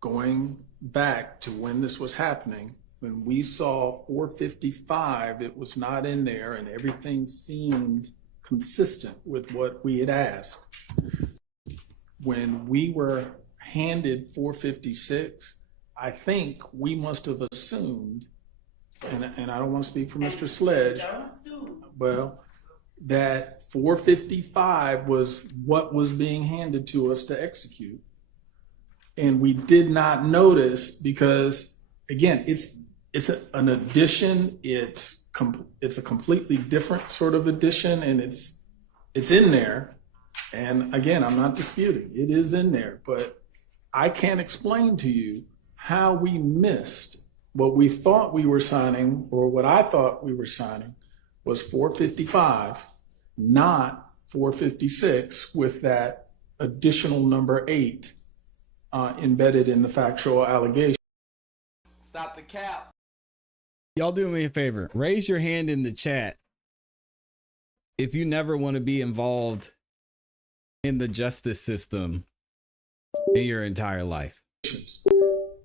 going back to when this was happening, when we saw 455, it was not in there and everything seemed consistent with what we had asked. When we were handed 456, I think we must have assumed, and I don't want to speak for Mr. Sledge, well, that 455 was what was being handed to us to execute. And we did not notice because, again, it's an addition. It's a completely different sort of addition, and it's in there. And again, I'm not disputing it is in there, but I can't explain to you how we missed what we thought we were signing, or what I thought we were signing was 455, not 456 with that additional number 8 embedded in the factual allegation. Stop the cap. Y'all do me a favor. Raise your hand in the chat if you never want to be involved in the justice system in your entire life.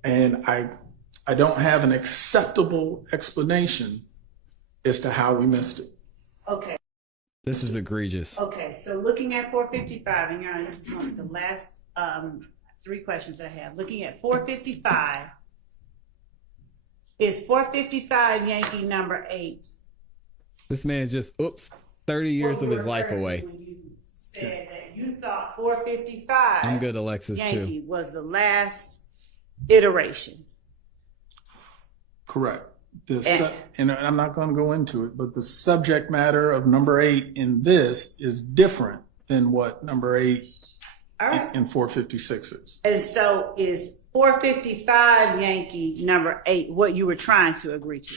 And I don't have an acceptable explanation as to how we missed it. Okay. This is egregious. Okay, so looking at 455, and Your Honor, this is one of the last 3 questions that I have. Looking at 455, is 455 Yankee number 8? This man's just, 30 years of his life away. When you said that you thought 455 I'm good, Alexis, Yankee too. was the last iteration. Correct. And I'm not going to go into it, but the subject matter of number 8 in this is different than what number 8 in 456 is. And so is 455 Yankee number 8 what you were trying to agree to?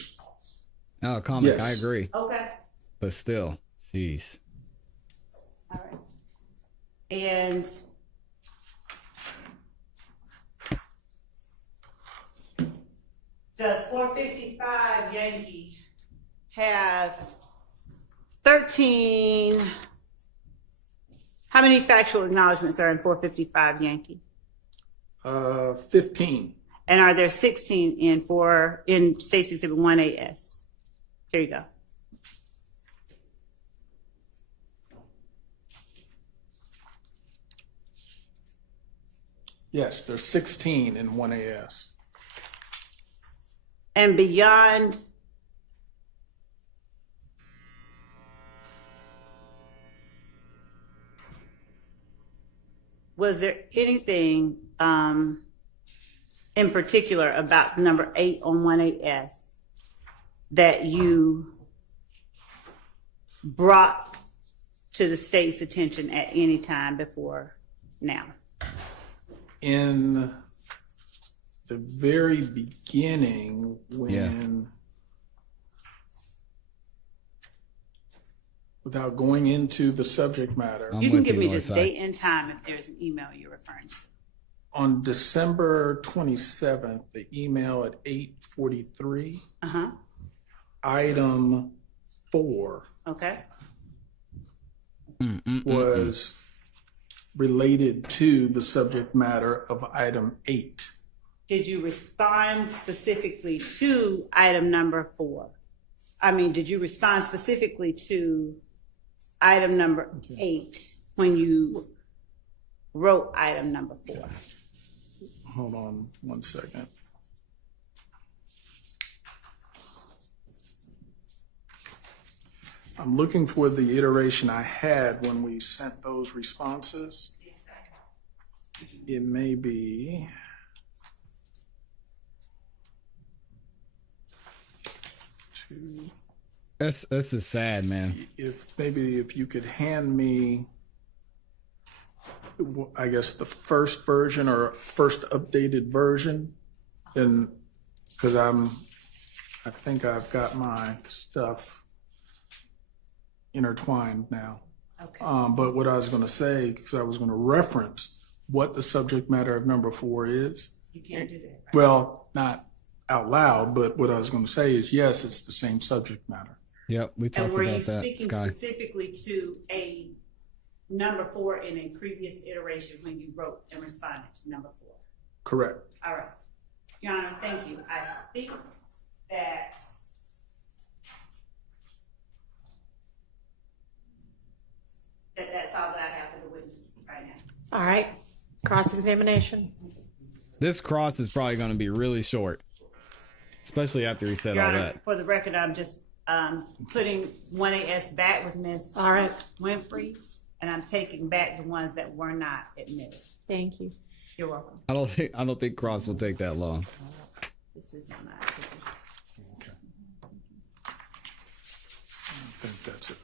Oh, comic, Yes. I agree. Okay. But still, jeez. All right. And does 455 Yankee have 13? How many factual acknowledgments are in 455 Yankee? 15. And are there 16 in State's Exhibit 1AS? Here you go. Yes, there's 16 in 1AS. And beyond was there anything in particular about number 8 on 1AS that you brought to the state's attention at any time before now? In the very beginning, when, without going into the subject matter, You can give me just date and time if there's an email you're referring to. on December 27th, the email at 8:43, item 4 Okay. was related to the subject matter of item 8. Did you respond specifically to item number 4? I mean, did you respond specifically to item number 8 when you wrote item number 4? Hold on 1 second. I'm looking for the iteration I had when we sent those responses. It may be. This is sad, man. If you could hand me, I guess, the first version or first updated version, then, because I think I've got my stuff intertwined now. Okay. But what I was going to say, because I was going to reference what the subject matter of number 4 is. You can't do that. Right? Well, not out loud, but what I was going to say is, yes, it's the same subject matter. Yep, we talked And were you about that, speaking Sky. specifically to a number 4 in a previous iteration when you wrote and responded to number 4? Correct. All right. Your Honor, thank you. I think that that's all that I have for the witness right now. All right. Cross-examination. This cross is probably going to be really short, especially after he said Your all Honor, that. for the record, I'm just putting 1AS back with Ms. All right. Winfrey, and I'm taking back the ones that were not admitted. Thank you. You're welcome. I don't think cross will take that long. This is not. Okay. I think that's it.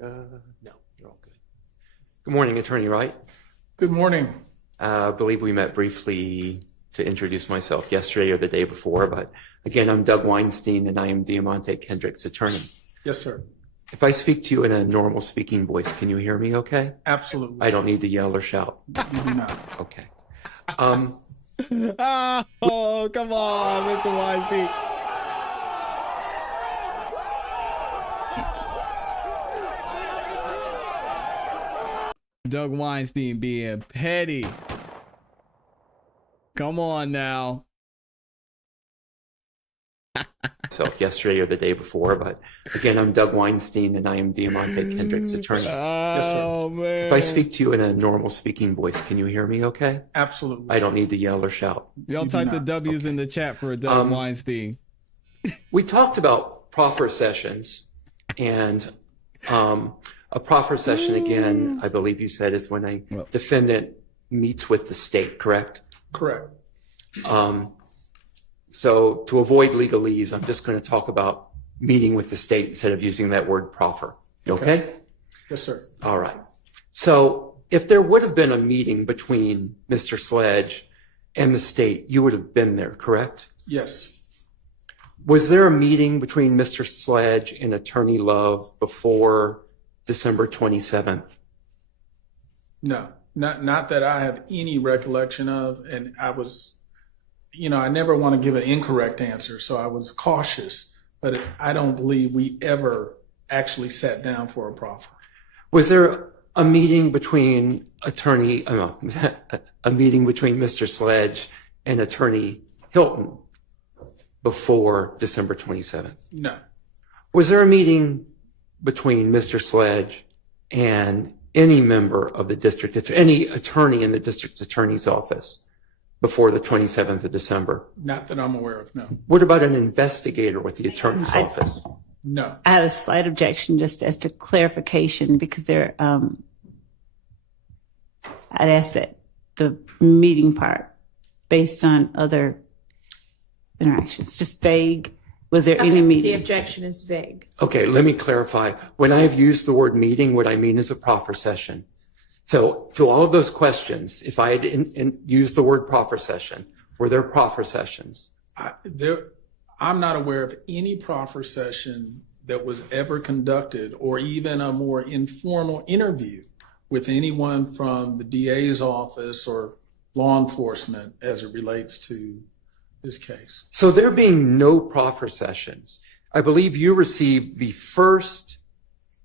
No, you're all good. Good morning, Attorney Wright. Good morning. I believe we met briefly to introduce myself yesterday or the day before, but again, I'm Doug Weinstein and I am Diamante Kendrick's attorney. Yes, sir. If I speak to you in a normal speaking voice, can you hear me okay? Absolutely. I don't need to yell or shout. You do not. Okay. Oh, come on, Mr. Weinstein. Doug Weinstein being petty. Come on now. Myself yesterday or the day before, but again, I'm Doug Weinstein and I am Diamante Kendrick's attorney. Oh, man. If I speak to you in a normal speaking voice, can you hear me okay? Absolutely. I don't need to yell or shout. Y'all type the W's in the chat for Doug Weinstein. We talked about proffer sessions, and a proffer session, again, I believe you said, is when a defendant meets with the state, correct? Correct. So to avoid legalese, I'm just going to talk about meeting with the state instead of using that word proffer. Okay? Yes, sir. All right. So if there would have been a meeting between Mr. Sledge and the state, you would have been there, correct? Yes. Was there a meeting between Mr. Sledge and Attorney Love before December 27th? No, not that I have any recollection of. And I was, I never want to give an incorrect answer, so I was cautious, but I don't believe we ever actually sat down for a proffer. Was there a meeting between a meeting between Mr. Sledge and Attorney Hilton before December 27th? No. Was there a meeting between Mr. Sledge and any member of the district, any attorney in the district attorney's office before the 27th of December? Not that I'm aware of, no. What about an investigator with the attorney's office? No. I have a slight objection just as to clarification because I'd ask that the meeting part based on other interactions, just vague. Was there any meeting? The objection is vague. Okay, let me clarify. When I've used the word meeting, what I mean is a proffer session. So to all of those questions, if I had used the word proffer session, were there proffer sessions? I'm not aware of any proffer session that was ever conducted or even a more informal interview with anyone from the DA's office or law enforcement as it relates to this case. So there being no proffer sessions, I believe you received the first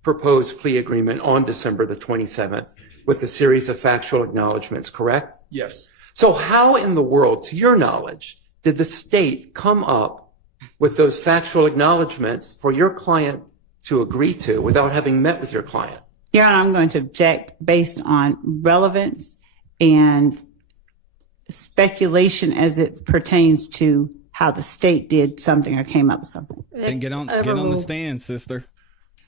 proposed plea agreement on December the 27th with a series of factual acknowledgments, correct? Yes. So how in the world, to your knowledge, did the state come up with those factual acknowledgments for your client to agree to without having met with your client? Your Honor, I'm going to object based on relevance and speculation as it pertains to how the state did something or came up with something. Then get on the stand, sister.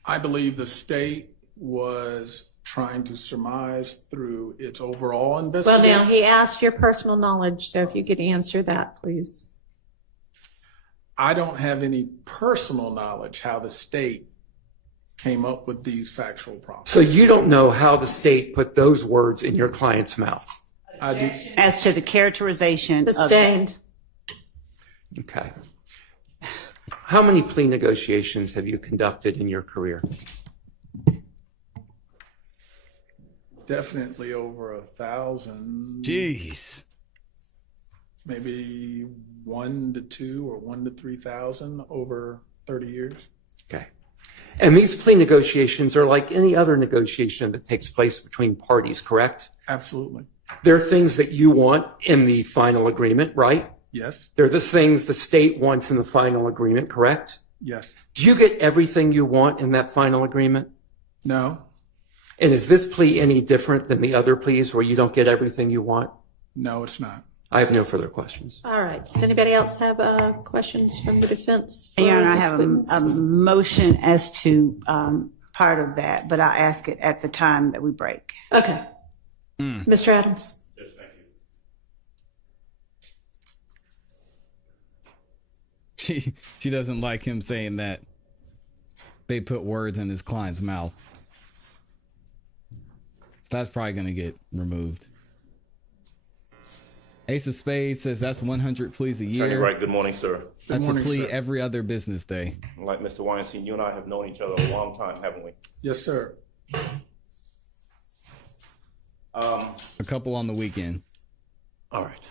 I believe the state was trying to surmise through its overall investigation. Well, now he asked your personal knowledge, so if you could answer that, please. I don't have any personal knowledge how the state came up with these factual problems. So you don't know how the state put those words in your client's mouth? I do. As to the characterization Sustained. Okay. How many plea negotiations have you conducted in your career? Definitely over 1,000. Jeez. Maybe 1 to 2 or 1 to 3,000 over 30 years. Okay. And these plea negotiations are like any other negotiation that takes place between parties, correct? Absolutely. There are things that you want in the final agreement, right? Yes. They're the things the state wants in the final agreement, correct? Yes. Do you get everything you want in that final agreement? No. And is this plea any different than the other pleas where you don't get everything you want? No, it's not. I have no further questions. All right. Does anybody else have questions from the defense? Your Honor, I have a motion as to part of that, but I'll ask it at the time that we break. Okay. Mr. Adams. Yes, thank you. She doesn't like him saying that they put words in his client's mouth. That's probably going to get removed. Ace of Spades says that's 100 pleas a Attorney year. Wright, good morning, sir. That's morning, a plea sir. every other business day. Like Mr. Weinstein, you and I have known each other a long time, haven't we? Yes, sir. A couple on the weekend. All right.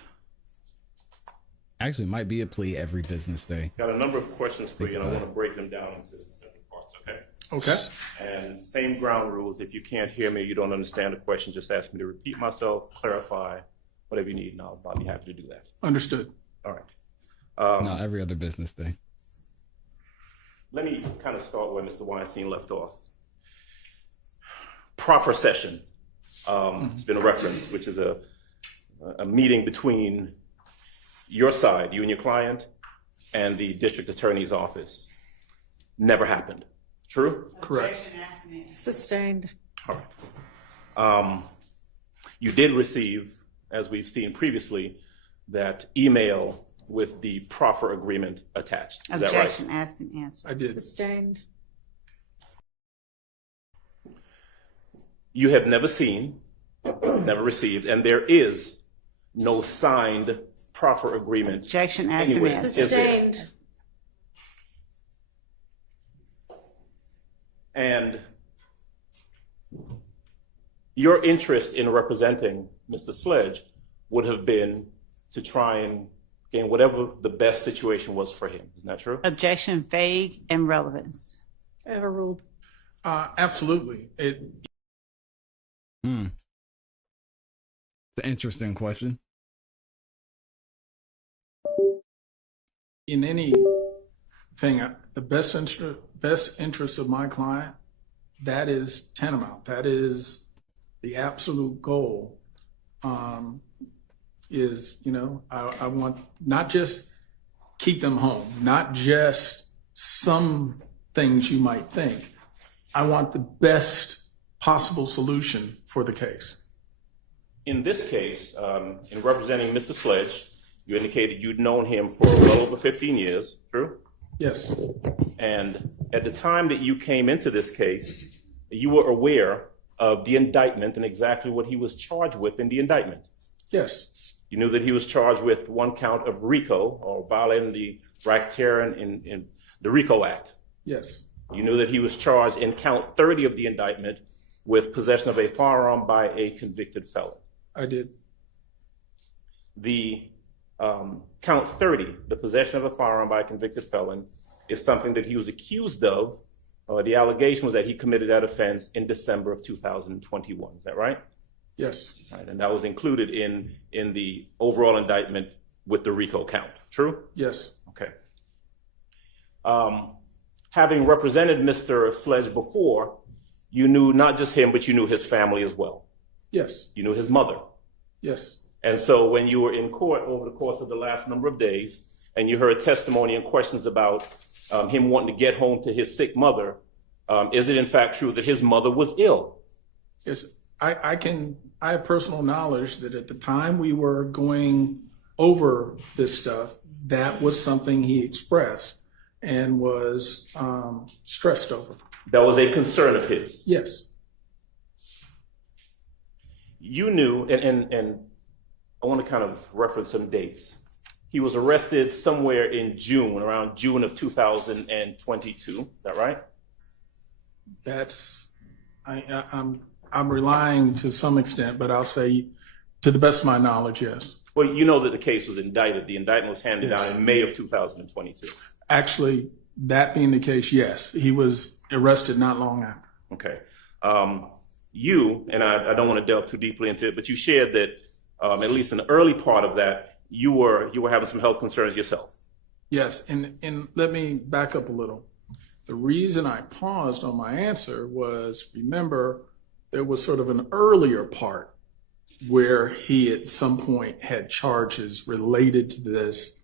Actually, it might be a plea every business day. Got a number of questions for you, and I want to break them down into separate parts, okay? Okay. And same ground rules. If you can't hear me, you don't understand the question, just ask me to repeat myself, clarify, whatever you need, and I'll be happy to do that. Understood. All right. No, every other business day. Let me kind of start where Mr. Weinstein left off. Proffer session. It's been a reference, which is a meeting between your side, you and your client, and the district attorney's office. Never happened. True? Correct. Sustained. All right. You did receive, as we've seen previously, that email with the proffer agreement attached. Is that right? Objection asked and answered. I did. Sustained. You have never seen, never received, and there is no signed proffer agreement. Objection asked and anywhere, answered. is there? Sustained. And your interest in representing Mr. Sledge would have been to try and gain whatever the best situation was for him. Isn't that true? Objection vague and relevance. Overruled. Absolutely. It's an interesting question. In anything, the best interest of my client, that is tantamount. That is the absolute goal. I want not just keep them home, not just some things you might think. I want the best possible solution for the case. In this case, in representing Mr. Sledge, you indicated you'd known him for well over 15 years, true? Yes. And at the time that you came into this case, you were aware of the indictment and exactly what he was charged with in the indictment. Yes. You knew that he was charged with one count of RICO, or violating the racketeering in the RICO Act. Yes. You knew that he was charged in count 30 of the indictment with possession of a firearm by a convicted felon. I did. The count 30, the possession of a firearm by a convicted felon, is something that he was accused of. The allegation was that he committed that offense in December of 2021. Is that right? Yes. Right, and that was included in the overall indictment with the RICO count. True? Yes. Okay. Having represented Mr. Sledge before, you knew not just him, but you knew his family as well. Yes. You knew his mother. Yes. And so when you were in court over the course of the last number of days, and you heard testimony and questions about him wanting to get home to his sick mother, is it in fact true that his mother was ill? Yes. I have personal knowledge that at the time we were going over this stuff, that was something he expressed and was stressed over. That was a concern of his. Yes. You knew, and I want to kind of reference some dates. He was arrested somewhere in June, around June of 2022. Is that right? I'm relying to some extent, but I'll say to the best of my knowledge, yes. Well, you know that the case was indicted. The indictment was handed down in May of 2022. Actually, that being the case, yes. He was arrested not long after. Okay. You, and I don't want to delve too deeply into it, but you shared that at least in the early part of that, you were having some health concerns yourself. Yes, and let me back up a little. The reason I paused on my answer was, remember, there was sort of an earlier part where he at some point had charges related to this.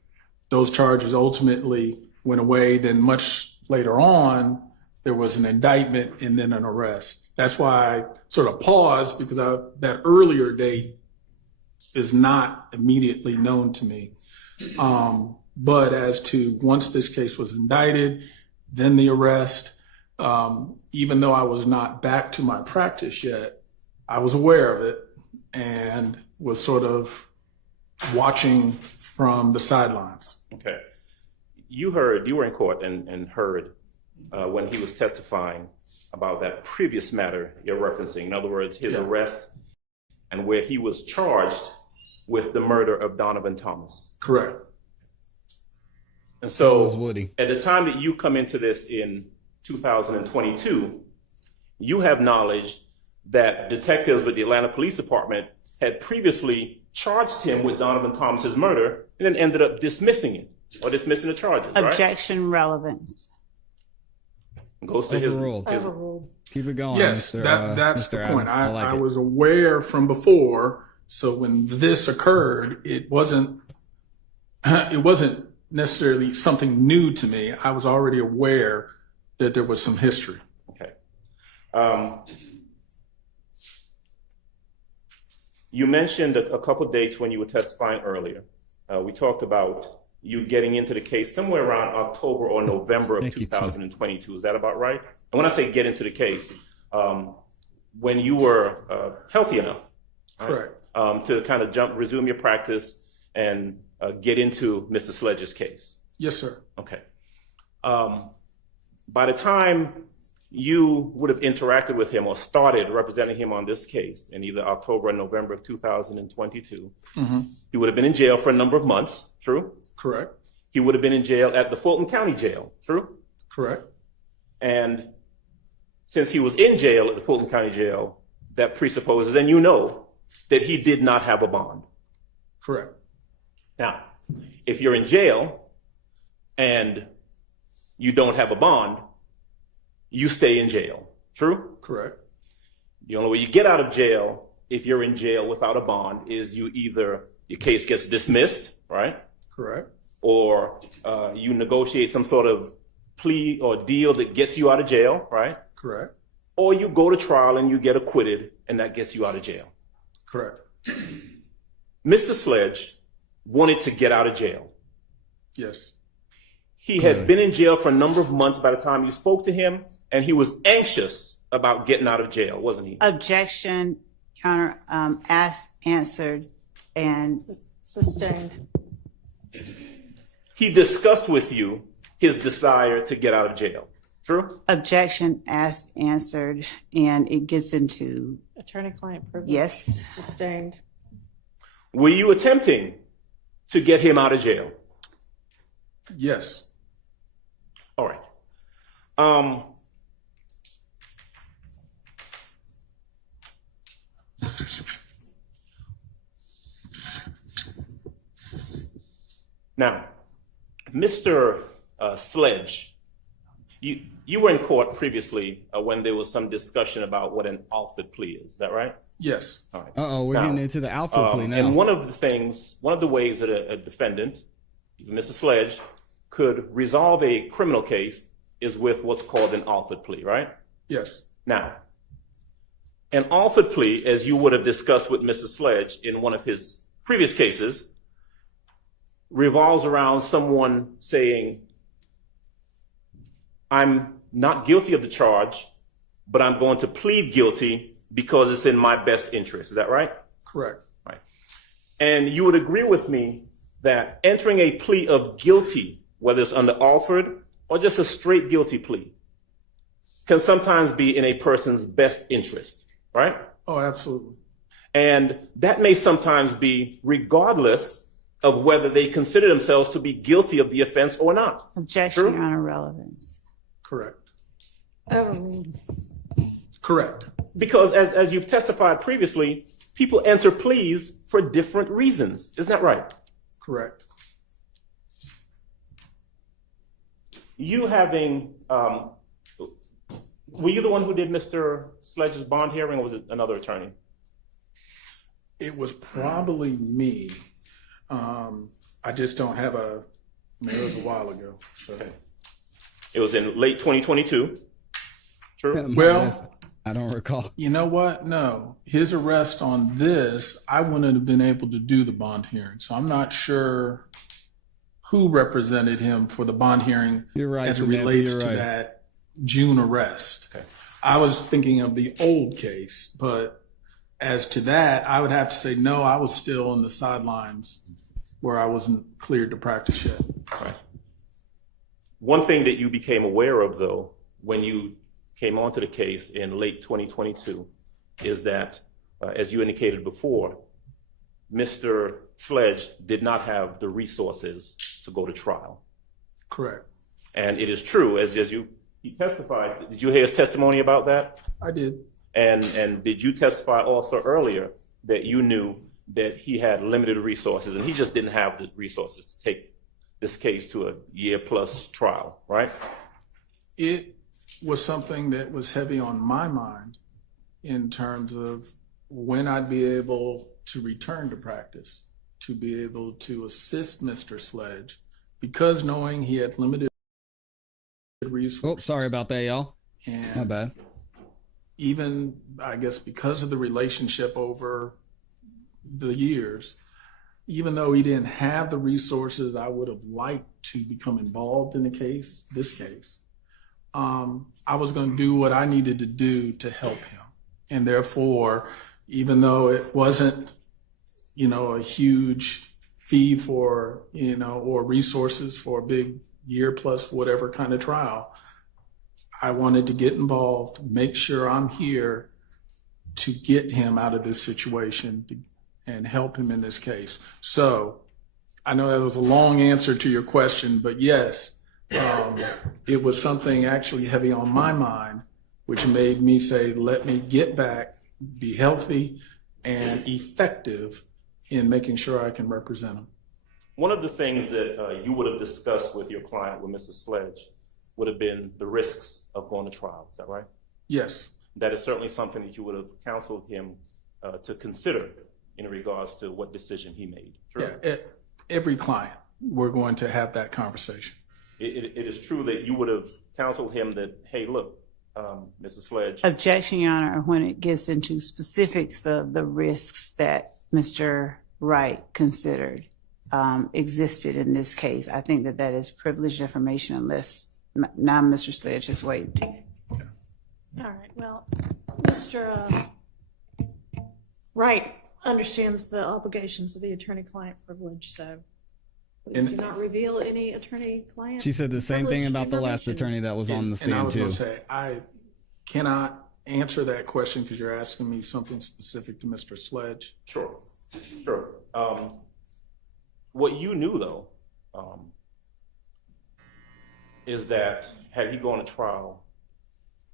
Those charges ultimately went away. Then much later on, there was an indictment and then an arrest. That's why I sort of paused, because that earlier date is not immediately known to me. But as to once this case was indicted, then the arrest, even though I was not back to my practice yet, I was aware of it and was sort of watching from the sidelines. Okay. You were in court and heard when he was testifying about that previous matter you're referencing. In other words, his arrest and where he was charged with the murder of Donovan Thomas. Correct. And so was Woody. At the time that you come into this in 2022, you have knowledge that detectives with the Atlanta Police Department had previously charged him with Donovan Thomas's murder and then ended up dismissing it or dismissing the charges, right? Objection relevance. Goes to Overruled. his Keep it going. Yes, Mr. that's Mr. the Adams. point. like I it. was aware from before, so when this occurred, it wasn't necessarily something new to me. I was already aware that there was some history. Okay. You mentioned a couple dates when you were testifying earlier. We talked about you getting into the case somewhere around October or November of Thank you, 2022. Is that about right? And when I say get into the case, when you were healthy enough, right, Correct. to kind of resume your practice and get into Mr. Sledge's case. Yes, sir. Okay. By the time you would have interacted with him or started representing him on this case in either October or November of 2022, he would have been in jail for a number of months, true? Correct. He would have been in jail at the Fulton County Jail, true? Correct. And since he was in jail at the Fulton County Jail, that presupposes, and you know, that he did not have a bond. Correct. Now, if you're in jail and you don't have a bond, you stay in jail. True? Correct. The only way you get out of jail, if you're in jail without a bond, is you either, your case gets dismissed, right? Correct. Or you negotiate some sort of plea or deal that gets you out of jail, right? Correct. Or you go to trial and you get acquitted and that gets you out of jail. Correct. Mr. Sledge wanted to get out of jail. Yes. He had been in jail for a number of months by the time you spoke to him, and he was anxious about getting out of jail, wasn't he? Objection, Your Honor, asked, answered, and Sustained. He discussed with you his desire to get out of jail. True? objection, asked, answered, and it gets into, Attorney-client privilege. yes. Sustained. Were you attempting to get him out of jail? Yes. All right. Now, Mr. Sledge, you were in court previously when there was some discussion about what an Alford plea is that right? Yes. All right. We're Now, getting into the Alfred plea now. And one of the ways that a defendant, Mr. Sledge, could resolve a criminal case is with what's called an Alford plea, right? Yes. Now, an Alford plea, as you would have discussed with Mr. Sledge in one of his previous cases, revolves around someone saying, I'm not guilty of the charge, but I'm going to plead guilty because it's in my best interest. Is that right? Correct. Right. And you would agree with me that entering a plea of guilty, whether it's under Alford or just a straight guilty plea, can sometimes be in a person's best interest, right? Oh, absolutely. And that may sometimes be regardless of whether they consider themselves to be guilty of the offense or not. Objection, True? Your Honor, relevance. Correct. Overruled. Correct. Because as you've testified previously, people enter pleas for different reasons. Isn't that right? Correct. You having, were you the one who did Mr. Sledge's bond hearing, or was it another attorney? It was probably me. I just don't have it was a while ago. So. Okay. It was in late 2022. True? Well, I don't recall. you know what? No. His arrest on this, I wouldn't have been able to do the bond hearing. So I'm not sure who represented him for the bond hearing You're right, as it Samantha, relates you're to right. that June arrest. Okay. I was thinking of the old case, but As to that, I would have to say no, I was still on the sidelines where I wasn't cleared to practice yet. Right. One thing that you became aware of, though, when you came onto the case in late 2022, is that, as you indicated before, Mr. Sledge did not have the resources to go to trial. Correct. And it is true, as he testified. Did you hear his testimony about that? I did. And did you testify also earlier that you knew that he had limited resources and he just didn't have the resources to take this case to a year-plus trial, right? It was something that was heavy on my mind in terms of when I'd be able to return to practice, to be able to assist Mr. Sledge, because knowing he had limited resources. Oh, sorry about that, y'all. And my bad. Even, I guess, because of the relationship over the years, even though he didn't have the resources I would have liked to become involved in this case, I was going to do what I needed to do to help him. And therefore, even though it wasn't, a huge fee for, or resources for a big year plus whatever kind of trial, I wanted to get involved, make sure I'm here to get him out of this situation and help him in this case. So I know that was a long answer to your question, but yes, it was something actually heavy on my mind, which made me say, let me get back, be healthy and effective in making sure I can represent him. One of the things that you would have discussed with your client, with Mr. Sledge, would have been the risks of going to trial. Is that right? Yes. That is certainly something that you would have counseled him to consider in regards to what decision he made. True? Yeah, every client, we're going to have that conversation. It is true that you would have counseled him that, hey, look, Mr. Sledge. Objection, Your Honor, when it gets into specifics of the risks that Mr. Wright considered existed in this case. I think that is privileged information unless now Mr. Sledge has waived. All right. Well, Mr. Wright understands the obligations of the attorney-client privilege, so please do not reveal any attorney-client. She said the same thing about the last attorney that was on the stand, and I was too. going to say, I cannot answer that question because you're asking me something specific to Mr. Sledge. Sure. What you knew, though, is that had he gone to trial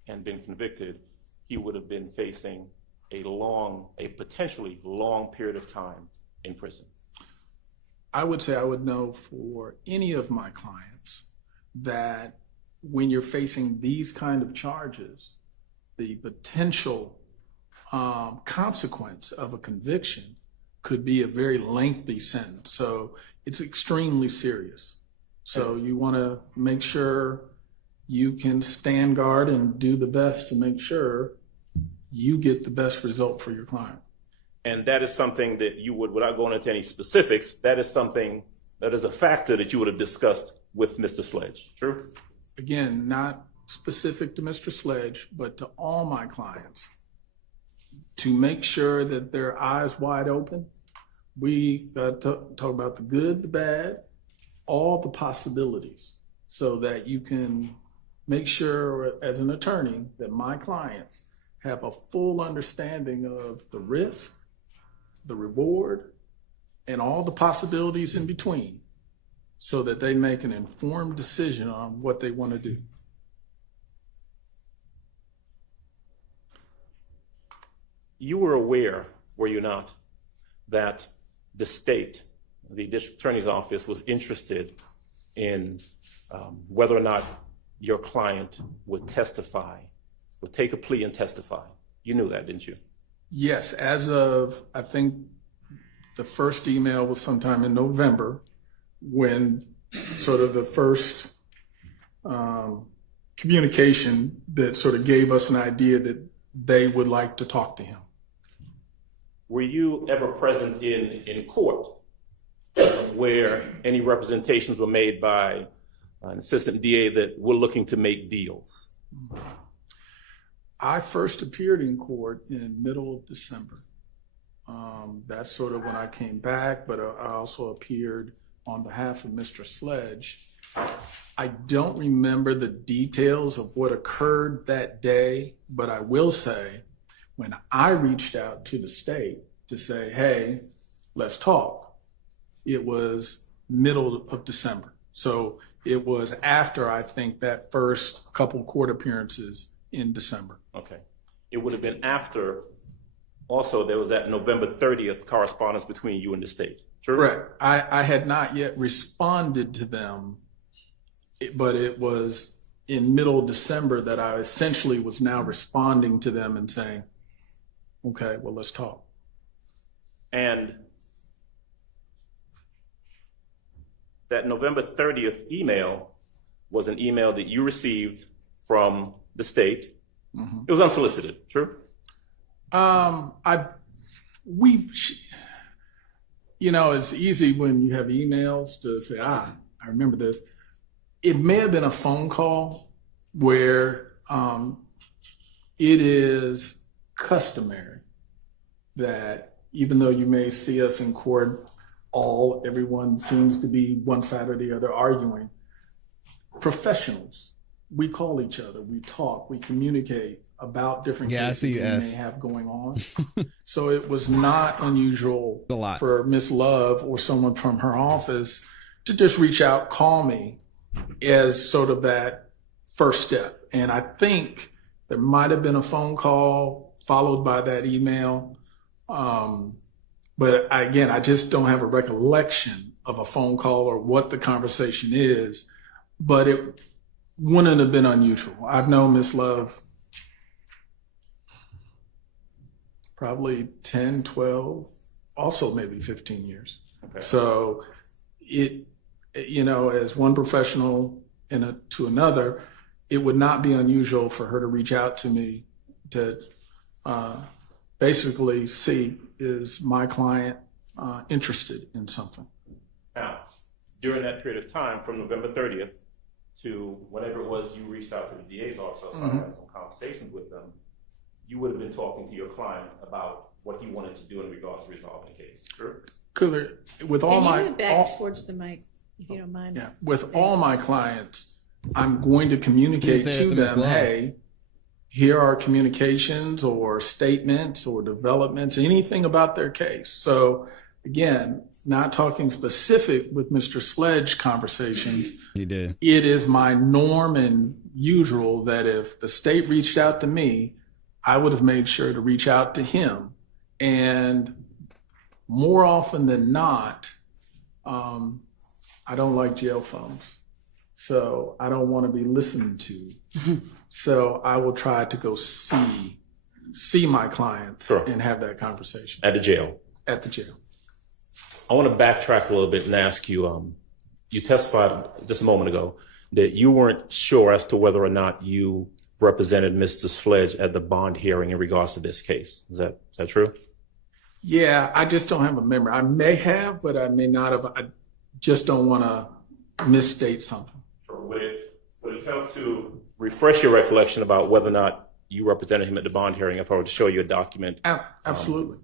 and been convicted, he would have been facing a potentially long period of time in prison. I would say I would know for any of my clients that when you're facing these kind of charges, the potential consequence of a conviction could be a very lengthy sentence. So it's extremely serious. So you want to make sure you can stand guard and do the best to make sure you get the best result for your client. And that is something that you would, without going into any specifics, that is a factor that you would have discussed with Mr. Sledge. True? Again, not specific to Mr. Sledge, but to all my clients, to make sure that they're eyes wide open. We got to talk about the good, the bad, all the possibilities, so that you can make sure as an attorney that my clients have a full understanding of the risk, the reward, and all the possibilities in between, so that they make an informed decision on what they want to do. You were aware, were you not, that the state, the district attorney's office, was interested in whether or not your client would testify, would take a plea and testify? You knew that, didn't you? Yes, as of, I think the first email was sometime in November, when sort of the first communication that sort of gave us an idea that they would like to talk to him. Were you ever present in court where any representations were made by an assistant DA that were looking to make deals? I first appeared in court in middle of December. That's sort of when I came back, but I also appeared on behalf of Mr. Sledge. I don't remember the details of what occurred that day, but I will say when I reached out to the state to say, hey, let's talk, it was middle of December. So it was after, I think, that first couple court appearances in December. Okay. It would have been after, also, there was that November 30th correspondence between you and the state. True? Correct. I had not yet responded to them, but it was in middle December that I essentially was now responding to them and saying, okay, well, let's talk. And that November 30th email was an email that you received from the state. Mm-hmm. It was unsolicited, true? It's easy when you have emails to say, I remember this. It may have been a phone call where it is customary that even though you may see us in court, everyone seems to be one side or the other arguing. Professionals, we call each other, we talk, we communicate about different cases we may have going on. So it was not unusual for Miss Love or someone from her office to just reach out, call me as sort of that first step. And I think there might have been a phone call followed by that email. But again, I just don't have a recollection of a phone call or what the conversation is, but it wouldn't have been unusual. I've known Miss Love probably 10, 12, also maybe 15 years. Okay. So as one professional to another, it would not be unusual for her to reach out to me to basically see, is my client interested in something? Now, during that period of time, from November 30th to whenever it was you reached out to the DA's office, I had some conversations with them, you would have been talking to your client about what he wanted to do in regards to resolving the case, true? With all Can you move back towards the mic, if you don't mind? Yeah, with all my clients, I'm going to communicate to them, hey, here are communications or statements or developments, anything about their case. So again, not talking specific with Mr. Sledge conversations. You did. It is my norm and usual that if the state reached out to me, I would have made sure to reach out to him. And more often than not, I don't like jail phones. So I don't want to be listened to. So I will try to go see my clients and have that conversation. At the jail? At the jail. I want to backtrack a little bit and ask you, you testified just a moment ago that you weren't sure as to whether or not you represented Mr. Sledge at the bond hearing in regards to this case. Is that true? Yeah, I just don't have a memory. I may have, but I may not have. I just don't want to misstate something. Would it help to refresh your recollection about whether or not you represented him at the bond hearing if I were to show you a document? Absolutely.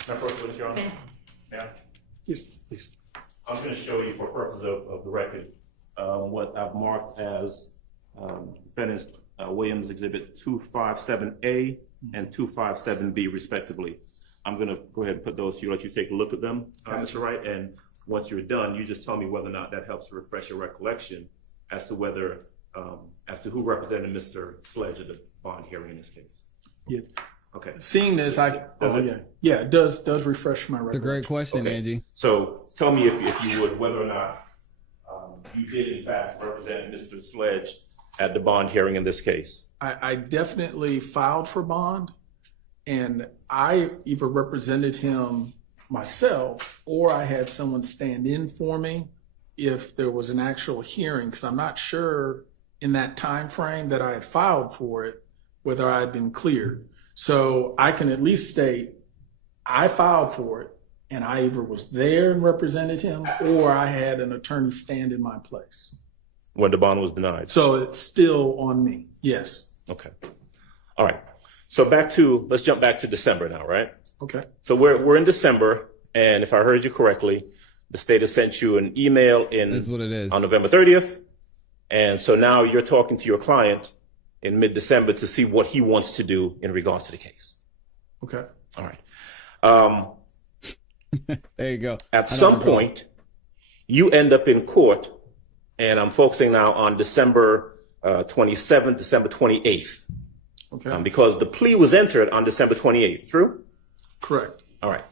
Can I first witness, Your Honor? Yeah. Yes, please. I'm going to show you for purposes of the record what I've marked as defendants Williams Exhibit 257A and 257B respectively. I'm going to go ahead and put those to you, let you take a look at them, Mr. Wright, and once you're done, you just tell me whether or not that helps to refresh your recollection as to whether, as to who represented Mr. Sledge at the bond hearing in this case. Yeah. Okay. Seeing this, it does refresh my recollection. It's a great question, Angie. So tell me if you would, whether or not you did in fact represent Mr. Sledge at the bond hearing in this case. I definitely filed for bond, and I either represented him myself or I had someone stand in for me if there was an actual hearing, because I'm not sure in that time frame that I had filed for it whether I had been cleared. So I can at least state I filed for it and I either was there and represented him or I had an attorney stand in my place. When the bond was denied. So it's still on me, yes. Okay. All right. So let's jump back to December now, right? Okay. So we're in December, and if I heard you correctly, the state has sent you an email That's what it is. on November 30th. And so now you're talking to your client in mid-December to see what he wants to do in regards to the case. Okay. All right. There you go. At some point, you end up in court, and I'm focusing now on December 27th, December 28th. Okay. Because the plea was entered on December 28th, true? Correct. All right.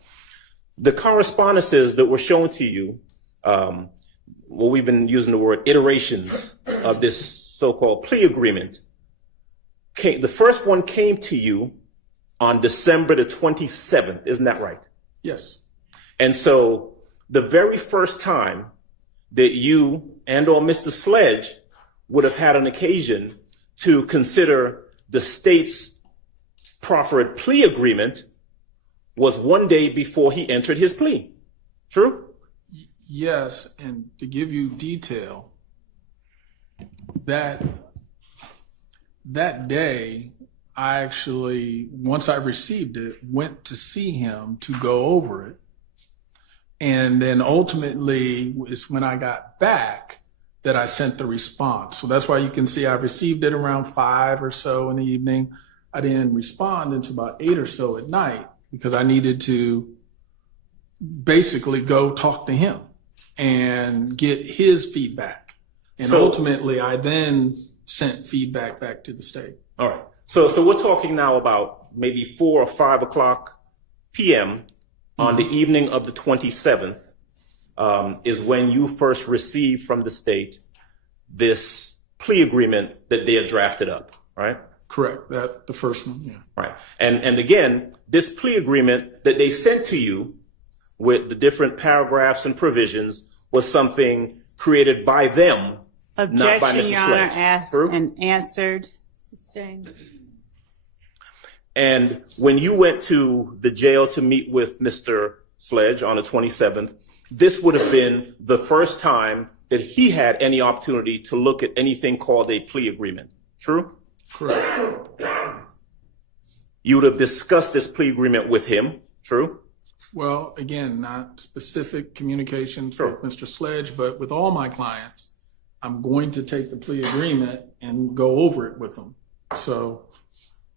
The correspondences that were shown to you, well, we've been using the word iterations of this so-called plea agreement. The first one came to you on December the 27th. Isn't that right? Yes. And so the very first time that you and or Mr. Sledge would have had an occasion to consider the state's proffered plea agreement was one day before he entered his plea. True? Yes, and to give you detail, that day, I actually, once I received it, went to see him to go over it. And then ultimately, it's when I got back that I sent the response. So that's why you can see I received it around 5 or so in the evening. I didn't respond until about 8 or so at night because I needed to basically go talk to him and get his feedback. And ultimately, I then sent feedback back to the state. All right. So we're talking now about maybe 4 or 5 o'clock p.m. on the evening of the 27th is when you first received from the state this plea agreement that they had drafted up, right? Correct. The first one, yeah. Right. And again, this plea agreement that they sent to you with the different paragraphs and provisions was something created by them, not by Objection, Mr. Your Honor, Sledge. asked True? and answered. Sustained. And when you went to the jail to meet with Mr. Sledge on the 27th, this would have been the first time that he had any opportunity to look at anything called a plea agreement. True? Correct. You would have discussed this plea agreement with him. True? Well, again, not specific communications with Mr. Sledge, but with all my clients, I'm going to take the plea agreement and go over it with them. So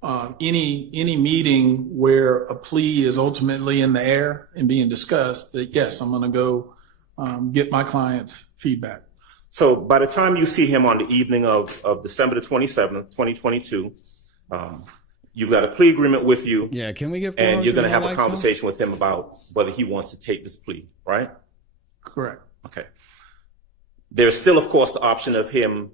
any meeting where a plea is ultimately in the air and being discussed, that yes, I'm going to go get my client's feedback. So by the time you see him on the evening of December the 27th, 2022, you've got a plea agreement with you. Yeah, can we get and you're going to have a likes conversation with him about whether he wants to take this plea, right? Correct. Okay. There's still, of course, the option of him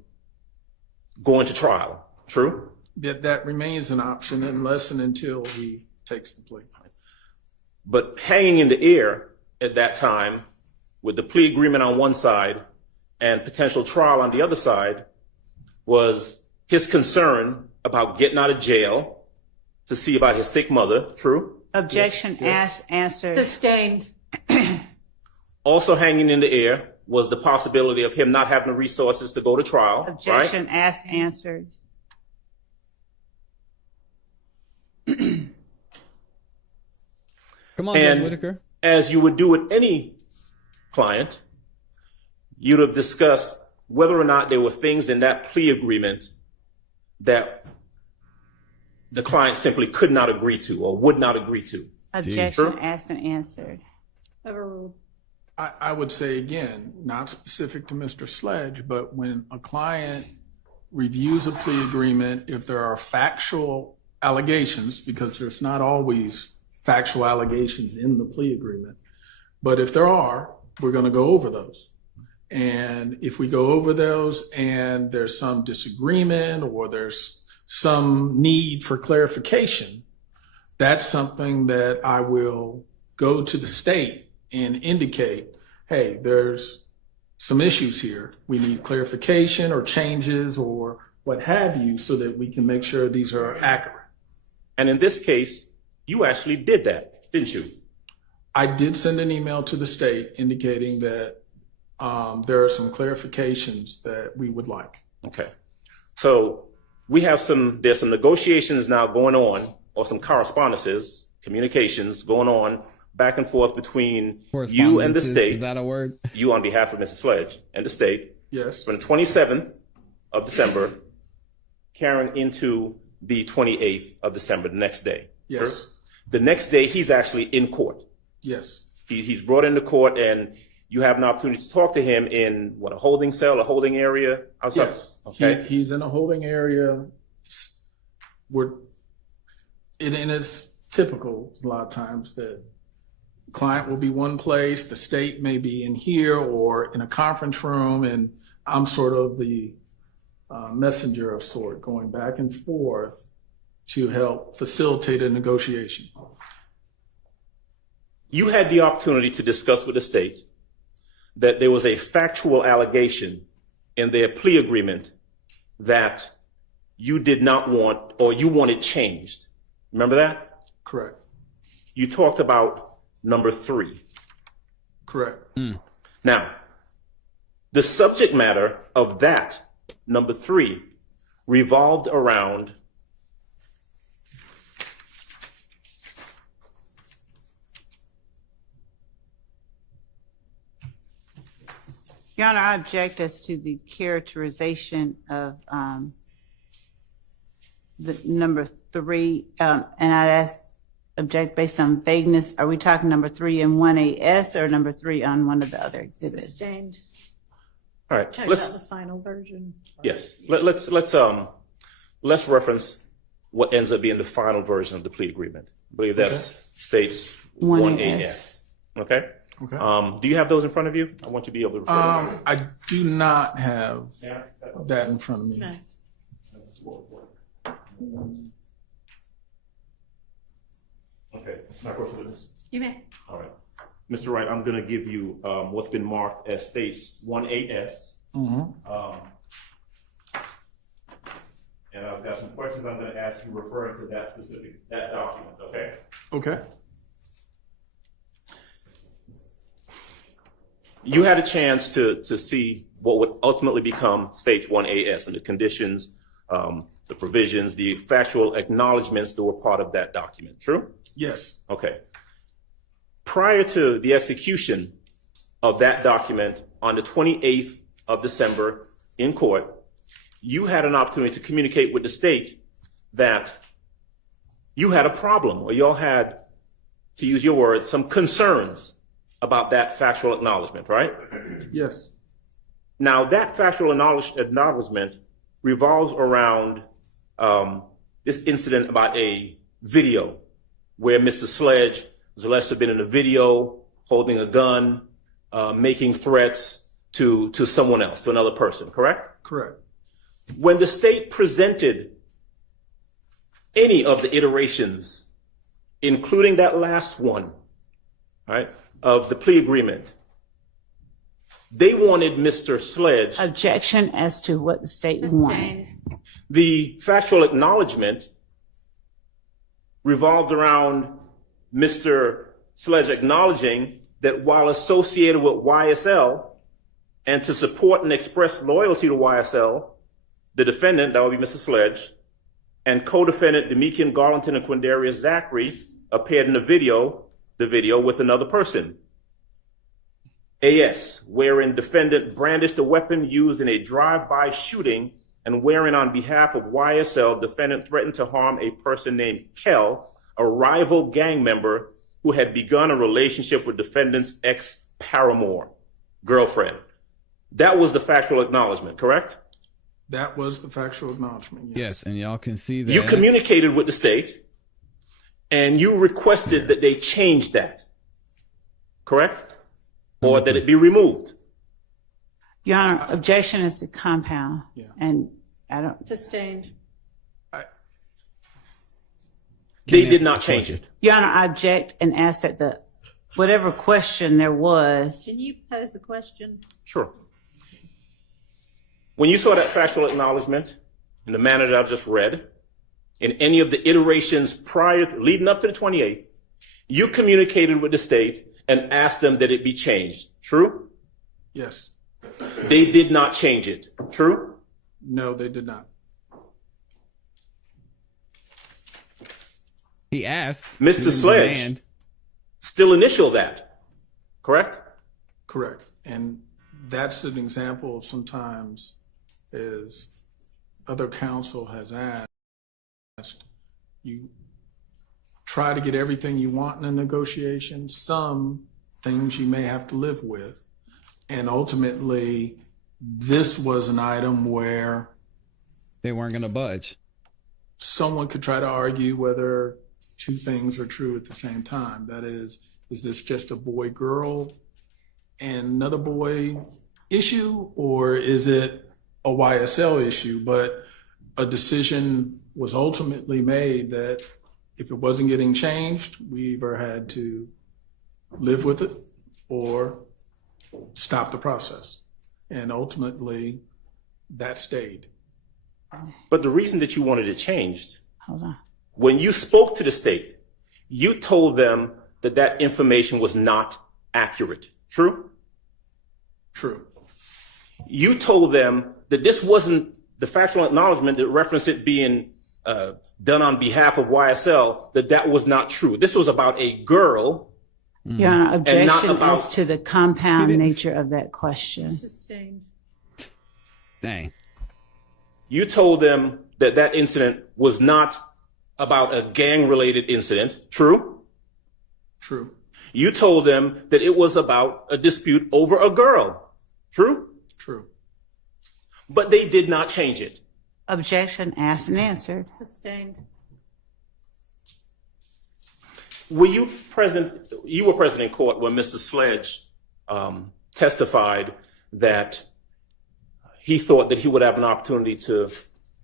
going to trial. True? That remains an option unless and until he takes the plea. But hanging in the air at that time with the plea agreement on one side and potential trial on the other side was his concern about getting out of jail to see about his sick mother. True? Objection, asked, answered. Sustained. Also hanging in the air was the possibility of him not having the resources to go to trial. Objection, right? asked, answered. Come on, And Judge Whitaker. as you would do with any client, you'd have discussed whether or not there were things in that plea agreement that the client simply could not agree to or would not agree to. Objection, asked, and answered. Overruled. I would say, again, not specific to Mr. Sledge, but when a client reviews a plea agreement, if there are factual allegations, because there's not always factual allegations in the plea agreement, but if there are, we're going to go over those. And if we go over those and there's some disagreement or there's some need for clarification, that's something that I will go to the state and indicate, hey, there's some issues here. We need clarification or changes or what have you so that we can make sure these are accurate. And in this case, you actually did that, didn't you? I did send an email to the state indicating that there are some clarifications that we would like. Okay. So there's some negotiations now going on, or some correspondences, communications going on back and forth between you and the state. Is that a word? You on behalf of Mr. Sledge and the state. Yes. From the 27th of December, carrying into the 28th of December, the next day. Yes. True? The next day, he's actually in court. Yes. He's brought into court, and you have an opportunity to talk to him in a holding cell, a holding area outside? Yes. Okay. He's in a holding area. And it's typical a lot of times that client will be one place, the state may be in here or in a conference room, and I'm sort of the messenger of sort, going back and forth to help facilitate a negotiation. You had the opportunity to discuss with the state that there was a factual allegation in their plea agreement that you did not want, or you wanted changed. Remember that? Correct. You talked about number 3. Correct. Now, the subject matter of that number 3 revolved around Your Honor, I object as to the characterization of the number 3, and I'd object based on vagueness. Are we talking number 3 in 1AS or number 3 on one of the other exhibits? Sustained. all right. Check out the final version. Yes. Let's reference what ends up being the final version of the plea agreement. I believe that's states 1AS. Okay. Okay. Do you have those in front of you? I want you to be able to refer to them. I do not have that in front of me. No. Okay. My question witness. You may. All right. Mr. Wright, I'm going to give you what's been marked as states 1AS. And I've got some questions I'm going to ask you referring to that document, okay? Okay. You had a chance to see what would ultimately become stage 1AS and the conditions, the provisions, the factual acknowledgments that were part of that document, true? Yes. Okay. Prior to the execution of that document on the 28th of December in court, you had an opportunity to communicate with the state that you had a problem, or y'all had, to use your words, some concerns about that factual acknowledgement, right? Yes. Now, that factual acknowledgement revolves around this incident about a video where Mr. Sledge was alleged to have been in a video holding a gun, making threats to someone else, to another person, correct? Correct. When the state presented any of the iterations, including that last one, right, of the plea agreement, they wanted Mr. Sledge. Objection as to what the state wanted. The factual acknowledgement revolved around Mr. Sledge acknowledging that while associated with YSL and to support and express loyalty to YSL, the defendant, that would be Mr. Sledge, and co-defendant Demikian Garlington and Quindarius Zachary appeared in the video with another person. AS, wherein defendant brandished a weapon used in a drive-by shooting and wherein on behalf of YSL, defendant threatened to harm a person named Kel, a rival gang member who had begun a relationship with defendant's ex-paramour, girlfriend. That was the factual acknowledgement, correct? That was the factual acknowledgement. Yes, and y'all can see that. You communicated with the state and you requested that they change that, correct? Or that it be removed. Your Honor, objection is to compound. Yeah. And I don't. Sustained. They did not change it. Your Honor, I object and ask that whatever question there was. Can you pose a question? Sure. When you saw that factual acknowledgement in the manner that I've just read, in any of the iterations leading up to the 28th, you communicated with the state and asked them that it be changed. True? Yes. They did not change it. True? No, they did not. He asked. Mr. He didn't Sledge demand. still initial that, correct? Correct. And that's an example of sometimes, as other counsel has asked, you try to get everything you want in a negotiation. Some things you may have to live with. And ultimately, this was an item where They weren't going to budge. someone could try to argue whether two things are true at the same time. That is this just a boy-girl and another boy issue, or is it a YSL issue? But a decision was ultimately made that if it wasn't getting changed, we either had to live with it or stop the process. And ultimately, that stayed. But the reason that you wanted it changed, Hold on. when you spoke to the state, you told them that that information was not accurate. True? True. You told them that this wasn't the factual acknowledgement that referenced it being done on behalf of YSL, that was not true. This was about a girl. Your Honor, And not objection about- as to the compound nature of that question. Dang. You told them that that incident was not about a gang-related incident. True? True. You told them that it was about a dispute over a girl. True? True. But they did not change it. Objection asked and answered. Sustained. Were you present? You were present in court when Mr. Sledge testified that he thought that he would have an opportunity to,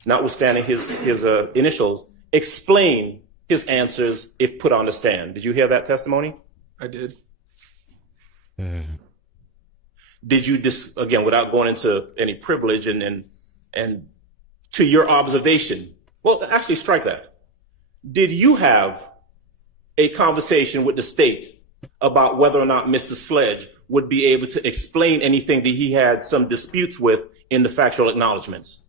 notwithstanding his initials, explain his answers if put on the stand. Did you hear that testimony? I did. Did you again, without going into any privilege and to your observation? Well, actually, strike that. Did you have a conversation with the state about whether or not Mr. Sledge would be able to explain anything that he had some disputes with in the factual acknowledgments?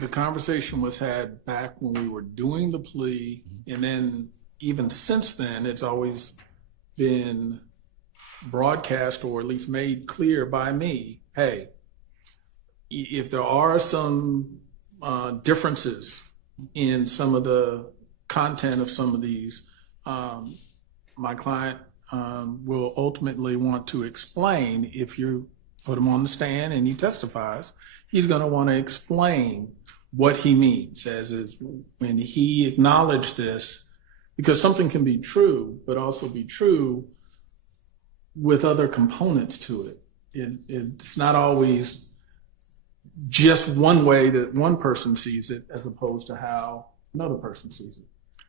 The conversation was had back when we were doing the plea, and then even since then, it's always been broadcast or at least made clear by me, hey, if there are some differences in some of the content of some of these, my client will ultimately want to explain. If you put him on the stand and he testifies, he's going to want to explain what he means, as is when he acknowledged this, because something can be true, but also be true with other components to it. It's not always just one way that one person sees it as opposed to how another person sees it.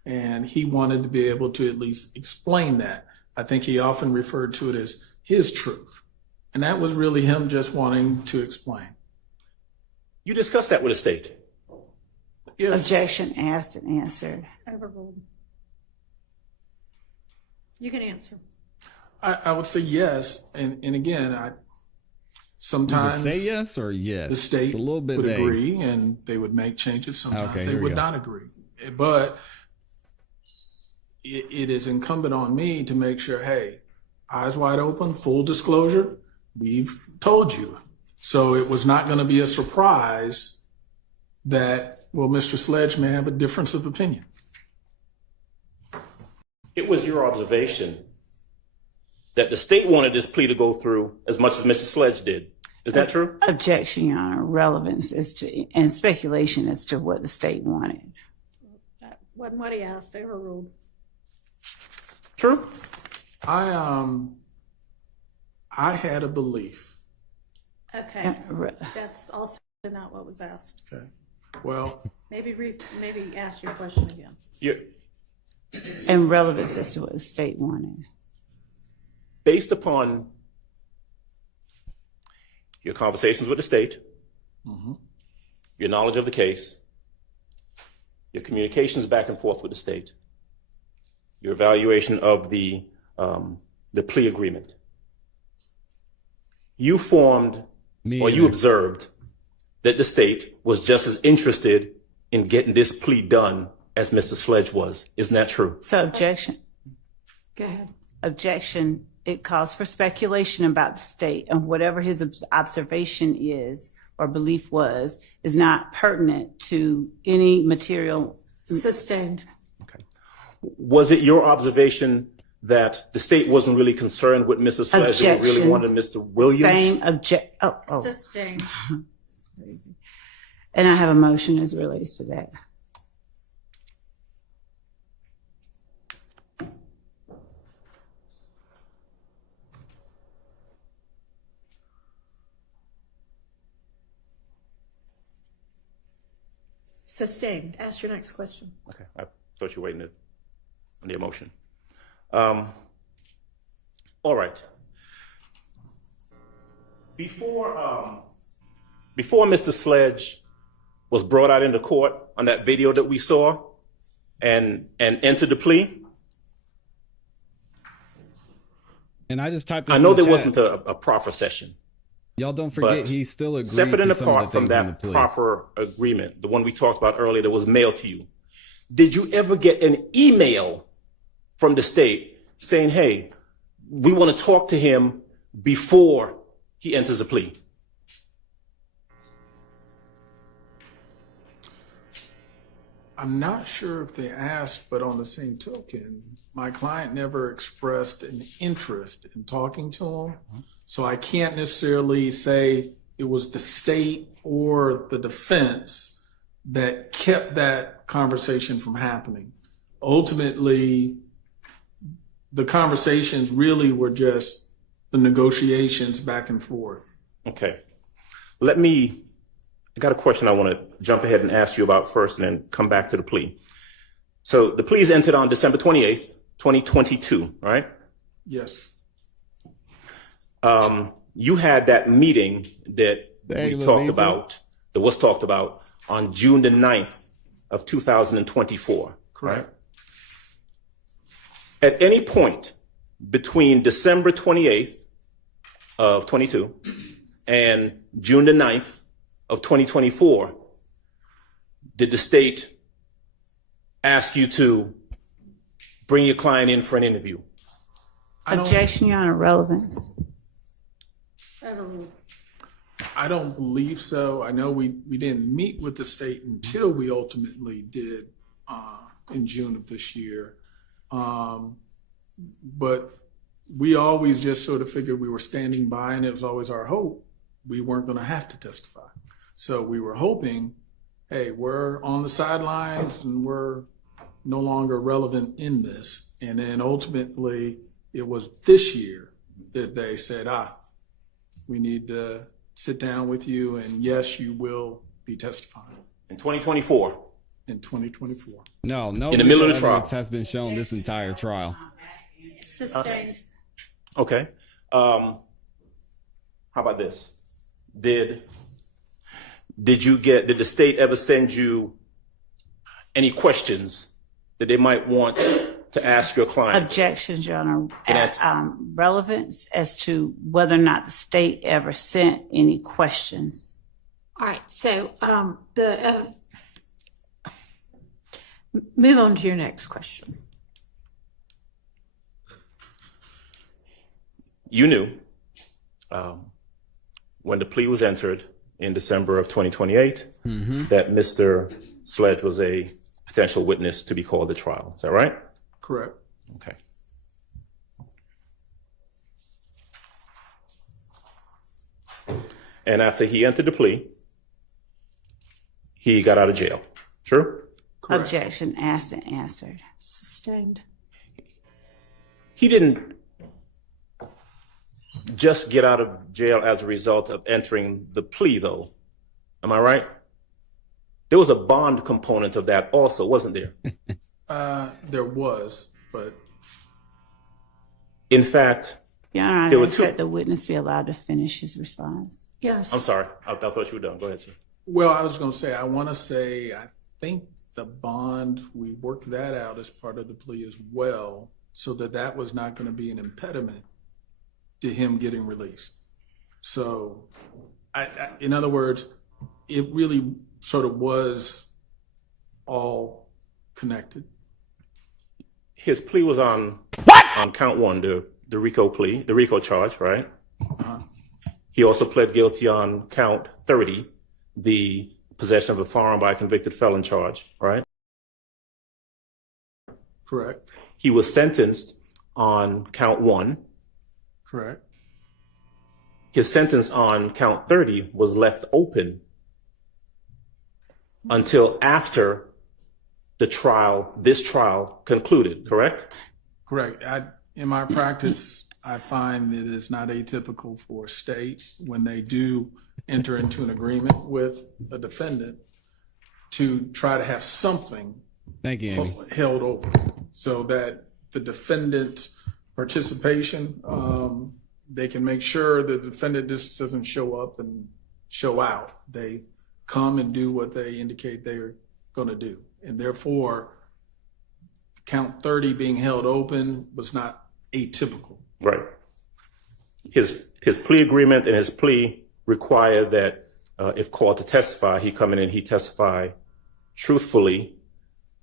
And he wanted to be able to at least explain that. I think he often referred to it as his truth. And that was really him just wanting to explain. You discussed that with the state. Yes. Objection asked and answered. Overruled. You can answer. I would say yes. And again, You would sometimes say yes or yes? the state It's a little bit would vague. agree and they would make changes. Sometimes Okay, they here we would go. not agree. But it is incumbent on me to make sure, hey, eyes wide open, full disclosure, we've told you. So it was not going to be a surprise that, well, Mr. Sledge may have a difference of opinion. It was your observation that the state wanted this plea to go through as much as Mr. Sledge did. Is that true? Objection, Your Honor. Relevance as to and speculation as to what the state wanted. That wasn't what he asked. Overruled. True? I had a belief. Okay. That's also not what was asked. Okay. Well, Maybe ask your question again. And relevance as to what the state wanted. Based upon your conversations with the state, your knowledge of the case, your communications back and forth with the state, your evaluation of the plea agreement, you formed you observed that the state was just as interested in getting this plea done as Mr. Sledge was. Isn't that true? So objection. Go ahead. Objection. It calls for speculation about the state, and whatever his observation is or belief was is not pertinent to any material. Sustained. Was it your observation that the state wasn't really concerned with Mr. Sledge, but really Objection. wanted Mr. Williams? Same object. Oh. Sustained. That's crazy. And I have a motion as it relates to that. Sustained. Ask your next question. Okay, I thought you were waiting on the emotion. All right. Before Mr. Sledge was brought out into court on that video that we saw and entered the plea, And I just typed this I know in the there chat. wasn't a proffer session. Y'all don't forget But he still agreed separate and to some of apart the from things in the that plea. proffer agreement, the one we talked about earlier that was mailed to you, did you ever get an email from the state saying, hey, we want to talk to him before he enters a plea? I'm not sure if they asked, but on the same token, my client never expressed an interest in talking to him. So I can't necessarily say it was the state or the defense that kept that conversation from happening. Ultimately, the conversations really were just the negotiations back and forth. Okay. I got a question I want to jump ahead and ask you about first and then come back to the plea. So the plea is entered on December 28th, 2022, right? Yes. You had that meeting that Dang, we talked Louisa. about, that was talked about on June the 9th of 2024, Correct. right? At any point between December 28th of 22 and June the 9th of 2024, did the state ask you to bring your client in for an interview? Objection, Your Honor, relevance. I don't believe so. I know we didn't meet with the state until we ultimately did in June of this year. But we always just sort of figured we were standing by, and it was always our hope we weren't going to have to testify. So we were hoping, hey, we're on the sidelines and we're no longer relevant in this. And then ultimately it was this year that they said, we need to sit down with you, and yes, you will be testifying. In 2024? In 2024. No, In the middle of the trial. evidence has been shown this entire trial. Sustained. Okay. How about this? Did the state ever send you any questions that they might want to ask your client? Objections, Your Honor. Can I- Relevance as to whether or not the state ever sent any questions. All right. So move on to your next question. You knew when the plea was entered in December of 2028 that Mr. Sledge was a potential witness to be called at trial. Is that right? Correct. Okay. And after he entered the plea, he got out of jail. True? Correct. Objection, asked and answered. Sustained. He didn't just get out of jail as a result of entering the plea, though. Am I right? There was a bond component of that also, wasn't there? There was, but In fact, Your Honor, There I were ask two- that the witness be allowed to finish his response. Yes. I'm sorry. I thought you were done. Go ahead, sir. well, I was going to say, I think the bond, we worked that out as part of the plea as well, so that was not going to be an impediment to him getting released. So, in other words, it really sort of was all connected. His plea was on count one, the RICO plea, the RICO charge, right? He also pled guilty on count 30, the possession of a firearm by a convicted felon charge, right? Correct. He was sentenced on count one. Correct. His sentence on count 30 was left open until after this trial concluded, correct? Correct. In my practice, I find that it's not atypical for a state when they do enter into an agreement with a defendant to try to have something Thank you, Amy. held over so that the defendant's participation, they can make sure the defendant just doesn't show up and show out. They come and do what they indicate they're going to do. And therefore, count 30 being held open was not atypical. Right. His plea agreement and his plea require that if called to testify, he come in and he testify truthfully,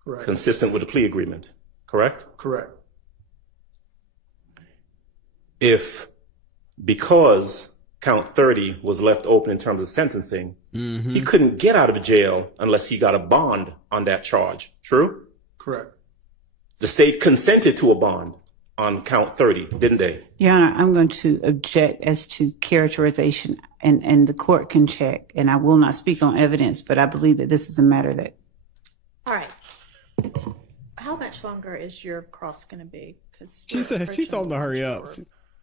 Correct. consistent with the plea agreement, correct? Correct. Because count 30 was left open in terms of sentencing, he couldn't get out of jail unless he got a bond on that charge. True? Correct. The state consented to a bond on count 30, didn't they? Your Honor, I'm going to object as to characterization, and the court can check, and I will not speak on evidence, but I believe that this is a matter that. All right. How much longer is your cross going to be? Because She told him to hurry up.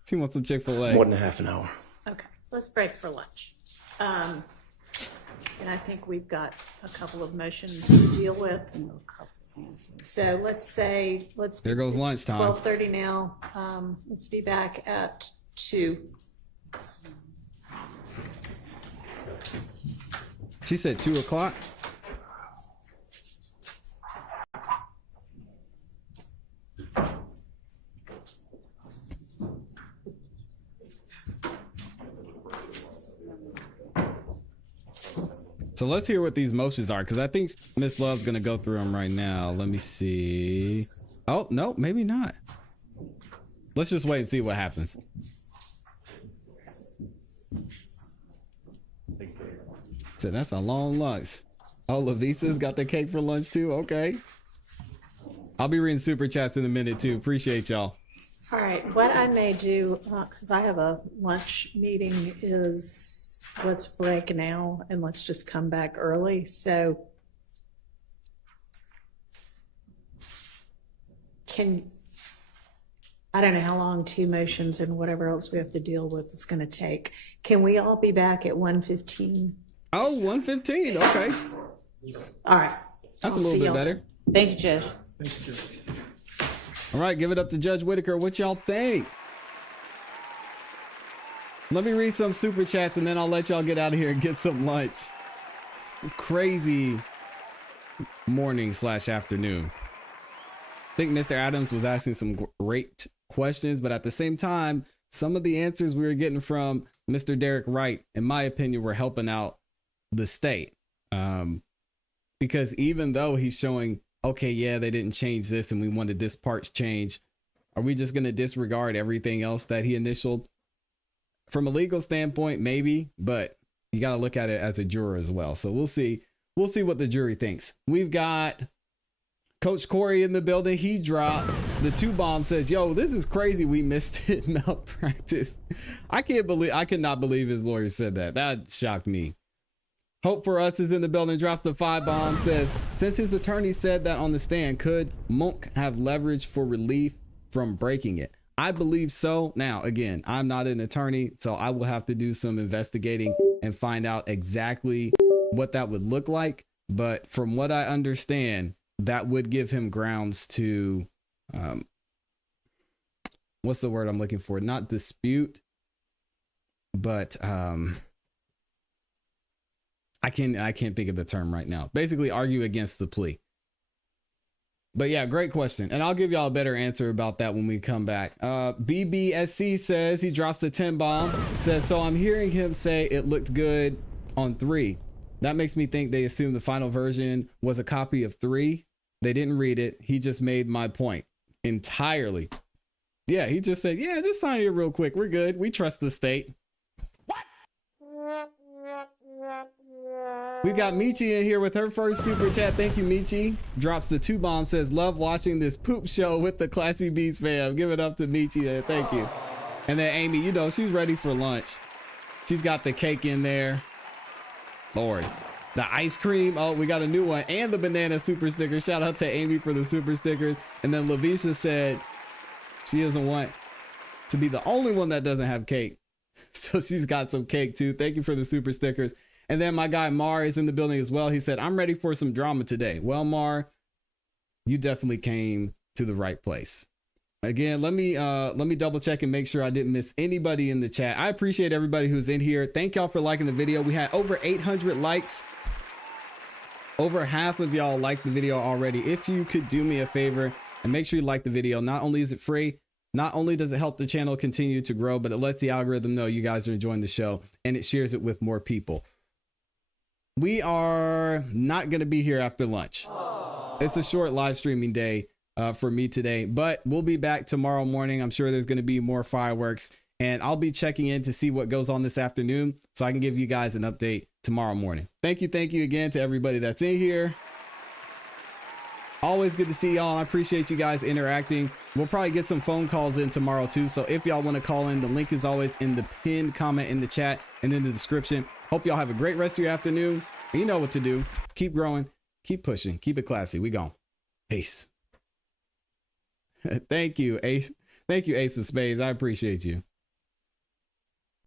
She wants some Chick-fil-A. More than a half an hour. Okay, let's break for lunch. And I think we've got a couple of motions to deal with. So let's say, There goes lunchtime. 12:30 now. Let's be back at 2. She said 2 o'clock. So let's hear what these motions are, because I think Miss Love's going to go through them right now. Let me see. Oh, no, maybe not. Let's just wait and see what happens. So that's a long lunch. Oh, Lavisa's got the cake for lunch too? Okay. I'll be reading super chats in a minute too. Appreciate y'all. All right, what I may do, because I have a lunch meeting, is let's break now and let's just come back early. So I don't know how long 2 motions and whatever else we have to deal with is going to take. Can we all be back at 1:15? Oh, 1:15. Okay. All right. That's a little bit better. Thank you, Judge. Thank you, Judge. All right, give it up to Judge Whitaker. What y'all think? Let me read some super chats and then I'll let y'all get out of here and get some lunch. Crazy morning/afternoon. I think Mr. Adams was asking some great questions, but at the same time, some of the answers we were getting from Mr. Derek Wright, in my opinion, were helping out the state. Because even though he's showing, okay, yeah, they didn't change this and we wanted this part's changed, are we just going to disregard everything else that he initialed? From a legal standpoint, maybe, but you got to look at it as a juror as well. So we'll see. We'll see what the jury thinks. We've got Coach Corey in the building. He dropped the 2 bomb, says, yo, this is crazy. We missed it. Malpractice. I cannot believe his lawyer said that. That shocked me. Hope for Us is in the building, drops the 5 bomb, says, since his attorney said that on the stand, could Mounk have leverage for relief from breaking it? I believe so. Now, again, I'm not an attorney, so I will have to do some investigating and find out exactly what that would look like. But from what I understand, that would give him grounds to, what's the word I'm looking for? Not dispute, but I can't think of the term right now. Basically argue against the plea. But yeah, great question. And I'll give y'all a better answer about that when we come back. BBSC says, he drops the 10 bomb, says, so I'm hearing him say it looked good on 3. That makes me think they assumed the final version was a copy of 3. They didn't read it. He just made my point entirely. Yeah, he just said, yeah, just sign it real quick. We're good. We trust the state. We got Michi in here with her first super chat. Thank you, Michi. Drops the 2 bomb, says, love watching this poop show with the ClassE Beats fam. Give it up to Michi there. Thank you. And then Amy, you know, she's ready for lunch. She's got the cake in there. Lord. The ice cream. Oh, we got a new one. And the banana super sticker. Shout out to Amy for the super stickers. And then Lavisha said she doesn't want to be the only one that doesn't have cake. So she's got some cake too. Thank you for the super stickers. And then my guy Mar is in the building as well. He said, I'm ready for some drama today. Well, Mar, you definitely came to the right place. Again, let me double check and make sure I didn't miss anybody in the chat. I appreciate everybody who's in here. Thank y'all for liking the video. We had over 800 likes. Over half of y'all liked the video already. If you could do me a favor and make sure you like the video. Not only is it free, not only does it help the channel continue to grow, but it lets the algorithm know you guys are enjoying the show and it shares it with more people. We are not going to be here after lunch. It's a short live streaming day for me today, but we'll be back tomorrow morning. I'm sure there's going to be more fireworks and I'll be checking in to see what goes on this afternoon so I can give you guys an update tomorrow morning. Thank you again to everybody that's in here. Always good to see y'all. I appreciate you guys interacting. We'll probably get some phone calls in tomorrow too. So if y'all want to call in, the link is always in the pinned comment in the chat and in the description. Hope y'all have a great rest of your afternoon. You know what to do. Keep growing, keep pushing, keep it classy. We gone. Peace. Thank you, Ace. Thank you, Ace of Spades. I appreciate you.